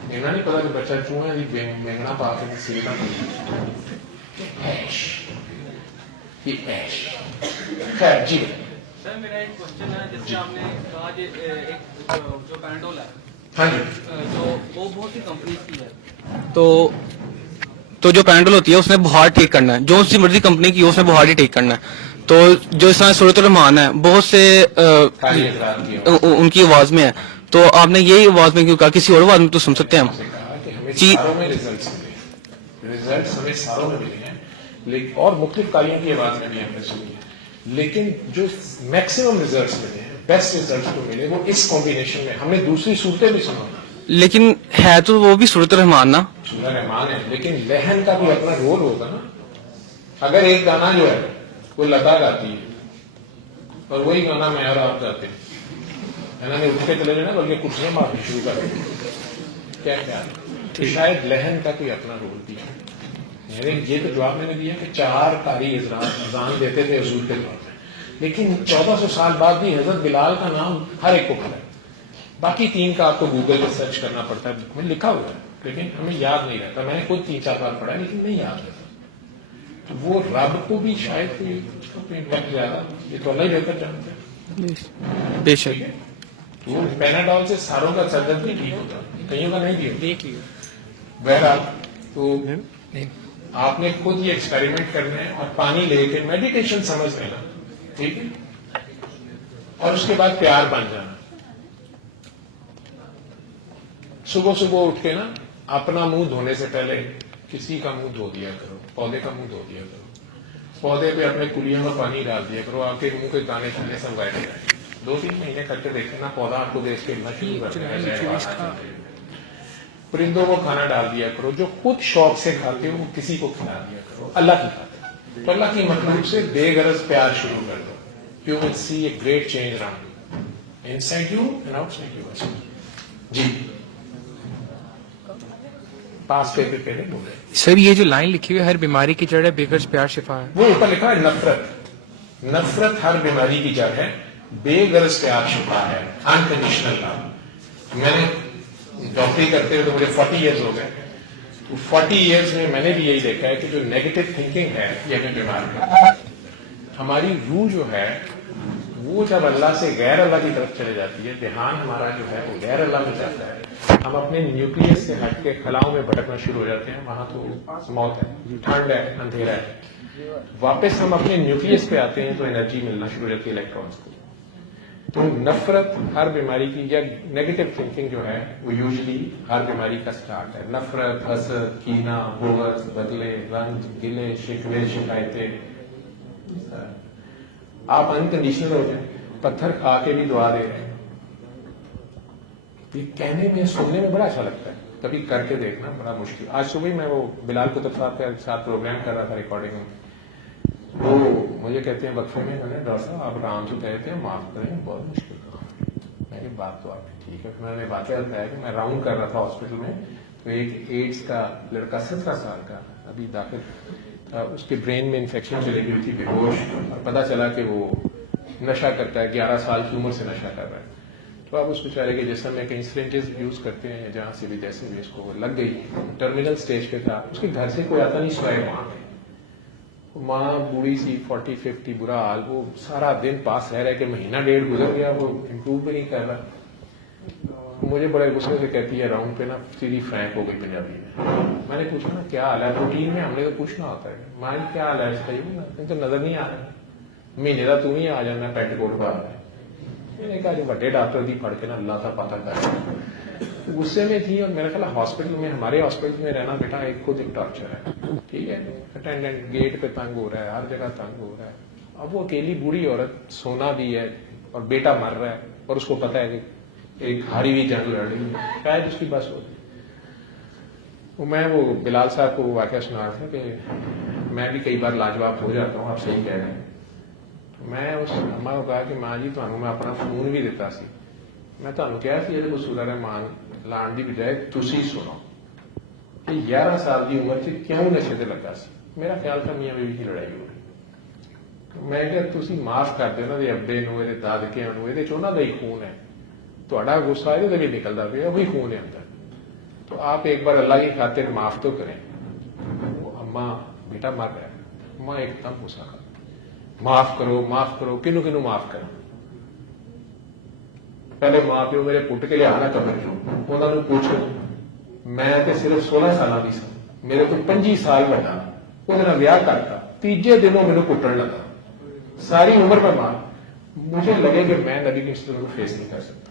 انہیں نہیں پتا کہ بچہ چوہے کی مینگنا پا کے سگریٹاں خیر. جی سر میرا ایک کوشچن ہے, جس میں آپ نے کہا کہ ایک جو پیناڈول ہے, ہاں جی, جو وہ بہت سی کمپنیز کی ہے, تو جو پیناڈول ہوتی ہے اس نے بخار ٹھیک کرنا ہے, جو سی مرضی کمپنی کی اس نے بخار ہی ٹھیک کرنا ہے. تو جو اس طرح سورۃ الرحمان ہے بہت سے ان کی آواز میں ہے, تو آپ نے یہی آواز میں کیوں کہا, کسی اور آواز میں تو سن سکتے ہیں ہم جی. ریزلٹس ہمیں ساروں میں ملے ہیں اور مختلف قاریوں کی آواز میں بھی ہم نے سنی ہے, لیکن جو میکسیمم ریزلٹس ملے ہیں, بیسٹ ریزلٹس جو ملے وہ اس کمبینیشن میں. ہم نے دوسری صورتیں بھی سنا, لیکن ہے تو وہ بھی سورۃ الرحمان نا, سورۃ الرحمان ہے, لیکن لہن کا بھی اپنا رول ہوگا نا. اگر ایک گانا جو ہے وہ لتا گاتی ہے اور وہی گانا میں اور آپ جاتے ہیں ہے نا, نہیں اٹھ کے چلے جائیں بلکہ کرسیاں مارنی شروع کر دیں. کیا خیال ہے؟ شاید لہن کا کوئی اپنا رول بھی ہے. یہ تو جواب میں نے دیا کہ 4 قاری اذان دیتے تھے حضور کے دور میں, لیکن 1400 سال بعد بھی حضرت بلال کا نام ہر ایک کو پڑا ہے. باقی 3 کا آپ کو گوگل پہ سرچ کرنا پڑتا ہے, میں لکھا ہوا ہے لیکن ہمیں یاد نہیں رہتا. میں نے خود 3-4 بار پڑھا ہے لیکن نہیں یاد رہتا. تو وہ رب کو بھی شاید کوئی وقت زیادہ, یہ تو اللہ ہی بہتر جانتے ہیں. بے شک. وہ پیناڈول سے ساروں کا سر درد بھی ٹھیک ہوتا, کئیوں کا نہیں بھی ہوتا. بہرحال تو آپ نے خود یہ ایکسپیریمنٹ کرنا ہے اور پانی لے کے میڈیٹیشن سمجھ لینا, ٹھیک ہے, اور اس کے بعد پیار بن جانا. صبح صبح اٹھ کے نا اپنا منہ دھونے سے پہلے کسی کا منہ دھو دیا کرو, پودے کا منہ دھو دیا کرو, پودے پہ اپنے کلیوں میں پانی ڈال دیا کرو, آپ کے منہ کے دانے چلنے سب غائب ہو جائیں. 2-3 مہینے کر کے دیکھیں نا, پودا آپ کو دیکھ کے شروع کر دیں. پرندوں کو کھانا ڈال دیا کرو, جو خود شوق سے کھاتے ہو وہ کسی کو کھلا دیا کرو, اللہ کی کھاتے. تو اللہ کی مخلوق سے بے غرض پیار شروع کر دو. You will see a great change around you, inside you and outside you. جی پاس پہ پہلے بولے سر یہ جو لائن لکھی ہوئی ہے ہر بیماری کی جڑ ہے بے غرض پیار شفا ہے, وہ اوپر لکھا ہے نفرت. نفرت ہر بیماری کی جڑ ہے, بے غرض پیار شفا ہے, انکنڈیشنل لو. میں نے ڈاکٹری کرتے ہوئے تو مجھے 40 ایئرز ہو گئے. 40 ایئرز میں میں نے بھی یہی دیکھا ہے کہ جو نیگیٹو تھنکنگ ہے یہ ہمیں بیمار کرتی ہے. ہماری روح جو ہے وہ جب اللہ سے غیر اللہ کی طرف چلے جاتی ہے, دھیان ہمارا جو ہے وہ غیر اللہ میں جاتا ہے, ہم اپنے نیوکلیس سے ہٹ کے خلاؤں میں بھٹکنا شروع ہو جاتے ہیں. وہاں تو موت ہے, ٹھنڈ ہے, اندھیرا ہے. واپس ہم اپنے نیوکلیس پہ آتے ہیں تو انرجی ملنا شروع ہو جاتی ہے الیکٹرانس کو. تو نفرت ہر بیماری کی, یا نیگیٹو تھنکنگ جو ہے وہ یوزلی ہر بیماری کا سٹارٹ ہے. نفرت, حسد, کینہ, بغض, بدلے, رنج, گلے, شکوے, شکایتیں. آپ انکنڈیشنل ہو جائیں, پتھر کھا کے بھی دعا دے رہے ہیں. یہ کہنے میں سننے میں بڑا اچھا لگتا ہے, کبھی کر کے دیکھنا بڑا مشکل. آج صبح میں وہ بلال کتب صاحب کے ساتھ پروگرام کر رہا تھا ریکارڈنگ میں, وہ مجھے کہتے ہیں وقفے میں, میں نے ڈاکٹر صاحب آپ آرام سے کہتے ہیں معاف کریں بہت مشکل تھا. میں نے بات تو آپ ٹھیک ہے. میں نے واقعہ بتایا کہ میں راؤنڈ کر رہا تھا ہاسپٹل میں, تو ایک ایڈس کا لڑکا 17 سال کا ابھی داخل, اس کے برین میں انفیکشن چلی گئی تھی, بے ہوش, اور پتا چلا کہ وہ نشہ کرتا ہے, 11 سال کی عمر سے نشہ کر رہا ہے. تو آپ اس بیچارے کے جسم میں کئی سرنجز یوز کرتے ہیں جہاں سے بھی جیسے بھی اس کو لگ گئی, ٹرمینل سٹیج پہ تھا. اس کے گھر سے کوئی آتا نہیں سوائے ماں بوڑھی سی 40-50, برا حال. وہ سارا دن پاس رہ کے مہینہ 1.5 گزر گیا, وہ امپروو بھی نہیں کر رہا. مجھے بڑے غصے سے کہتی ہے راؤنڈ پہ نا سیدھی فرینک ہو گئی پنجابی میں. میں نے پوچھا نا کیا حال ہے, روٹین میں ہم نے تو پوچھنا ہوتا ہے, ماں کیا حال ہے, صحیح تو نظر نہیں آ رہا, مہینے کا تو ہی آ جانا پینٹ کوٹ پا رہا ہے. میں نے کہا جو بڑے ڈاکٹر دی پڑھ کے نا اللہ کا پتہ کر. غصے میں تھی, اور میرا خیال ہاسپٹل میں, ہمارے ہاسپٹل میں رہنا بیٹا ایک خود ایک ٹارچر ہے. ٹھیک ہے, اٹینڈنٹ گیٹ پہ تنگ ہو رہا ہے, ہر جگہ تنگ ہو رہا ہے. اب وہ اکیلی بوڑھی عورت, سونا بھی ہے اور بیٹا مر رہا ہے, اور اس کو پتا ہے کہ ایک ہاری ہوئی جنگ لڑ رہی ہے, شاید اس کی بس ہو. میں وہ بلال صاحب کو وہ واقعہ سنا رہا تھا کہ میں بھی کئی بار لاجواب ہو جاتا ہوں, آپ صحیح کہہ رہے ہیں. میں اس اماں کو کہا کہ ماں جی تمہیں میں اپنا فون بھی دیتا سی, میں تمہیں کہا کہ یہ سورہ رحمان لان دی بجائے تسی سنو کہ 11 سال کی عمر سے کیوں نشے سے لگا سی. میرا خیال تھا میاں بیوی کی لڑائی ہو رہی. میں کہ تسی معاف کر دو نا, ابے نو, دادکے نو, یہ چونہ کا ہی خون ہے, تھوڑا غصہ یہ بھی نکلتا پیا, وہی خون ہے اندر. تو آپ ایک بار اللہ کی خاطر معاف تو کریں. وہ اماں بیٹا مر رہا ہے, اماں ایک دم غصہ کر, معاف کرو معاف کرو, کنو کنو معاف کرو. پہلے ماں پیو میرے پٹ کے لیا نا قبر چو, انہوں نے پوچھو, میں تے صرف 16 سال کی سا, میرے کو 25 سال بڑا, وہ ویاہ کرتا, تیجے دنوں میرے کٹن لگا, ساری عمر میں ماں. مجھے لگے کہ میں نبی کے اسلام کو فیس نہیں کر سکتا.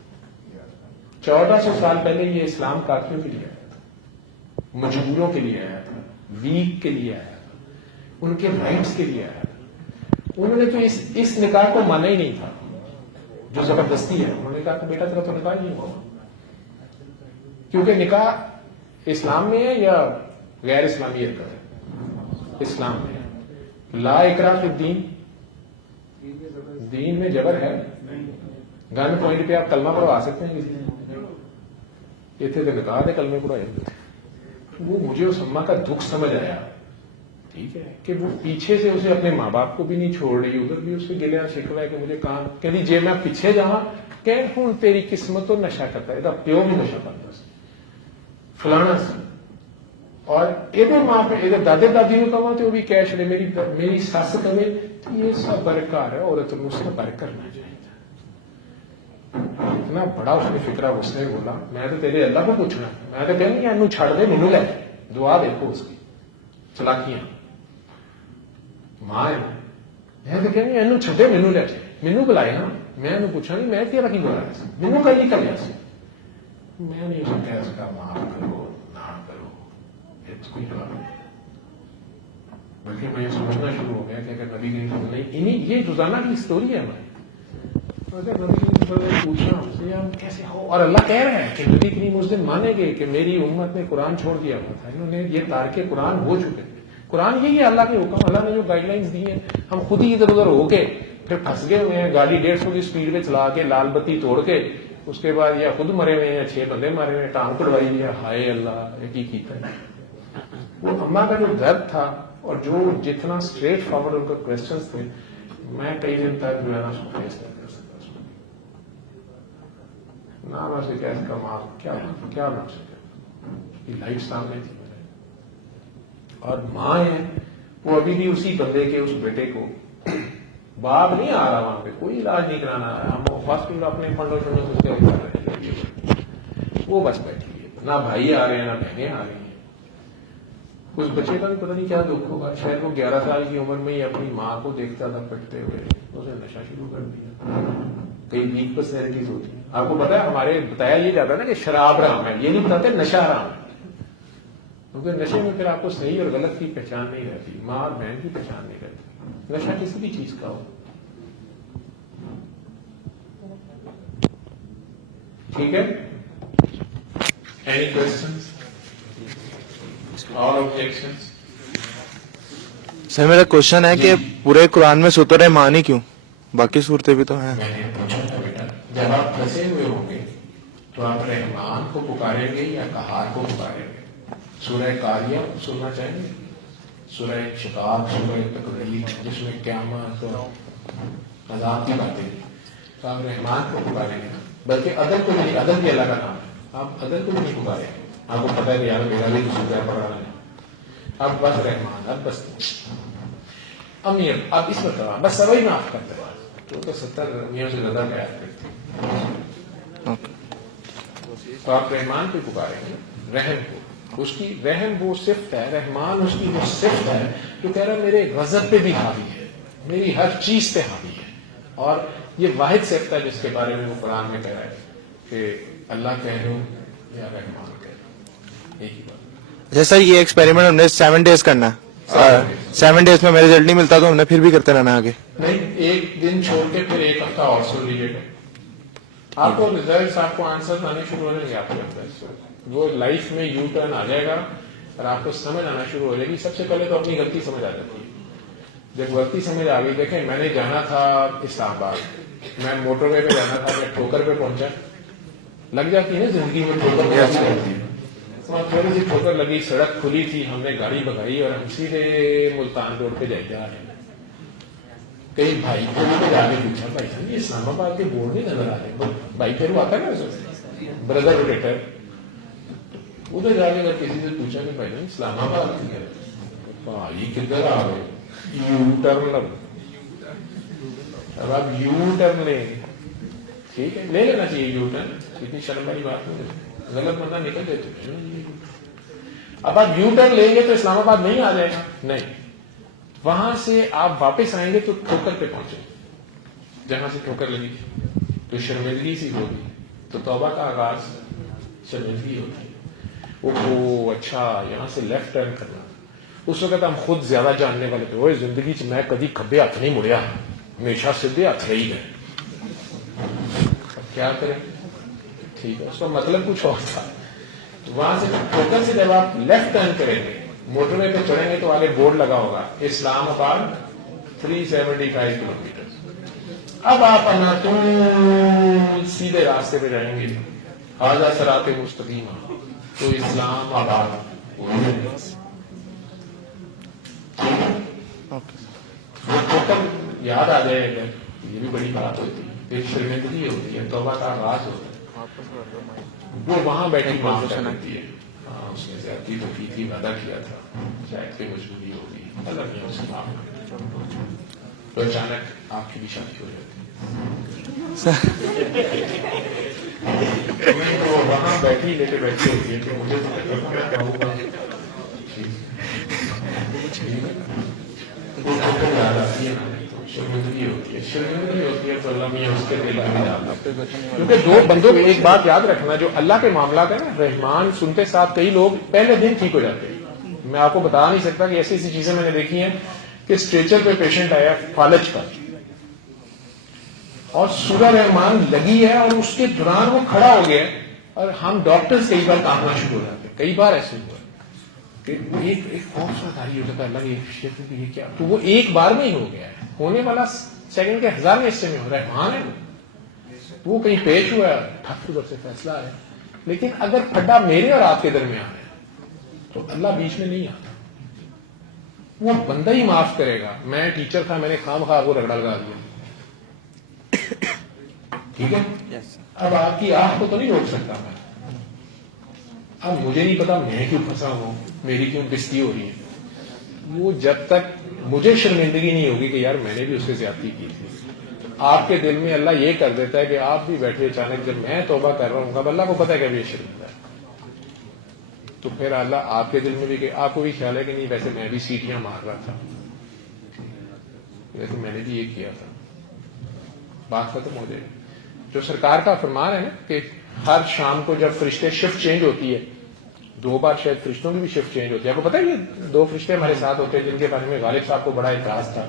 1400 سال پہلے یہ اسلام کافروں کے لیے آیا تھا, مجبوروں کے لیے آیا تھا, ویک کے لیے آیا تھا, ان کے رائٹس کے لیے آیا تھا. انہوں نے تو اس نکاح کو مانا ہی نہیں تھا جو زبردستی ہے. انہوں نے کہا کہ بیٹا تیرا تو نکاح نہیں ہوگا, کیونکہ نکاح اسلام میں ہے یا غیر اسلامیت کا ہے. اسلام میں لا اکراہ فی الدین, دین میں جبر ہے؟ گن پوائنٹ پہ آپ کلمہ پڑھوا سکتے ہیں کسی یہ تھے نکاح دے کلمے پڑھائے ہوتے تھے. وہ مجھے اس اماں کا دکھ سمجھ آیا, ٹھیک ہے, کہ وہ پیچھے سے اسے اپنے ماں باپ کو بھی نہیں چھوڑ رہی, ادھر بھی اس کے گلیا شکوا ہے کہ مجھے کام کہ جی میں پیچھے جاؤں کہ ہوں تیری قسمت تو نشہ کرتا ہے, پیو بھی نشہ کرتا ہے فلانا سی. اور ادھر ماں پہ ادھر دادے دادی کو کہا تو وہ بھی کہہ چڑے, میری سس کہے یہ سب برکار ہے, عورت کو اس نے بر کرنا چاہیے. اتنا بڑا اس نے فکرہ اس نے بولا, میں تو تیرے اللہ کو پوچھنا, میں تو کہوں گی انو چھڑ دے مینو لے, دعا دیکھو اس کی چلاکیاں ماں ہے. میں تو کہوں گی انو چھڈے مینو لے جائے, مینو بلائے نا, میں انو پوچھا نہیں میں تیرا کی بولا مینو کل ہی کر لیا سی. میں نہیں اسے کہہ سکا معاف کرو نہ کرو, کوئی جواب نہیں. بلکہ میں یہ سمجھنا شروع ہو گیا کہ اگر نبی کریم صلی اللہ علیہ وسلم یہ روزانہ کی اسٹوری ہے ہماری, اگر نبی کریم صلی اللہ علیہ وسلم پوچھنا ہم سے ہم کیسے ہو, اور اللہ کہہ رہے ہیں کہ نبی کریم اس دن مانیں گے کہ میری امت نے قرآن چھوڑ دیا ہوا تھا, انہوں نے یہ تارک قرآن ہو چکے. قرآن یہی ہے اللہ کے حکم, اللہ نے جو گائیڈ لائنس دی ہیں, ہم خود ہی ادھر ادھر ہو کے پھر پھنس گئے ہوئے ہیں, گاڑی 150 کی اسپیڈ میں چلا کے لال بتی توڑ کے اس کے بعد یا خود مرے ہوئے ہیں یا 6 بندے مارے ہوئے ہیں, ٹانگ کڑوائی دیا, ہائے اللہ یہ کی کیتا ہے. وہ اماں کا جو درد تھا اور جو جتنا اسٹریٹ فارورڈ ان کا کوشچنس تھے, میں کئی دن تک جو ہے نا اس کو فیس نہیں کر سکتا. نہ میں سے کہہ سکا ماں کیا بن سکے, لائف سامنے تھی میرے. اور ماں ہے وہ ابھی بھی اسی بندے کے اس بیٹے کو, باپ نہیں آ رہا وہاں پہ, کوئی علاج نہیں کرانا آ رہا, ہم ہاسپٹل اپنے فنڈوں سے وہ بس بیٹھی ہے, نہ بھائی آ رہے ہیں نہ بہنیں آ رہی ہیں. اس بچے کا بھی پتہ نہیں کیا دکھ ہوگا, شاید وہ 11 سال کی عمر میں ہی اپنی ماں کو دیکھتا تھا پٹتے ہوئے, اسے نشہ شروع کر دیا. کئی ویک پرسنالٹیز ہوتی ہیں, آپ کو پتا ہے ہمارے بتایا یہ جاتا ہے نا کہ شراب حرام ہے, یہ نہیں بتاتے نشہ حرام ہے, کیونکہ نشے میں پھر آپ کو صحیح اور غلط کی پہچان نہیں رہتی, ماں اور بہن کی پہچان نہیں رہتی. نشہ کسی بھی چیز کا ہو, ٹھیک ہے. Any questions? All objections? سر میرا کوشچن ہے کہ پورے قرآن میں سورۃ الرحمان ہی کیوں, باقی صورتیں بھی تو ہیں. میں نے پوچھا تھا بیٹا, جب آپ پھنسے ہوئے ہوں گے تو آپ رحمان کو پکاریں گے یا قہار کو پکاریں گے؟ سورہ قاریہ سننا چاہیں گے, سورہ شقاق, سورہ تکویر جس میں قیامت اور عذاب کی باتیں ہیں, تو آپ رحمان کو پکاریں گے. بلکہ عدل کو نہیں, عدل بھی اللہ کا نام ہے, آپ عدل کو نہیں پکاریں گے. آپ کو پتا ہے کہ یار میرا بھی کسی کا پڑھا ہے, اب بس رحمان, اب بس امیر, اب اس مرتبہ بس سبھی معاف کرتے ہیں, تو 70 امیوں سے زیادہ بیعت کرتے ہیں. تو آپ رحمان کو پکاریں گے, رحم کو, اس کی رحم وہ صفت ہے, رحمان اس کی وہ صفت ہے جو کہہ رہا ہے میرے غضب پہ بھی حاوی ہے, میری ہر چیز پہ حاوی ہے. اور یہ واحد صفت ہے جس کے بارے میں وہ قرآن میں کہہ رہا ہے کہ اللہ کہہ لو یا رحمان کہہ لو, ایک ہی بات. اچھا سر, یہ ایکسپیریمنٹ ہم نے 7 days کرنا ہے, 7 days میں رزلٹ نہیں ملتا تو ہم نے پھر بھی کرتے رہنا آگے. نہیں, ایک دن چھوڑ کے پھر ایک ہفتہ اور سن لیجیے گا, آپ کو ریزلٹس, آپ کو آنسر آنے شروع ہو جائیں گے, آپ کے اندر وہ لائف میں یو ٹرن آ جائے گا اور آپ کو سمجھ آنا شروع ہو جائے گی. سب سے پہلے تو اپنی غلطی سمجھ آ جاتی ہے. جب غلطی سمجھ آ گئی, دیکھیں میں نے جانا تھا اسلام آباد, میں موٹر وے پہ جانا تھا, میں ٹھوکر پہ پہنچا, لگ جاتی ہے نا زندگی میں ٹھوکر, تھوڑی سی ٹھوکر لگی, سڑک کھلی تھی, ہم نے گاڑی بگائی اور ہم سیدھے ملتان روڈ پہ جا رہے ہیں. کئی بھائی کو بھی جا کے پوچھا, بھائی صاحب یہ اسلام آباد کے بورڈ نہیں نظر آ رہے, بھائی پھر وہ آتا ہے نا بردر روٹیٹر, ادھر جا کے اگر کسی سے پوچھا کہ بھائی اسلام آباد یہ کدھر آ رہے, یو ٹرن لگ, اب آپ یو ٹرن لیں, ٹھیک ہے لے لینا چاہیے یو ٹرن, اتنی شرم والی بات نہیں, غلط بندہ نکل دیتے. اب آپ یو ٹرن لیں گے تو اسلام آباد نہیں آ جائے گا, نہیں, وہاں سے آپ واپس آئیں گے تو ٹھوکر پہ پہنچے, جہاں سے ٹھوکر لگی تھی, تو شرمندگی سی ہوگی, تو توبہ کا آغاز شرمندگی ہوتی ہے. وہ اچھا یہاں سے لیفٹ ٹرن کرنا, اس وقت ہم خود زیادہ جاننے والے تھے, وہ زندگی سے میں کبھی کھبے ہاتھ نہیں مڑیا, ہمیشہ سیدھے ہاتھ رہی گئے, کیا کریں, ٹھیک ہے, اس کا مطلب کچھ اور تھا. وہاں سے ٹھوکر سے جب آپ لیفٹ ٹرن کریں گے, موٹر وے پہ چڑھیں گے تو آگے بورڈ لگا ہوگا اسلام آباد 375 کلومیٹر, اب آپ سیدھے راستے پہ جائیں گے, ھذا صراط مستقیم, تو اسلام آباد وہ ٹوٹل یاد آ جائے گا, یہ بھی بڑی بات ہوتی ہے, پھر شرمندگی ہوتی ہے, توبہ کا آغاز ہوتا ہے, وہ وہاں بیٹھی معاف کر دیتی ہے, ہاں اس نے زیادتی تو کی تھی, وعدہ کیا تھا, شاید کہ مجبوری ہوگی, اللہ نے اسے معاف کر دیا, تو اچانک آپ کی بھی شادی ہو جاتی ہے, تو وہاں بیٹھی لے کے بیٹھی ہوتی ہے کہ مجھے تو کیا کہوں گا, شرمندگی ہوتی ہے تو اللہ میاں اس کے دل میں ڈالتا ہے. کیونکہ دو بندوں کو ایک بات یاد رکھنا, جو اللہ کے معاملات ہے نا, رحمان سنتے ساتھ کئی لوگ پہلے دن ٹھیک ہو جاتے ہیں. میں آپ کو بتا نہیں سکتا کہ ایسی ایسی چیزیں میں نے دیکھی ہیں کہ اسٹریچر پہ پیشنٹ آیا فالج کا, اور سورہ رحمان لگی ہے اور اس کے دوران وہ کھڑا ہو گیا, اور ہم ڈاکٹرز کئی بار کانپنا شروع ہو جاتے ہیں. کئی بار ایسے ہوا کہ ایک خوف سا تاری ہو جاتا ہے, اللہ یہ کیا, تو وہ ایک بار میں ہی ہو گیا ہے, ہونے والا سیکنڈ کے 1000 میں حصے میں ہو. رحمان ہے وہ کہیں پیش ہوا ہے, ٹھپ ادھر سے فیصلہ ہے, لیکن اگر کھڈا میرے اور آپ کے درمیان ہے تو اللہ بیچ میں نہیں آتا, وہ بندہ ہی معاف کرے گا. میں ٹیچر تھا, میں نے خام خواہ کو رگڑا لگا دیا, ٹھیک ہے, اب آپ کی آنکھ کو تو نہیں روک سکتا میں. اب مجھے نہیں پتا میں کیوں پھنسا ہوں, میری کیوں بستی ہو رہی ہے. وہ جب تک مجھے شرمندگی نہیں ہوگی کہ یار میں نے بھی اس سے زیادتی کی تھی, آپ کے دل میں اللہ یہ کر دیتا ہے کہ آپ بھی بیٹھے اچانک جب میں توبہ کر رہا ہوں, اب اللہ کو پتا ہے کہ ابھی یہ شرمندہ ہے, تو پھر اللہ آپ کے دل میں بھی کہ آپ کو بھی خیال ہے کہ نہیں ویسے میں بھی سیٹیاں مار رہا تھا, ویسے میں نے بھی یہ کیا تھا, بات ختم ہو جائے گی. جو سرکار کا فرمان ہے نا کہ ہر شام کو جب فرشتے شفٹ چینج ہوتی ہے, 2 بار شاید فرشتوں کی بھی شفٹ چینج ہوتی ہے. آپ کو پتا ہے یہ 2 فرشتے ہمارے ساتھ ہوتے ہیں جن کے بارے میں غالب صاحب کو بڑا اعتراض تھا.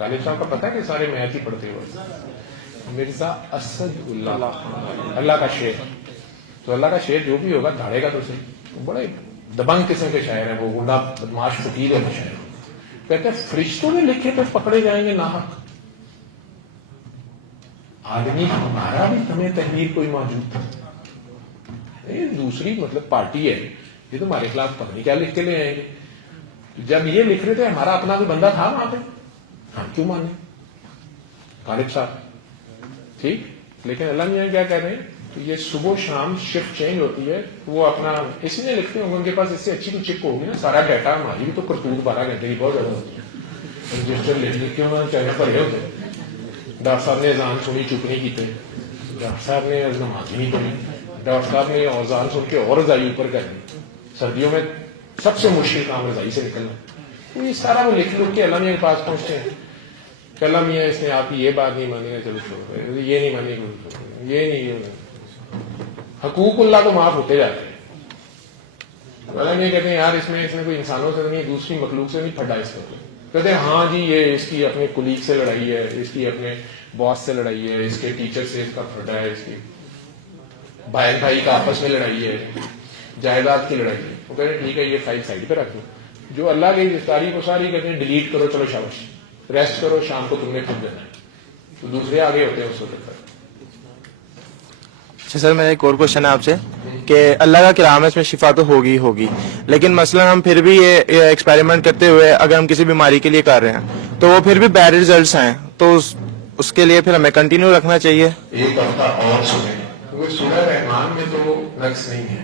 غالب صاحب کا پتا ہے کہ سارے میتھ ہی پڑھتے ہوئے, مرزا اسد اللہ کا شعر, تو اللہ کا شعر جو بھی ہوگا دھاڑے گا تو صحیح, بڑے دبنگ قسم کے شاعر ہیں, وہ گنڈا بدماش فقیر ہے شاعر. کہتے ہیں فرشتوں نے لکھے تو پکڑے جائیں گے ناحق, آدمی ہمارا بھی ہمیں تحریر کوئی موجود تھا, دوسری مطلب پارٹی ہے, یہ تو ہمارے خلاف پتہ نہیں کیا لکھ کے لے آئیں گے. جب یہ لکھ رہے تھے ہمارا اپنا بھی بندہ تھا وہاں پہ, ہم کیوں مانے غالب صاحب, ٹھیک. لیکن اللہ میاں کیا کہہ رہے ہیں, تو یہ صبح شام شفٹ چینج ہوتی ہے, وہ اپنا اس لیے لکھتے ہوں گے, ان کے پاس اس سے اچھی تو چپ ہوگی نا, سارا ڈیٹا. ہماری بھی تو کرتوت 12 گھنٹے کی بہت زیادہ ہوتی ہے, رجسٹر لکھ کے انہوں نے چاہے پڑھے ہوتے. ڈاکٹر صاحب نے اذان سنی چپ نہیں کیتے, ڈاکٹر صاحب نے نماز نہیں پڑھی, ڈاکٹر صاحب نے اذان سن کے اور رضائی اوپر کرنی. سردیوں میں سب سے مشکل کام رضائی سے نکلنا. یہ سارا وہ لکھ کے اللہ میاں کے پاس پہنچتے ہیں کہ اللہ میاں اس نے آپ کی یہ بات نہیں مانی, چلو چھوڑو, یہ نہیں مانی, یہ نہیں, حقوق اللہ تو معاف ہوتے جاتے ہیں. اللہ میاں کہتے ہیں یار اس میں کوئی انسانوں سے نہیں, دوسری مخلوق سے نہیں پھٹا اس کو. کہتے ہیں ہاں جی یہ اس کی اپنے کولیگ سے لڑائی ہے, اس کی اپنے باس سے لڑائی ہے, اس کے ٹیچر سے اس کا پھٹا ہے, اس کی بھائی کا آپس میں لڑائی ہے, جائیداد کی لڑائی ہے. وہ کہتے ہیں ٹھیک ہے یہ فائل سائڈ پہ رکھ دو, جو اللہ کی گرفتاری کو ساری کہتے ہیں ڈیلیٹ کرو, چلو شاباش ریسٹ کرو, شام کو تم نے خود دینا ہے. تو دوسرے آگے ہوتے ہیں اس وقت. اچھا سر, میرا ایک اور کوشچن ہے آپ سے کہ اللہ کا کلام ہے, اس میں شفا تو ہوگی, لیکن مثلا ہم پھر بھی یہ ایکسپیریمنٹ کرتے ہوئے اگر ہم کسی بیماری کے لیے کر رہے ہیں تو وہ پھر بھی بیڈ ریزلٹس ہیں, تو اس کے لیے پھر ہمیں کنٹینیو رکھنا چاہیے. ایک ہفتہ اور سنیں, کیونکہ سورہ رحمان میں تو نقص نہیں ہے,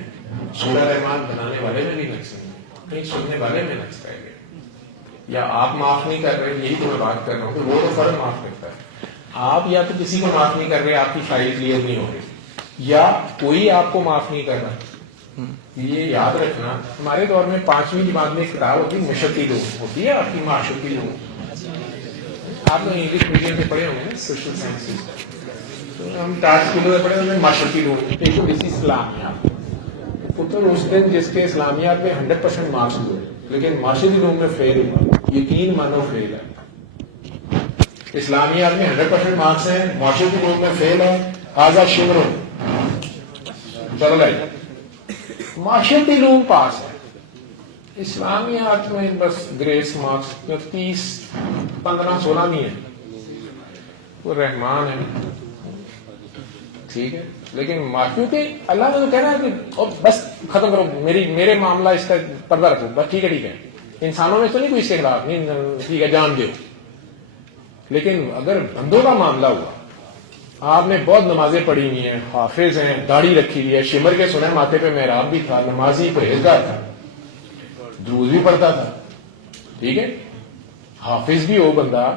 سورہ رحمان بنانے والے میں بھی نقص نہیں ہے, کہیں سننے والے میں نقص رہ گئے, یا آپ معاف نہیں کر رہے, یہی تو میں بات کر رہا ہوں کہ وہ تو فرق معاف کرتا ہے. آپ یا تو کسی کو معاف نہیں کر رہے, آپ کی فائل کلیئر نہیں ہو رہی, یا کوئی آپ کو معاف نہیں کر رہا. یہ یاد رکھنا, ہمارے دور میں 5ویں جماعت میں ایک کتاب ہوتی ہے مشرقی لوگ, ہوتی ہے آپ کی معاشرتی لوگ, آپ لوگ انگلش میڈیم سے پڑھے ہوں گے سوشل سائنس, تو ہم ٹاٹ اسکولوں میں پڑھے ہوئے معاشرتی لوگ. ایک تو اسی اسلامیات, پتر اس دن جس کے اسلامیات میں 100% مارکس ہوئے لیکن معاشرتی لوگ میں فیل ہوا, یقین مانو فیل ہے. اسلامیات میں 100% مارکس ہیں, معاشرتی لوگ میں فیل ہے, آزاد شمر ہو, چلو بھائی معاشرتی لوگ پاس ہے, اسلامیات میں بس گریس مارکس 30 15 16 نہیں ہے. وہ رحمان ہے, ٹھیک ہے, لیکن کیونکہ اللہ نے تو کہہ رہا ہے کہ بس ختم کرو, میرے معاملہ اس کا پردہ رکھو بس, ٹھیک ہے, انسانوں میں تو نہیں کوئی اس کے خلاف نہیں, ٹھیک ہے جان دو. لیکن اگر بندوں کا معاملہ ہوا, آپ نے بہت نمازیں پڑھی ہوئی ہیں, حافظ ہیں, داڑھی رکھی ہوئی ہے, شمر کے سنے ماتھے پہ محراب بھی تھا, نمازی پرہیزگار تھا, درود بھی پڑھتا تھا, ٹھیک ہے, حافظ بھی ہو بندہ,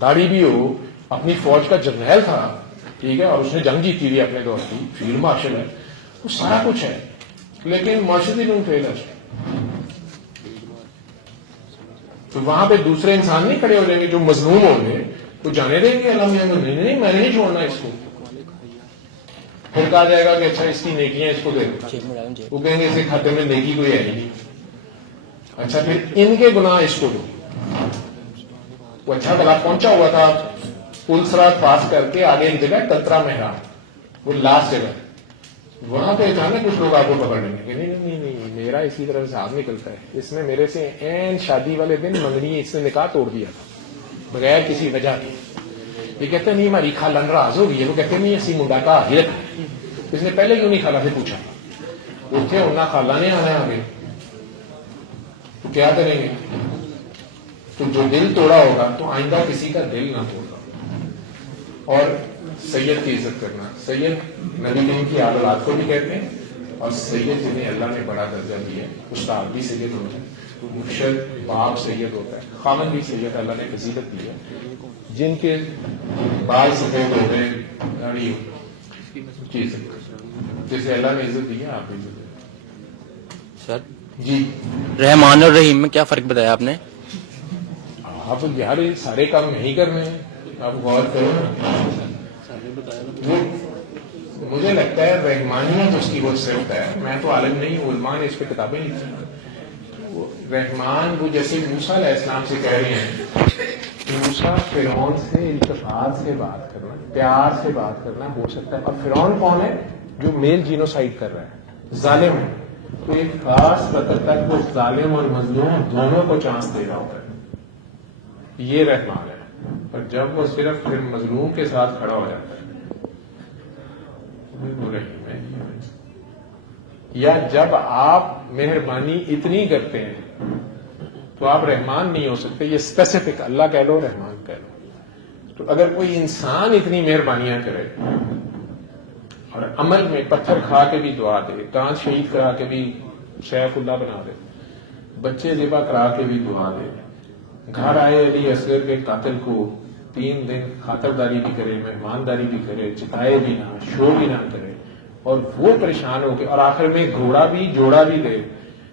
داڑھی بھی ہو, اپنی فوج کا جرنیل تھا, ٹھیک ہے, اور اس نے جنگ جیتی ہوئی اپنے دور کی, فیلڈ مارشل ہے, وہ سارا کچھ ہے, لیکن معاشرتی لوگ فیلر. تو وہاں پہ دوسرے انسان نہیں کھڑے ہو جائیں گے جو مظلوم ہوں گے, وہ جانے دیں گے اللہ میاں نہیں, میں نے نہیں چھوڑنا اس کو. پھر کہا جائے گا کہ اچھا اس کی نیکیاں اس کو دے دو, وہ کہیں گے اس کے کھاتے میں نیکی کوئی ہے نہیں. اچھا پھر ان کے گناہ اس کو دو. وہ اچھا بلا پہنچا ہوا تھا پل سرات پاس کر کے آگے ایک جگہ کلترا محراب, وہ لاسٹ جگہ, وہاں پہ اچانک کچھ لوگ آپ کو پکڑ لیں گے کہ نہیں میرا اسی طرح سے حساب نکلتا ہے, اس نے میرے سے این شادی والے دن منگنی, اس نے نکاح توڑ دیا تھا بغیر کسی وجہ کی. یہ کہتے ہیں نہیں ہماری خالہ ناراض ہو گئی ہے, وہ کہتے ہیں نہیں اسی منڈا کا حاضر, اس نے پہلے کیوں نہیں خالہ سے پوچھا, اٹھے انہیں خالہ نے آنا ہے آگے, تو کیا کریں گے. تو جو دل توڑا ہوگا تو آئندہ کسی کا دل نہ توڑا. اور سید کی عزت کرنا, سید نبی کریم کی اولاد کو بھی کہتے ہیں, اور سید جنہیں اللہ نے بڑا درجہ دیا ہے, استاد بھی سید ہوتا ہے, مرشد باپ سید ہوتا ہے, خامن بھی سید اللہ نے فضیلت دی ہے. جن کے بال سفید ہو گئے, داڑھی چیز جیسے اللہ نے عزت دی ہے آپ بھی عزت دیں. سر جی رحمان اور رحیم میں کیا فرق بتایا آپ نے؟ آپ یار سارے کام نہیں کرنے ہیں, آپ غور کرو نا. مجھے لگتا ہے رحمانیت اس کی وہ صرف ہے, میں تو عالم نہیں ہوں, علماء نے اس پہ کتابیں لکھی. رحمان وہ جیسے موسیٰ علیہ السلام سے کہہ رہے ہیں کہ موسیٰ فرعون سے التفات سے بات کرنا, پیار سے بات کرنا ہو سکتا ہے. اور فرعون کون ہے؟ جو میل جینوسائیڈ کر رہا ہے, ظالم ہے. تو ایک خاص قدر تک وہ ظالم اور مظلوم دونوں کو چانس دے رہا ہوتا ہے, یہ رحمان ہے. اور جب وہ صرف پھر مظلوم کے ساتھ کھڑا ہو جاتا ہے وہ رحیم ہے. یا جب آپ مہربانی اتنی کرتے ہیں تو آپ رحمان نہیں ہو سکتے, یہ اسپیسیفک اللہ کہہ لو رحمان کہہ لو. تو اگر کوئی انسان اتنی مہربانیاں کرے اور عمل میں پتھر کھا کے بھی دعا دے, دانت شہید کرا کے بھی سیف اللہ بنا دے, بچے ذبح کرا کے بھی دعا دے, گھر آئے علی اصغر کے قاتل کو 3 دن خاطرداری بھی کرے, مہمانداری بھی کرے, چتائے بھی نہ, شو بھی نہ کرے, اور وہ پریشان ہو کے اور آخر میں گھوڑا بھی جوڑا بھی دے,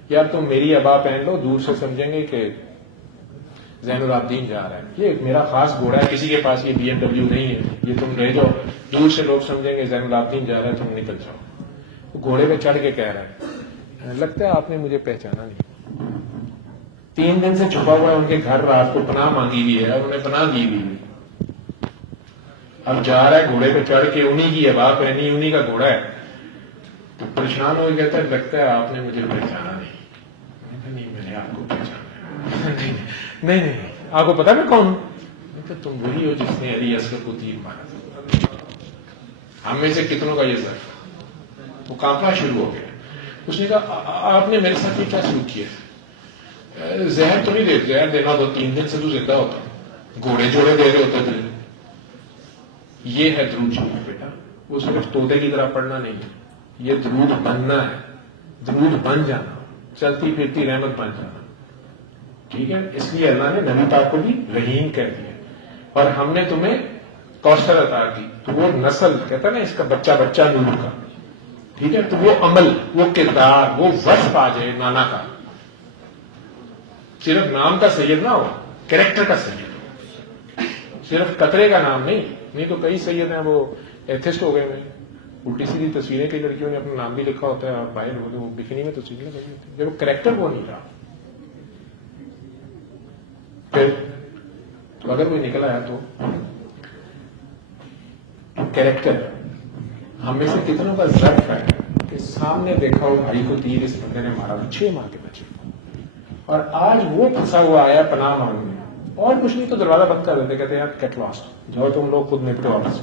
یا تم میری ابا پہن لو, دور سے سمجھیں گے کہ زین العابدین جا رہا ہے, یہ میرا خاص گھوڑا ہے, کسی کے پاس یہ BMW نہیں ہے, یہ تم لے جاؤ. دور سے لوگ سمجھیں گے زین العابدین جا رہا ہے, تم نکل جاؤ. وہ گھوڑے پہ چڑھ کے کہہ رہا ہے, لگتا ہے آپ نے مجھے پہچانا نہیں. 3 دن سے چھپا ہوا ہے ان کے گھر, رات کو پناہ مانگی ہوئی ہے, انہوں نے پناہ دی ہوئی ہے. اب جا رہا ہے گھوڑے پہ چڑھ کے, انہی کی ابا پہنی, انہی کا گھوڑا ہے. تو پریشان ہو کہتا ہے لگتا ہے آپ نے مجھے پہچانا نہیں. نہیں میں نے آپ کو پہچانا ہے. نہیں آپ کو پتا میں کون ہوں؟ تم وہی ہو جس نے علی اصغر کو تیر مارا تھا. ہم میں سے کتنوں کا یہ ظرف. وہ کانپنا شروع ہو گیا. اس نے کہا آپ نے میرے ساتھ یہ کیا سلوک کیا؟ زہر تو نہیں دے, زہر دینا تو 3 دن سے تو زندہ ہوتا, گھوڑے جوڑے دے رہے ہوتے تھے. یہ ہے درود شریف بیٹا, وہ صرف طوطے کی طرح پڑھنا نہیں ہے, یہ درود بننا ہے, درود بن جانا, چلتی پھرتی رحمت بن جانا. ٹھیک ہے, اس لیے اللہ نے نبی پاک کو بھی رحیم کہہ دیا, اور ہم نے تمہیں کوثر عطا کی. تو وہ نسل کہتا ہے نا اس کا بچہ بچہ نور کا, ٹھیک ہے, تو وہ عمل, وہ کردار, وہ وصف آ جائے نانا کا. صرف نام کا سید نہ ہو, کریکٹر کا سید ہو, صرف قطرے کا نام نہیں تو کئی سید ہیں وہ ایتھسٹ ہو گئے. الٹی سیدھی تصویریں کئی لڑکیوں نے اپنا نام بھی لکھا ہوتا ہے, اور باہر وہ بکنی میں تصویریں لگی ہوتی ہیں, جب کریکٹر وہ نہیں رہا. پھر تو اگر کوئی نکل آیا تو کریکٹر. ہم میں سے کتنوں کا ظرف ہے کہ سامنے دیکھا ہو بھائی کو تیر اس بندے نے مارا, 6 مار کے بچے, اور آج وہ پھنسا ہوا آیا پناہ مانگنے, اور کچھ نہیں تو دروازہ بند کر دیتے, کہتے ہیں یار گیٹ لاسٹ, جاؤ تم لوگ خود نپٹو واپس.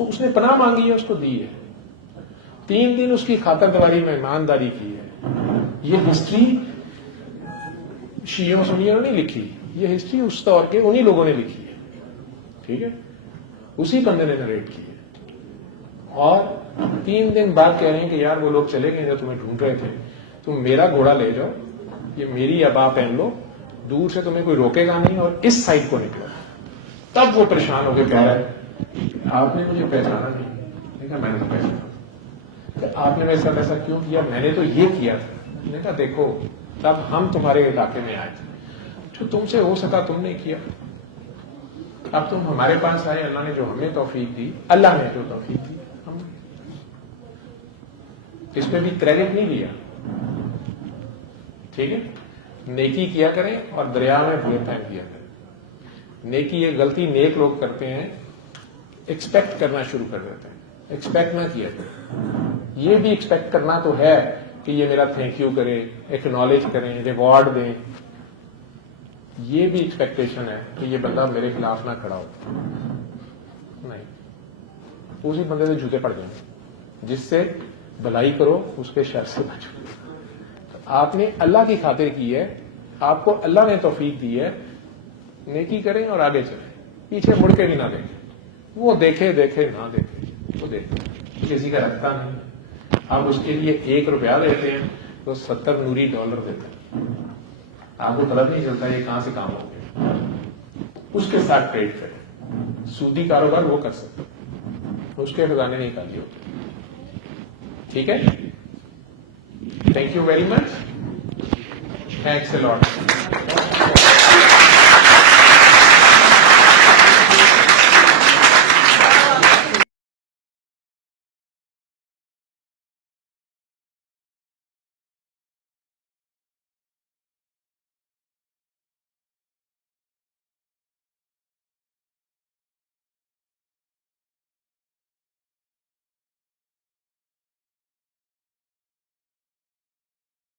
اس نے پناہ مانگی ہے, اس کو دی ہے, 3 دن اس کی خاطرداری میں ایمانداری کی ہے. یہ ہسٹری شیعوں سنیوں نے نہیں لکھی, یہ ہسٹری اس دور کے انہی لوگوں نے لکھی ہے, ٹھیک ہے, اسی بندے نے نریٹ کی ہے. اور 3 دن بعد کہہ رہے ہیں کہ یار وہ لوگ چلے گئے جو تمہیں ڈھونڈ رہے تھے, تم میرا گھوڑا لے جاؤ, یہ میری ابا پہن لو, دور سے تمہیں کوئی روکے گا نہیں, اور اس سائڈ کو نکلو. تب وہ پریشان ہو کے کہہ رہا ہے آپ نے مجھے پہچانا نہیں. میں کہا میں نے تو پہچانا. کہ آپ نے میرے ساتھ ایسا کیوں کیا؟ میں نے تو یہ کیا تھا. میں نے کہا دیکھو تب ہم تمہارے علاقے میں آئے تھے, جو تم سے ہو سکا تم نے کیا, اب تم ہمارے پاس آئے, اللہ نے جو ہمیں توفیق دی, اللہ نے جو توفیق دی ہم اس میں بھی کریڈٹ نہیں لیا, ٹھیک ہے. نیکی کیا کریں اور دریا میں بھولے پھینک دیا کریں. نیکی یہ غلطی نیک لوگ کرتے ہیں, ایکسپیکٹ کرنا شروع کر دیتے ہیں. ایکسپیکٹ نہ کیا کریں. یہ بھی ایکسپیکٹ کرنا تو ہے کہ یہ میرا تھینک یو کرے, ایکنالج کریں, ریوارڈ دیں. یہ بھی ایکسپیکٹیشن ہے کہ یہ بندہ میرے خلاف نہ کھڑا ہو. نہیں, اسی بندے سے جوتے پڑ جائیں. جس سے بھلائی کرو اس کے شر سے بچو. آپ نے اللہ کی خاطر کی ہے, آپ کو اللہ نے توفیق دی ہے, نیکی کریں اور آگے چلیں, پیچھے مڑ کے بھی نہ دیکھیں. وہ دیکھے نہ دیکھے, وہ دیکھے, کسی کا رکھتا نہیں. آپ اس کے لیے $1 دیتے ہیں تو 70 نوری ڈالر دیتے ہیں. آپ کو پتہ نہیں چلتا یہ کہاں سے کام ہو گیا. اس کے ساتھ ٹریڈ کریں. سودی کاروبار وہ کر سکتے, اس کے خزانے نہیں خالی ہوتے. ٹھیک ہے, thank you very much, thanks a lot.